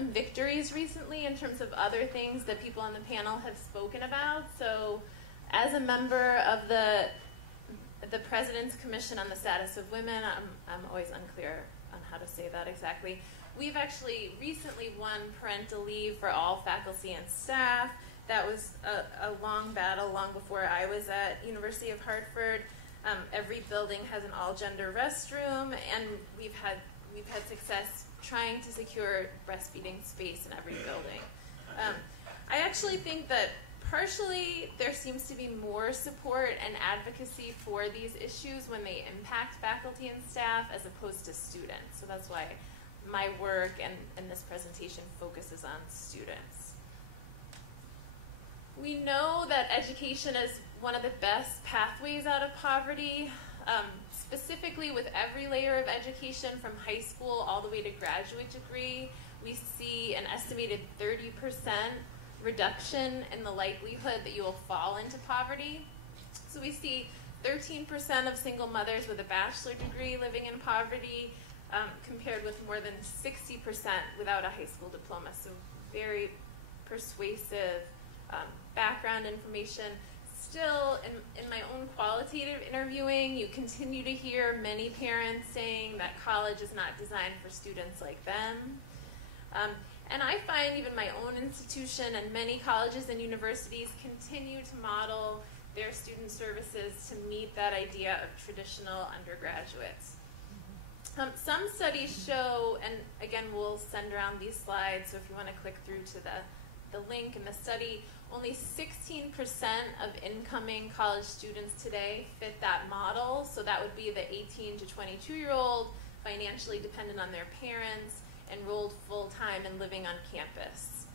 victories recently in terms of other things that people on the panel have spoken about. So, as a member of the President's Commission on the Status of Women, I'm always unclear on how to say that exactly. We've actually recently won parental leave for all faculty and staff. That was a long battle, long before I was at University of Hartford. Every building has an all-gender restroom, and we've had success trying to secure breastfeeding space in every building. I actually think that partially there seems to be more support and advocacy for these issues when they impact faculty and staff as opposed to students. So that's why my work and this presentation focuses on students. We know that education is one of the best pathways out of poverty, specifically with every layer of education from high school all the way to graduate degree. We see an estimated 30% reduction in the likelihood that you will fall into poverty. So we see 13% of single mothers with a bachelor degree living in poverty, compared with more than 60% without a high school diploma. So very persuasive background information. Still, in my own qualitative interviewing, you continue to hear many parents saying that college is not designed for students like them. And I find even my own institution and many colleges and universities continue to model their student services to meet that idea of traditional undergraduates. Some studies show, and again, we'll send around these slides, so if you want to click through to the link in the study, only 16% of incoming college students today fit that model. So that would be the 18 to 22-year-old, financially dependent on their parents, enrolled full-time and living on campus.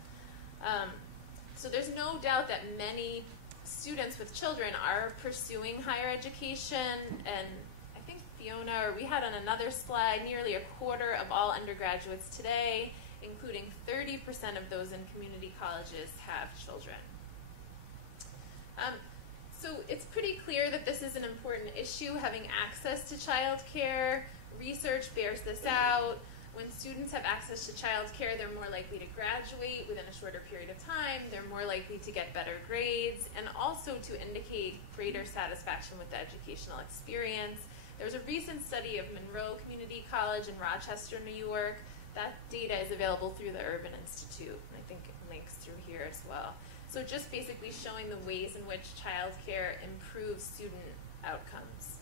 So there's no doubt that many students with children are pursuing higher education, and I think Fiona, or we had on another slide, nearly a quarter of all undergraduates today, including 30% of those in community colleges, have children. So it's pretty clear that this is an important issue, having access to childcare. Research bears this out. When students have access to childcare, they're more likely to graduate within a shorter period of time. They're more likely to get better grades, and also to indicate greater satisfaction with the educational experience. There was a recent study of Monroe Community College in Rochester, New York. That data is available through the Urban Institute, and I think it links through here as well. So just basically showing the ways in which childcare improves student outcomes.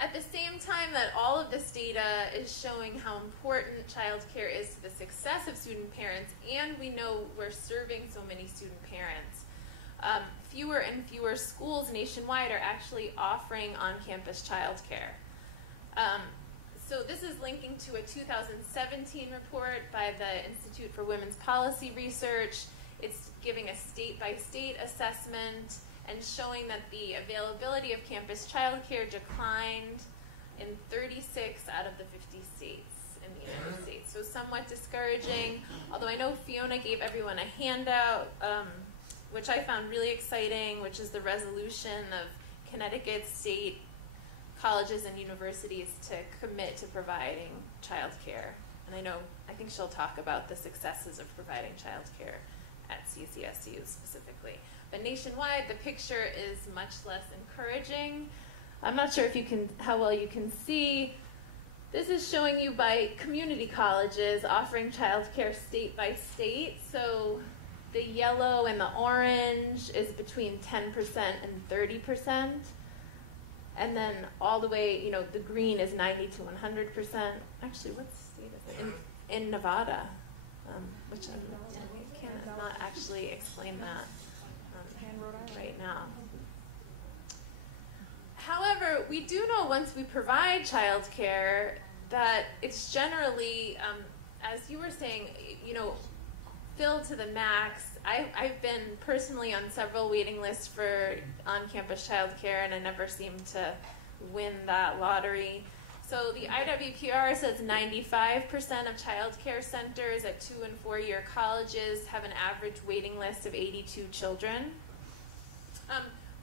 At the same time that all of this data is showing how important childcare is to the success of student parents, and we know we're serving so many student parents, fewer and fewer schools nationwide are actually offering on-campus childcare. So this is linking to a 2017 report by the Institute for Women's Policy Research. It's giving a state-by-state assessment and showing that the availability of campus childcare declined in 36 out of the 50 states in the United States. So somewhat discouraging, although I know Fiona gave everyone a handout, which I found really exciting, which is the resolution of Connecticut state colleges and universities to commit to providing childcare. And I think she'll talk about the successes of providing childcare at CSU specifically. But nationwide, the picture is much less encouraging. I'm not sure if how well you can see. This is showing you by community colleges offering childcare state by state. So the yellow and the orange is between 10% and 30%. And then all the way, the green is 90 to 100%. Actually, what state is it? In Nevada, which I cannot actually explain that right now. However, we do know once we provide childcare that it's generally, as you were saying, filled to the max. I've been personally on several waiting lists for on-campus childcare, and I never seem to win that lottery. So the IWPR says 95% of childcare centers at 2- and 4-year colleges have an average waiting list of 82 children.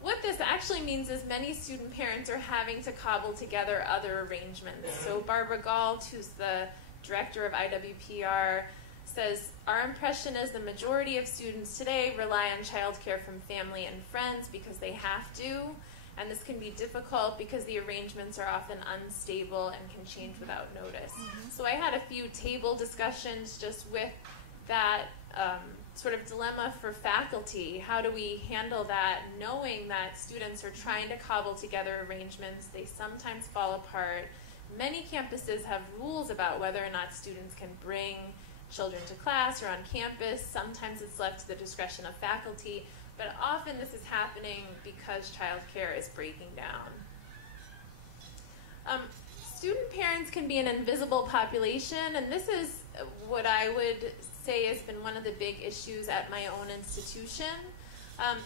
What this actually means is many student parents are having to cobble together other arrangements. So Barbara Galt, who's the director of IWPR, says, our impression is the majority of students today rely on childcare from family and friends because they have to, and this can be difficult because the arrangements are often unstable and can change without notice. So I had a few table discussions just with that sort of dilemma for faculty. How do we handle that, knowing that students are trying to cobble together arrangements, they sometimes fall apart. Many campuses have rules about whether or not students can bring children to class or on campus. Sometimes it's left to the discretion of faculty, but often this is happening because childcare is breaking down. Student parents can be an invisible population, and this is what I would say has been one of the big issues at my own institution.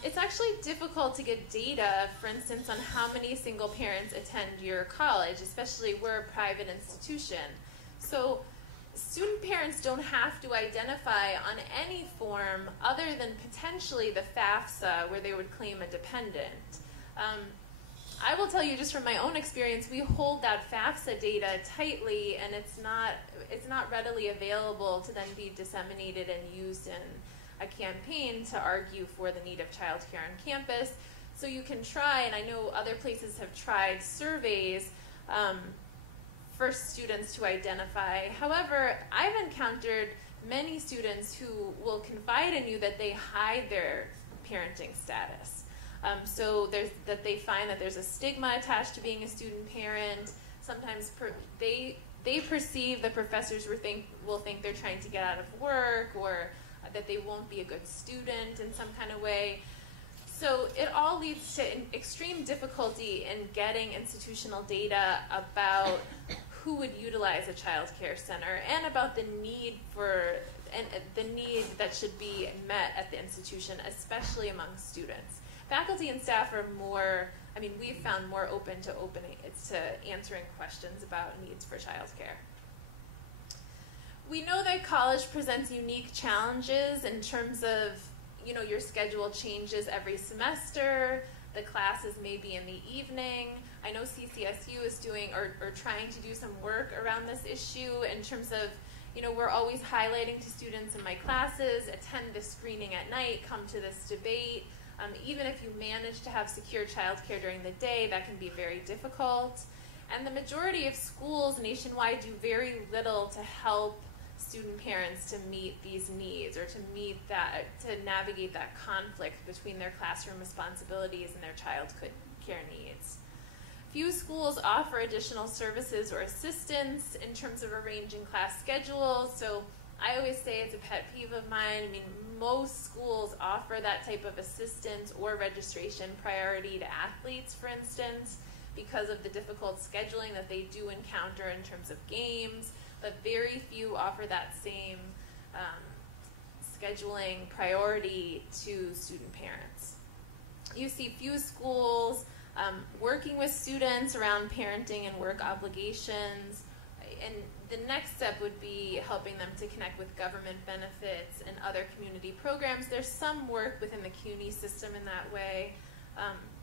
It's actually difficult to get data, for instance, on how many single parents attend your college, especially we're a private institution. So student parents don't have to identify on any form other than potentially the FAFSA where they would claim a dependent. I will tell you just from my own experience, we hold that FAFSA data tightly, and it's not readily available to then be disseminated and used in a campaign to argue for the need of childcare on campus. So you can try, and I know other places have tried surveys for students to identify. However, I've encountered many students who will confide in you that they hide their parenting status. So that they find that there's a stigma attached to being a student parent. Sometimes they perceive the professors will think they're trying to get out of work, or that they won't be a good student in some kind of way. So it all leads to an extreme difficulty in getting institutional data about who would utilize a child care center and about the need that should be met at the institution, especially among students. Faculty and staff are we've found more open to answering questions about needs for child care. We know that college presents unique challenges in terms of, your schedule changes every semester, the classes may be in the evening. I know CCSU is doing or trying to do some work around this issue in terms of, we're always highlighting to students in my classes, attend this screening at night, come to this debate. Even if you manage to have secure childcare during the day, that can be very difficult. And the majority of schools nationwide do very little to help student parents to meet these needs, or to navigate that conflict between their classroom responsibilities and their child care needs. Few schools offer additional services or assistance in terms of arranging class schedules. So I always say it's a pet peeve of mine. Most schools offer that type of assistance or registration priority to athletes, for instance, because of the difficult scheduling that they do encounter in terms of games, but very few offer that same scheduling priority to student parents. You see few schools working with students around parenting and work obligations, and the next step would be helping them to connect with government benefits and other community programs. There's some work within the CUNY system in that way,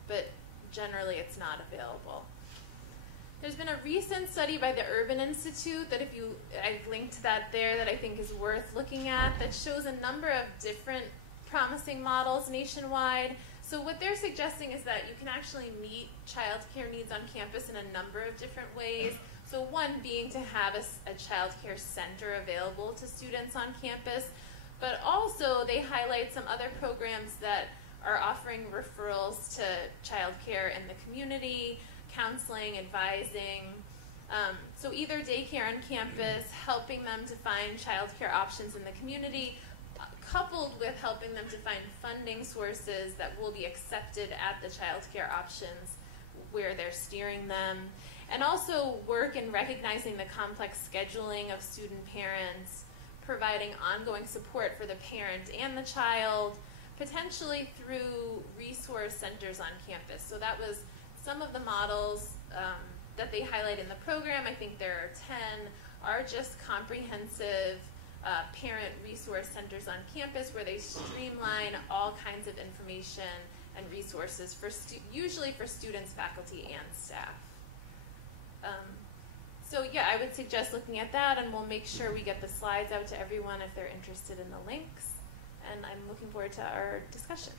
but generally it's not available. There's been a recent study by the Urban Institute that I've linked that there, that I think is worth looking at, that shows a number of different promising models nationwide. So what they're suggesting is that you can actually meet child care needs on campus in a number of different ways. So one being to have a child care center available to students on campus, but also they highlight some other programs that are offering referrals to child care in the community, counseling, advising. So either daycare on campus, helping them to find child care options in the community, coupled with helping them to find funding sources that will be accepted at the child care options where they're steering them. And also work in recognizing the complex scheduling of student parents, providing ongoing support for the parent and the child, potentially through resource centers on campus. So that was some of the models that they highlight in the program. I think there are 10, are just comprehensive parent resource centers on campus where they streamline all kinds of information and resources, usually for students, faculty, and staff. So yeah, I would suggest looking at that, and we'll make sure we get the slides out to everyone if they're interested in the links. And I'm looking forward to our discussion.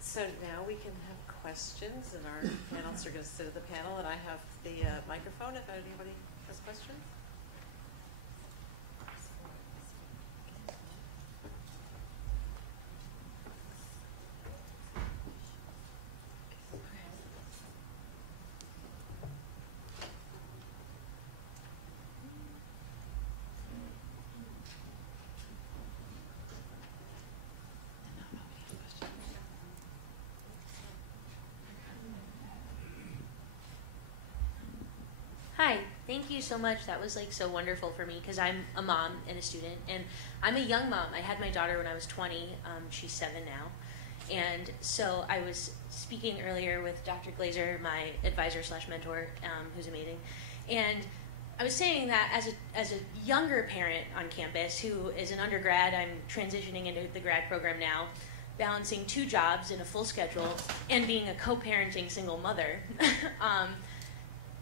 So now we can have questions, and our panelists are going to sit at the panel, and I have the microphone if anybody has questions. Thank you so much. That was like so wonderful for me because I'm a mom and a student, and I'm a young mom. I had my daughter when I was 20. She's 7 now. And so I was speaking earlier with Dr. Glazer, my advisor / mentor, who's amazing. And I was saying that as a younger parent on campus who is an undergrad, I'm transitioning into the grad program now, balancing 2 jobs in a full schedule and being a co-parenting single mother.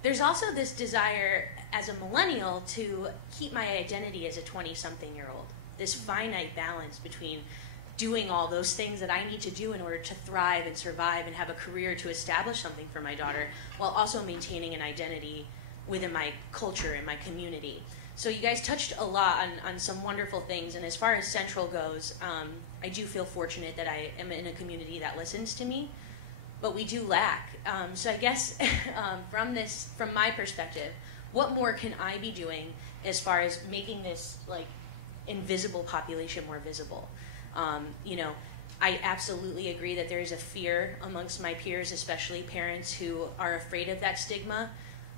There's also this desire as a millennial to keep my identity as a 20-something-year-old, this finite balance between doing all those things that I need to do in order to thrive and survive and have a career to establish something for my daughter, while also maintaining an identity within my culture and my community. So you guys touched a lot on some wonderful things, and as far as Central goes, I do feel fortunate that I am in a community that listens to me, but we do lack. So I guess from my perspective, what more can I be doing as far as making this like invisible population more visible? I absolutely agree that there is a fear amongst my peers, especially parents who are afraid of that stigma.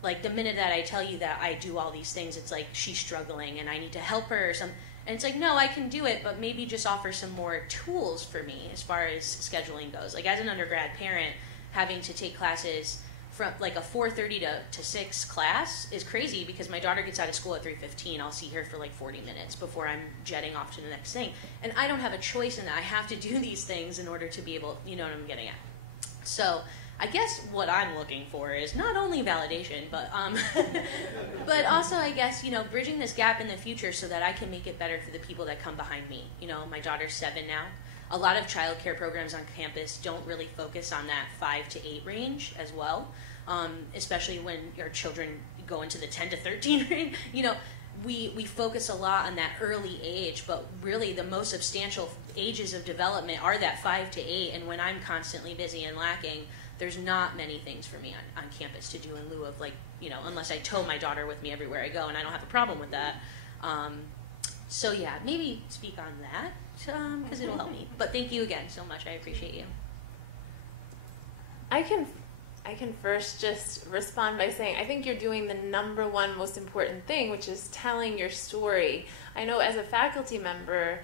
Like the minute that I tell you that I do all these things, it's like she's struggling and I need to help her or something. And it's like, no, I can do it, but maybe just offer some more tools for me as far as scheduling goes. Like as an undergrad parent, having to take classes from like a 4:30 to 6 class is crazy because my daughter gets out of school at 3:15. I'll see her for like 40 minutes before I'm jetting off to the next thing. And I don't have a choice in that. I have to do these things in order to be able, you know what I'm getting at. So I guess what I'm looking for is not only validation, but but also I guess, bridging this gap in the future so that I can make it better for the people that come behind me. My daughter's 7 now. A lot of childcare programs on campus don't really focus on that 5 to 8 range as well, especially when your children go into the 10 to 13 range. We focus a lot on that early age, but really the most substantial ages of development are that 5 to 8, and when I'm constantly busy and lacking, there's not many things for me on campus to do in lieu of unless I tow my daughter with me everywhere I go, and I don't have a problem with that. So yeah, maybe speak on that, because it'll help me. But thank you again so much. I appreciate you. I can first just respond by saying I think you're doing the number one most important thing, which is telling your story. I know as a faculty member,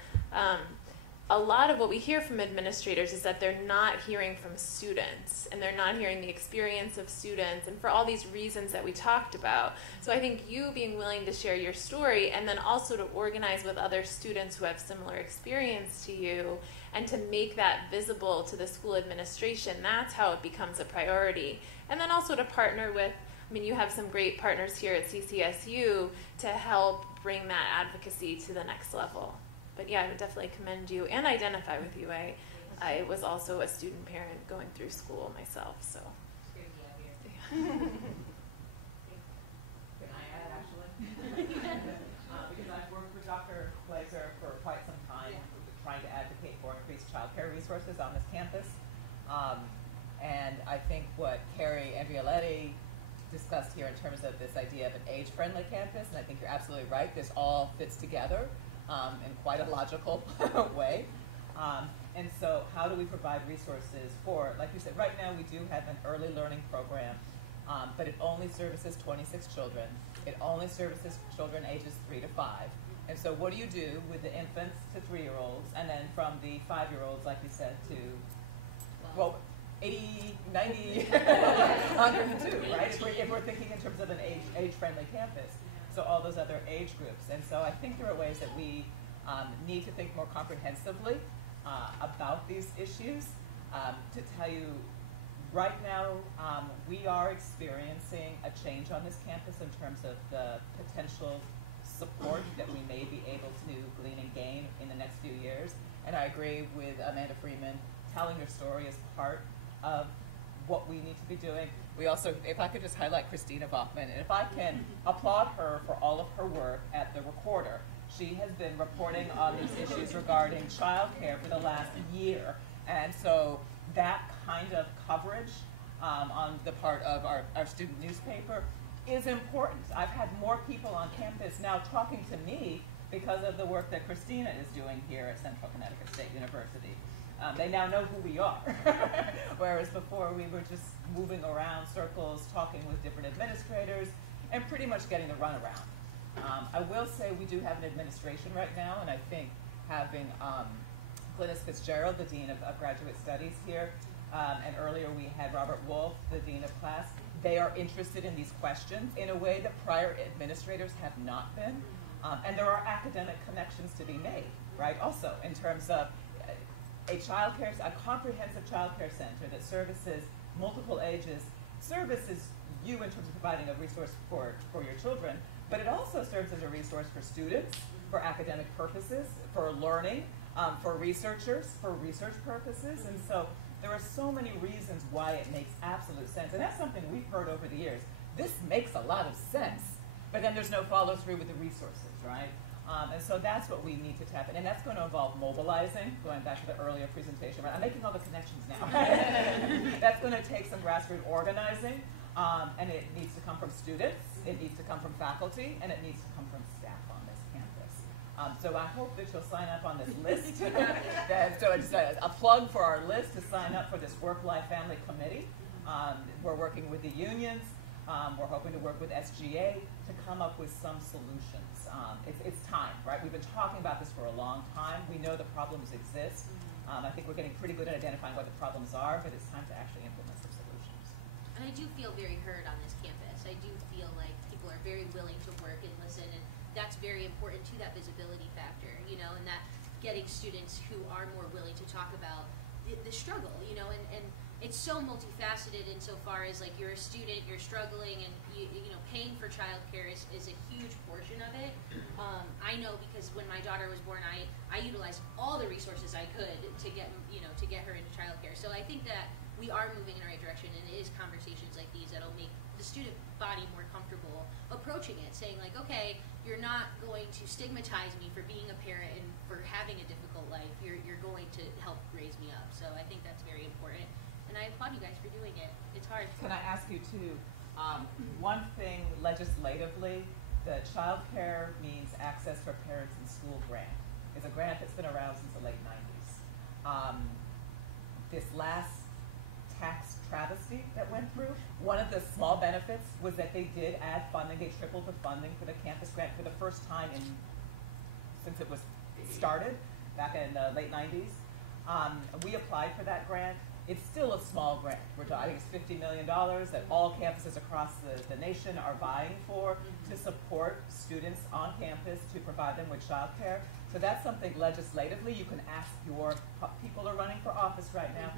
a lot of what we hear from administrators is that they're not hearing from students, and they're not hearing the experience of students, and for all these reasons that we talked about. So I think you being willing to share your story, and then also to organize with other students who have similar experience to you, and to make that visible to the school administration, that's how it becomes a priority. And then also to partner with, you have some great partners here at CCSU to help bring that advocacy to the next level. But yeah, I would definitely commend you and identify with you. I was also a student parent going through school myself, so. Can I add, actually? Because I've worked with Dr. Glazer for quite some time, trying to advocate for increased childcare resources on this campus. And I think what Carrie Andrioletti discussed here in terms of this idea of an age-friendly campus, and I think you're absolutely right, this all fits together in quite a logical way. And so how do we provide resources for, like you said, right now we do have an early learning program, but it only services 26 children. It only services children ages 3 to 5. And so what do you do with the infants to 3-year-olds, and then from the 5-year-olds, like you said, to, well, 80, 90, 102, right? If we're thinking in terms of an age-friendly campus. So all those other age groups. And so I think there are ways that we need to think more comprehensively about these issues. To tell you, right now we are experiencing a change on this campus in terms of the potential support that we may be able to glean and gain in the next few years. And I agree with Amanda Freeman, telling your story is part of what we need to be doing. We also, if I could just highlight Christina Bachman, and if I can applaud her for all of her work at the Recorder. She has been reporting on these issues regarding childcare for the last year. And so that kind of coverage on the part of our student newspaper is important. I've had more people on campus now talking to me because of the work that Christina is doing here at Central Connecticut State University. They now know who we are, whereas before we were just moving around circles, talking with different administrators, and pretty much getting the runaround. I will say we do have an administration right now, and I think having Glynis Fitzgerald, the Dean of Graduate Studies here, and earlier we had Robert Wolf, the Dean of Class. They are interested in these questions in a way that prior administrators have not been. And there are academic connections to be made, right? Also, in terms of a comprehensive child care center that services multiple ages, services you in terms of providing a resource for your children, but it also serves as a resource for students, for academic purposes, for learning, for researchers, for research purposes. And so there are so many reasons why it makes absolute sense. And that's something we've heard over the years. This makes a lot of sense, but then there's no follow through with the resources, right? And so that's what we need to tap in. And that's going to involve mobilizing, going back to the earlier presentation. Right? I'm making all the connections now. That's going to take some grassroots organizing, and it needs to come from students, it needs to come from faculty, and it needs to come from staff on this campus. So I hope that you'll sign up on this list. So it's a plug for our list to sign up for this Work-Life Family Committee. We're working with the unions. We're hoping to work with SGA to come up with some solutions. It's time, right? We've been talking about this for a long time. We know the problems exist. I think we're getting pretty good at identifying what the problems are, but it's time to actually implement some solutions. And I do feel very heard on this campus. I do feel like people are very willing to work and listen, and that's very important to that visibility factor, you know, and that getting students who are more willing to talk about the struggle, you know, and it's so multifaceted insofar as like you're a student, you're struggling, and you know paying for childcare is a huge portion of it. I know because when my daughter was born, I utilized all the resources I could to get her into childcare. So I think that we are moving in the right direction, and it is conversations like these that'll make the student body more comfortable approaching it, saying like, okay, you're not going to stigmatize me for being a parent and for having a difficult life. You're going to help raise me up. So I think that's very important. And I applaud you guys for doing it. It's hard. Can I ask you too, one thing legislatively, the child care means access for parents in school grant. It's a grant that's been around since the late 90s. This last tax travesty that went through, one of the small benefits was that they did add funding. They tripled the funding for the campus grant for the first time since it was started back in the late 90s. We applied for that grant. It's still a small grant. I think it's $50 million that all campuses across the nation are vying for to support students on campus to provide them with child care. So that's something legislatively you can ask your people who are running for office right now.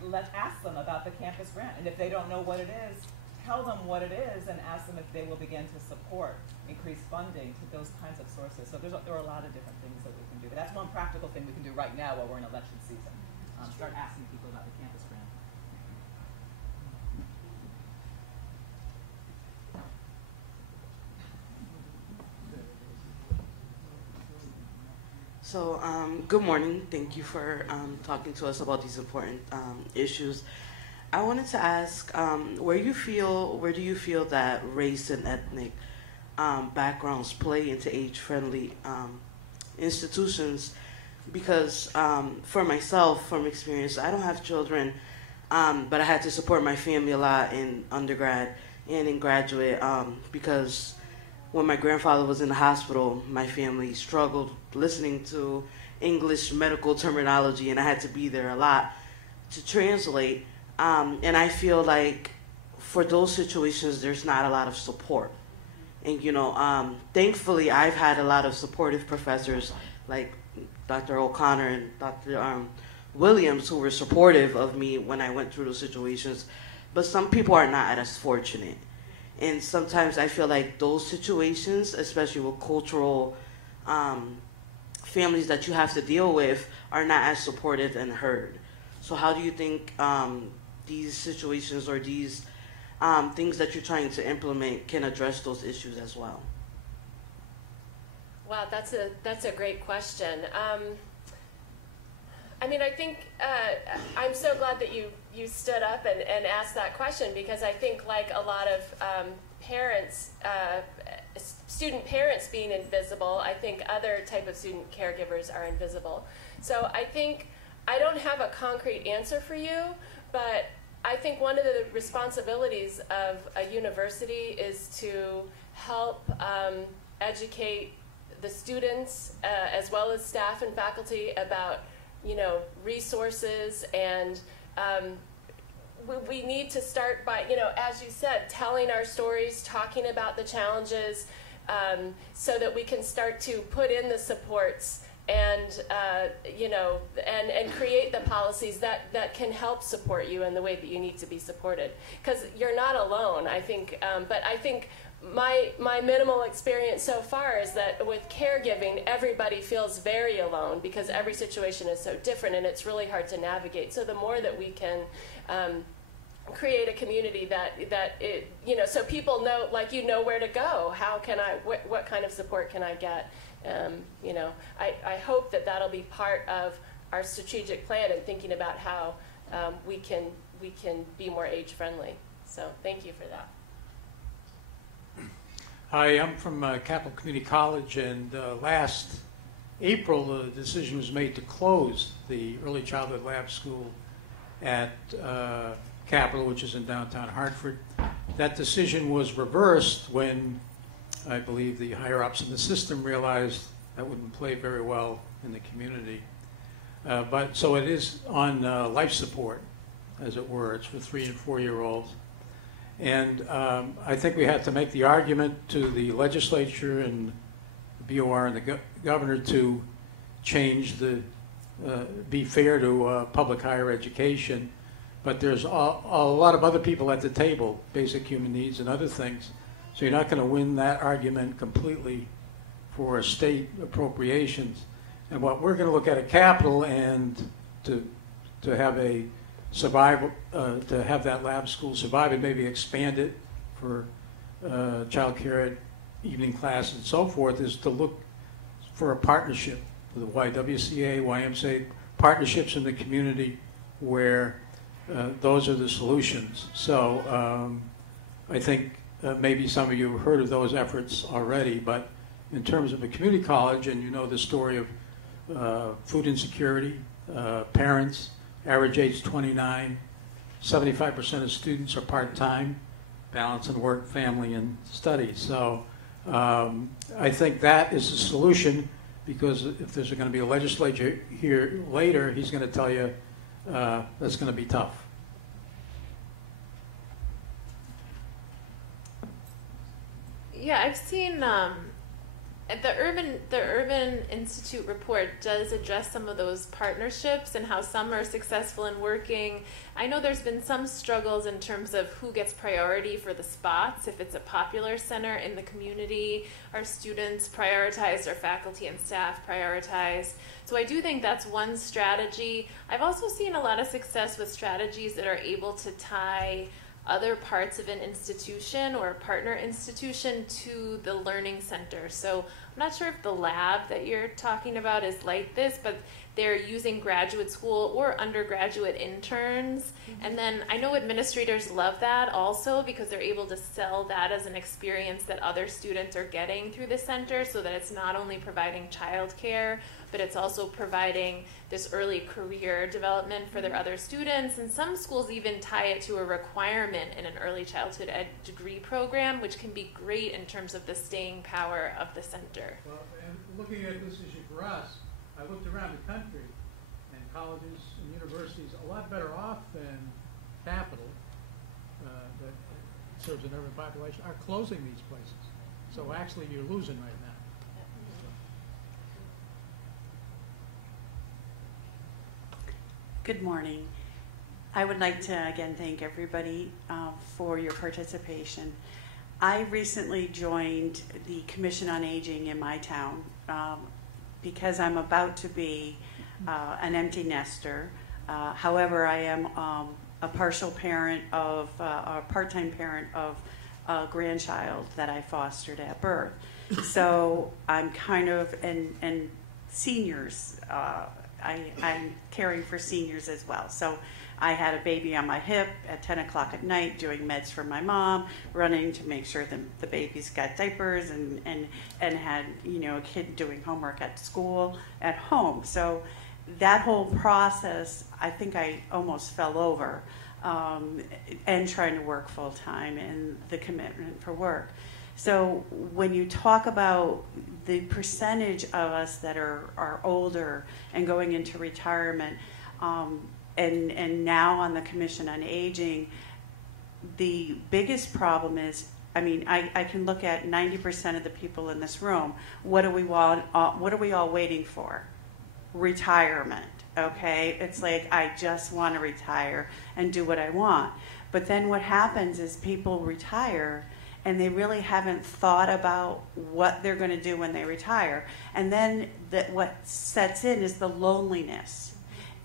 Let's ask them about the campus grant. And if they don't know what it is, tell them what it is and ask them if they will begin to support increased funding to those kinds of sources. So there are a lot of different things that we can do. But that's one practical thing we can do right now while we're in election season. Start asking people about the campus grant. So, good morning. Thank you for talking to us about these important issues. I wanted to ask, where do you feel that race and ethnic backgrounds play into age-friendly institutions? Because for myself, from experience, I don't have children, but I had to support my family a lot in undergrad and in graduate because when my grandfather was in the hospital, my family struggled listening to English medical terminology, and I had to be there a lot to translate. And I feel like for those situations, there's not a lot of support. And, you know, thankfully, I've had a lot of supportive professors like Dr. O'Connor and Dr. Williams, who were supportive of me when I went through those situations. But some people are not as fortunate. And sometimes I feel like those situations, especially with cultural families that you have to deal with, are not as supportive and heard. So how do you think these situations or these things that you're trying to implement can address those issues as well? Wow, that's a great question. I mean, I think I'm so glad that you stood up and asked that question, because I think like a lot of parents, student parents being invisible, I think other type of student caregivers are invisible. So I think I don't have a concrete answer for you, but I think one of the responsibilities of a university is to help educate the students as well as staff and faculty about, resources, and we need to start by, as you said, telling our stories, talking about the challenges, so that we can start to put in the supports and and create the policies that can help support you in the way that you need to be supported. Because you're not alone, I think. But I think my minimal experience so far is that with caregiving, everybody feels very alone because every situation is so different and it's really hard to navigate. So the more that we can create a community that it, so people know, like, where to go. How can I? What kind of support can I get? I hope that that'll be part of our strategic plan and thinking about how we can be more age friendly. So thank you for that. Hi, I'm from Capital Community College, and last April the decision was made to close the Early Childhood Lab School at Capital, which is in downtown Hartford. That decision was reversed when I believe the higher-ups in the system realized that wouldn't play very well in the community. So it is on life support, as it were. It's for 3- and 4-year-olds. And I think we have to make the argument to the legislature and the BOR and the governor to change be fair to public higher education. But there's a lot of other people at the table, basic human needs and other things. So you're not going to win that argument completely for state appropriations. And what we're going to look at Capital, and to have a survival, to have that lab school survive and maybe expand it for child care, evening class, and so forth, is to look for a partnership with the YWCA, YMCA, partnerships in the community where those are the solutions. So I think maybe some of you have heard of those efforts already, but in terms of a community college, and the story of food insecurity, parents, average age 29, 75% of students are part-time, balancing work, family, and study. So I think that is the solution, because if there's going to be a legislature here later, he's going to tell you that's going to be tough. Yeah, I've seen the Urban Institute report does address some of those partnerships and how some are successful in working. I know there's been some struggles in terms of who gets priority for the spots. If it's a popular center in the community, are students prioritized, or faculty and staff prioritized? So I do think that's one strategy. I've also seen a lot of success with strategies that are able to tie other parts of an institution or a partner institution to the learning center. So I'm not sure if the lab that you're talking about is like this, but they're using graduate school or undergraduate interns. And then I know administrators love that also, because they're able to sell that as an experience that other students are getting through the center, so that it's not only providing childcare, but it's also providing this early career development for their other students. And some schools even tie it to a requirement in an early childhood ed degree program, which can be great in terms of the staying power of the center. Well, and looking at this issue for us, I looked around the country, and colleges and universities a lot better off than Capital, that serves an urban population, are closing these places. So actually you're losing right now. Good morning. I would like to again thank everybody for your participation. I recently joined the Commission on Aging in my town because I'm about to be an empty nester. However, I am a partial parent of, a part-time parent of a grandchild that I fostered at birth. So I'm kind of, and seniors, I'm caring for seniors as well. So I had a baby on my hip at 10 o'clock at night, doing meds for my mom, running to make sure the baby's got diapers, and had, a kid doing homework at school, at home. So that whole process, I think I almost fell over. and trying to work full time and the commitment for work. So when you talk about the percentage of us that are older and going into retirement, and now on the Commission on Aging, the biggest problem is, I mean, I can look at 90% of the people in this room. What are we all waiting for? Retirement. Okay, it's like I just want to retire and do what I want. But then what happens is people retire and they really haven't thought about what they're going to do when they retire. And then what sets in is the loneliness.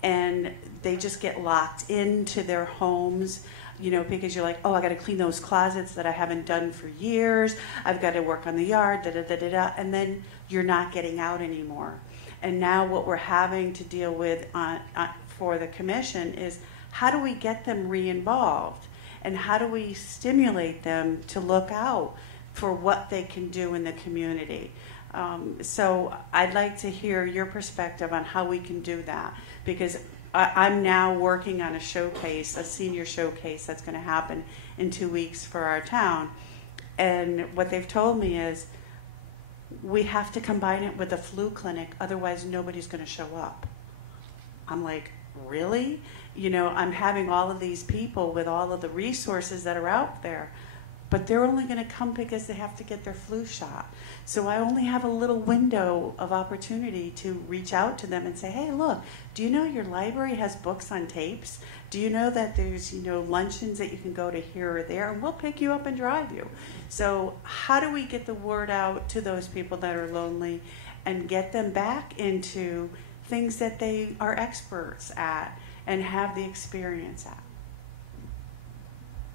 And they just get locked into their homes, you know, because you're like, oh, I got to clean those closets that I haven't done for years. I've got to work on the yard, da-da-da-da-da. And then you're not getting out anymore. And now what we're having to deal with for the commission is how do we get them re-involved? And how do we stimulate them to look out for what they can do in the community? So I'd like to hear your perspective on how we can do that, because I'm now working on a showcase, a senior showcase that's going to happen in 2 weeks for our town. And what they've told me is we have to combine it with a flu clinic, otherwise nobody's going to show up. I'm like, really? You know, I'm having all of these people with all of the resources that are out there, but they're only going to come because they have to get their flu shot. So I only have a little window of opportunity to reach out to them and say, hey, look, do you know your library has books on tapes? Do you know that there's, you know, luncheons that you can go to here or there, and we'll pick you up and drive you? So how do we get the word out to those people that are lonely and get them back into things that they are experts at and have the experience at?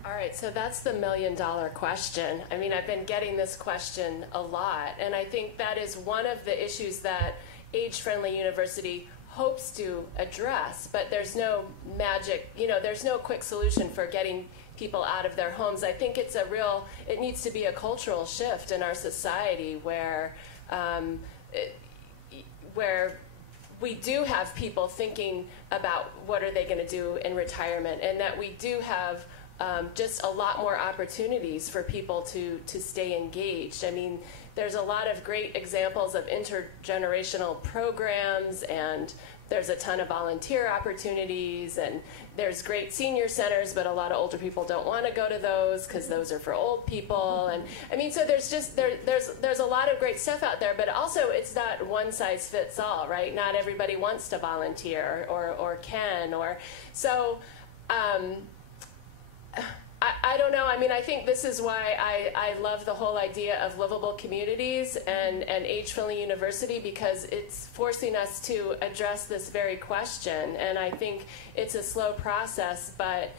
All right, so that's the $1 million question. I mean, I've been getting this question a lot, and I think that is one of the issues that Age-Friendly University hopes to address, but there's no magic, you know, there's no quick solution for getting people out of their homes. I think it's it needs to be a cultural shift in our society where we do have people thinking about what are they going to do in retirement, and that we do have just a lot more opportunities for people to stay engaged. I mean, there's a lot of great examples of intergenerational programs, and there's a ton of volunteer opportunities, and there's great senior centers, but a lot of older people don't want to go to those because those are for old people. And I mean, so there's just there's a lot of great stuff out there, but also it's not one size fits all, right? Not everybody wants to volunteer or can, or so. I don't know. I mean, I think this is why I love the whole idea of livable communities and Age-Friendly University, because it's forcing us to address this very question. And I think it's a slow process, but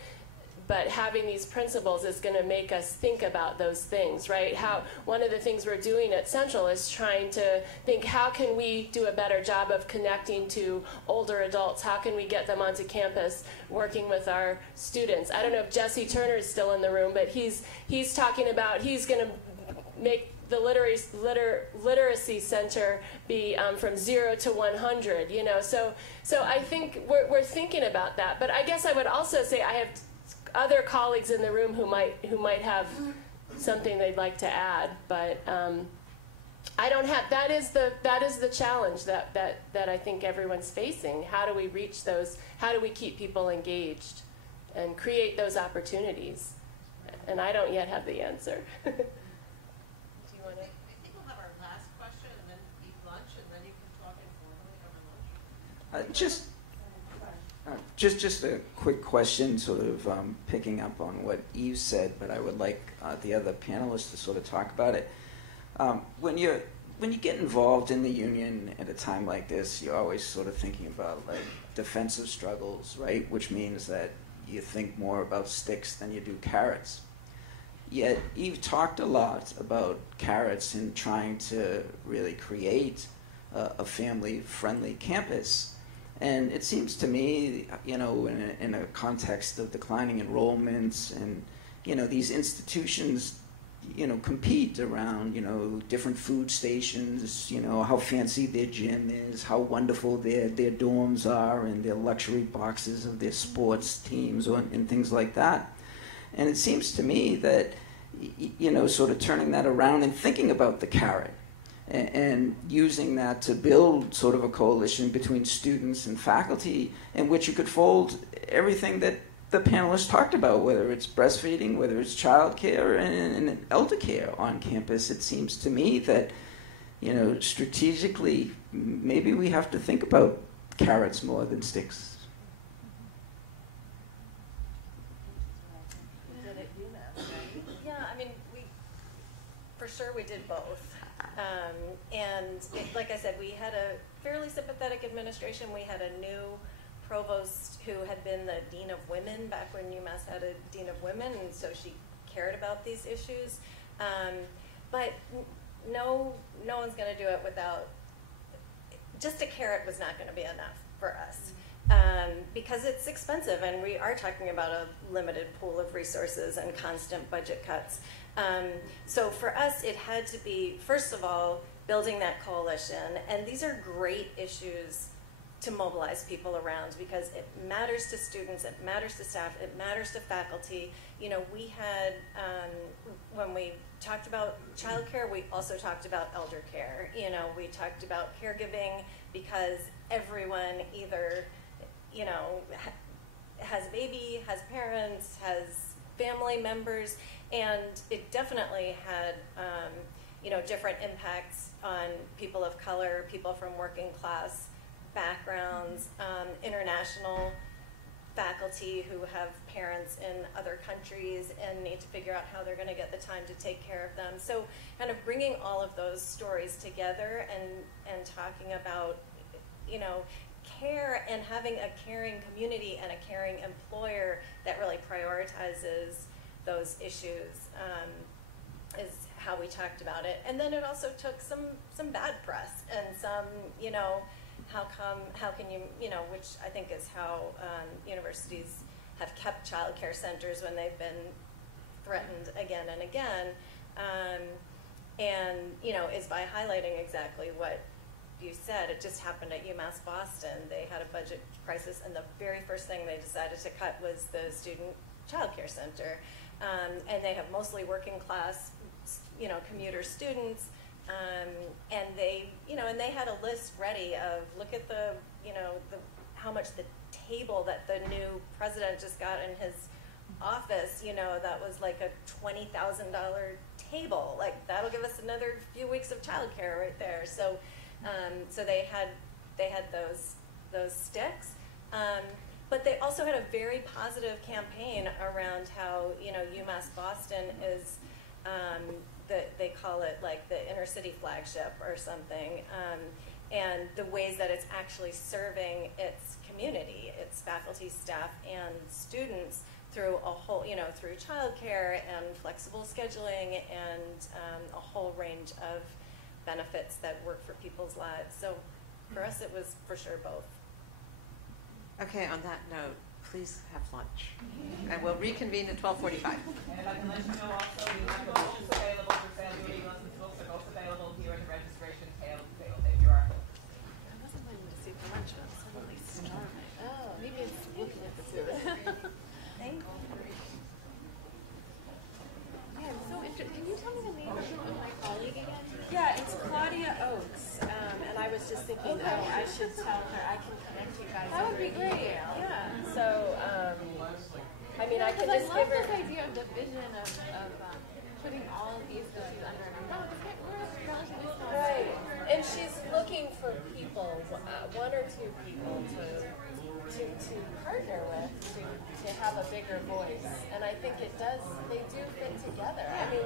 having these principles is going to make us think about those things, right? One of the things we're doing at Central is trying to think, how can we do a better job of connecting to older adults? How can we get them onto campus working with our students? I don't know if Jesse Turner is still in the room, but he's talking about he's going to make the literacy center be from 0 to 100, you know. So I think we're thinking about that. But I guess I would also say I have other colleagues in the room who might have something they'd like to add, but I don't have. That is the challenge that I think everyone's facing. How do we reach those? How do we keep people engaged and create those opportunities? And I don't yet have the answer. Do you want to? I think we'll have our last question and then eat lunch, and then you can talk informally over lunch. Just a quick question, sort of picking up on what Eve said, but I would like the other panelists to sort of talk about it. When you get involved in the union at a time like this, you're always sort of thinking about like defensive struggles, right? Which means that you think more about sticks than you do carrots. Yet Eve talked a lot about carrots and trying to really create a family-friendly campus. And it seems to me, you know, in a context of declining enrollments and, you know, these institutions, compete around, different food stations, how fancy their gym is, how wonderful their dorms are, and their luxury boxes of their sports teams and things like that. And it seems to me that, sort of turning that around and thinking about the carrot and using that to build sort of a coalition between students and faculty in which you could fold everything that the panelists talked about, whether it's breastfeeding, whether it's childcare and elder care on campus. It seems to me that, strategically, maybe we have to think about carrots more than sticks. Yeah, I mean, for sure we did both. Like I said, we had a fairly sympathetic administration. We had a new provost who had been the dean of women back when UMass had a dean of women, and so she cared about these issues. But no one's going to do it without, just a carrot was not going to be enough for us. Because it's expensive, and we are talking about a limited pool of resources and constant budget cuts. So for us, it had to be, first of all, building that coalition. And these are great issues to mobilize people around because it matters to students, it matters to staff, it matters to faculty. We had, when we talked about childcare, we also talked about elder care. We talked about caregiving because everyone either, has a baby, has parents, has family members, and it definitely had, different impacts on people of color, people from working class backgrounds, international faculty who have parents in other countries and need to figure out how they're going to get the time to take care of them. So kind of bringing all of those stories together and talking about, care and having a caring community and a caring employer that really prioritizes those issues is how we talked about it. And then it also took some bad press and some, how can you, which I think is how universities have kept child care centers when they've been threatened again and again. Is by highlighting exactly what you said. It just happened at UMass Boston. They had a budget crisis, and the very first thing they decided to cut was the student child care center. And they have mostly working class, commuter students. And they, and they had a list ready of look at the how much the table that the new president just got in his office, that was like a $20,000 table. Like that'll give us another few weeks of childcare right there. So, so they had those sticks. But they also had a very positive campaign around how UMass Boston is. They call it like the inner city flagship or something, and the ways that it's actually serving its community, its faculty, staff, and students through a whole, through childcare and flexible scheduling and a whole range of benefits that work for people's lives. So for us, it was for sure both. Okay, on that note, please have lunch. And we'll reconvene at 12:45. And if I can let you know also, we have the books available for sale. The lessons books are both available here at the registration table if you are. I wasn't planning to see for lunch, but I'm suddenly starving. Oh, maybe it's looking at the food. Thank you. Yeah, I'm so interested. Can you tell me the name of my colleague again? Yeah, it's Claudia Oakes, and I was just thinking, I should tell her I can connect you guys. That would be great. Yeah. So, I mean, I could I just love give her. this idea of the vision of putting all of these issues under an umbrella. We're a relatively small Right, school. and she's looking for people, one or two people to partner with to have a bigger voice, and I think it does. They do fit together. I mean,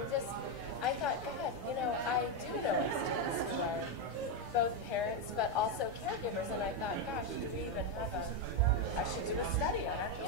I thought, God, I do know students who are both parents but also caregivers, and I thought, gosh, do we even have I should do a study on it.